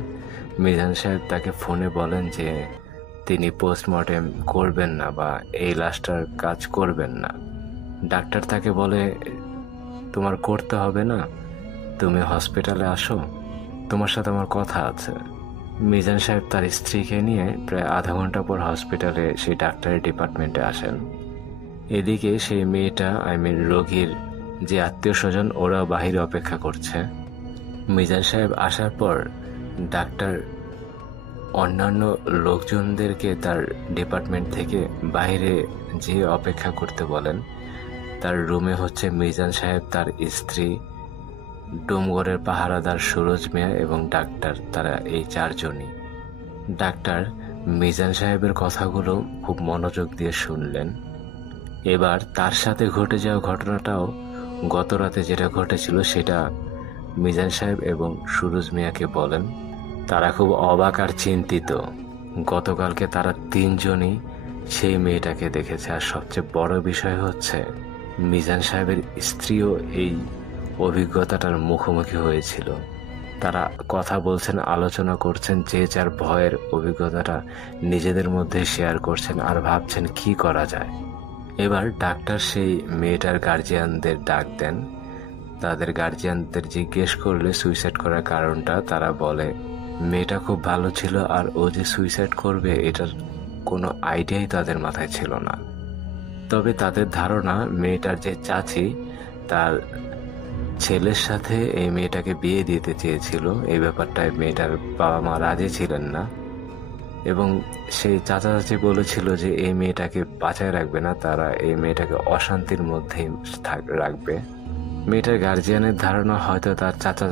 মিজান সাহেব তাকে ফোনে বলেন যে তিনি পোস্টমর্টেম করবেন না বা এই লাশটার কাজ করবেন না। ডাক্তার তাকে বলে, তোমার করতে হবে না, তুমি হসপিটালে আসো, তোমার সাথে আমার কথা আছে। মিজান সাহেব তার স্ত্রীকে নিয়ে প্রায় আধা ঘন্টা পর হসপিটালে সেই ডাক্তারের ডিপার্টমেন্টে আসেন। এদিকে সেই মেয়েটা, রোগীর যে আত্মীয় স্বজন, ওরা বাহিরে অপেক্ষা করছে। মিজান সাহেব আসার পর ডাক্তার অন্যান্য লোকজনদেরকে তার ডিপার্টমেন্ট থেকে বাইরে যে অপেক্ষা করতে বলেন। তার রুমে হচ্ছে মিজান সাহেব, তার স্ত্রী, ডোমগড়ের পাহারাদার সুরজ মিয়া এবং ডাক্তার, তারা এই 4 জনই। ডাক্তার মিজান সাহেবের কথাগুলো খুব মনোযোগ দিয়ে শুনলেন। এবার তার সাথে ঘটে যাওয়া ঘটনাটাও, গত রাতে যেটা ঘটেছিল সেটা মিজান সাহেব এবং সুরজ মিয়াকে বলেন। তারা খুব অবাক আর চিন্তিত। গতকালকে তারা 3 জনই সেই মেয়েটাকে দেখেছে। আর সবচেয়ে বড় বিষয় হচ্ছে মিজান সাহেবের স্ত্রীও এই অভিজ্ঞতাটার মুখোমুখি হয়েছিল। তারা কথা বলছেন, আলোচনা করছেন, যে যার ভয়ের অভিজ্ঞতাটা নিজেদের মধ্যে শেয়ার করছেন আর ভাবছেন কি করা যায়। এবার ডাক্তার সেই মেয়েটার গার্জিয়ানদের ডাক দেন। তাদের গার্জিয়ানদের জিজ্ঞেস করলে সুইসাইড করার কারণটা, তারা বলে মেয়েটা খুব ভালো ছিল আর ও যে সুইসাইড করবে এটার কোনো আইডিয়াই তাদের মাথায় ছিল না। তবে তাদের ধারণা মেয়েটার যে চাচি, তার ছেলের সাথে এই মেয়েটাকে বিয়ে দিতে চেয়েছিল। এই ব্যাপারটায় মেয়েটার বাবা মা রাজি ছিলেন না এবং সেই চাচা চাচি বলেছিল যে এই মেয়েটাকে বাঁচায় রাখবে না, তারা এই মেয়েটাকে অশান্তির মধ্যেই রাখবে। মেয়েটার গার্জিয়ানের ধারণা হয়তো তার চাচা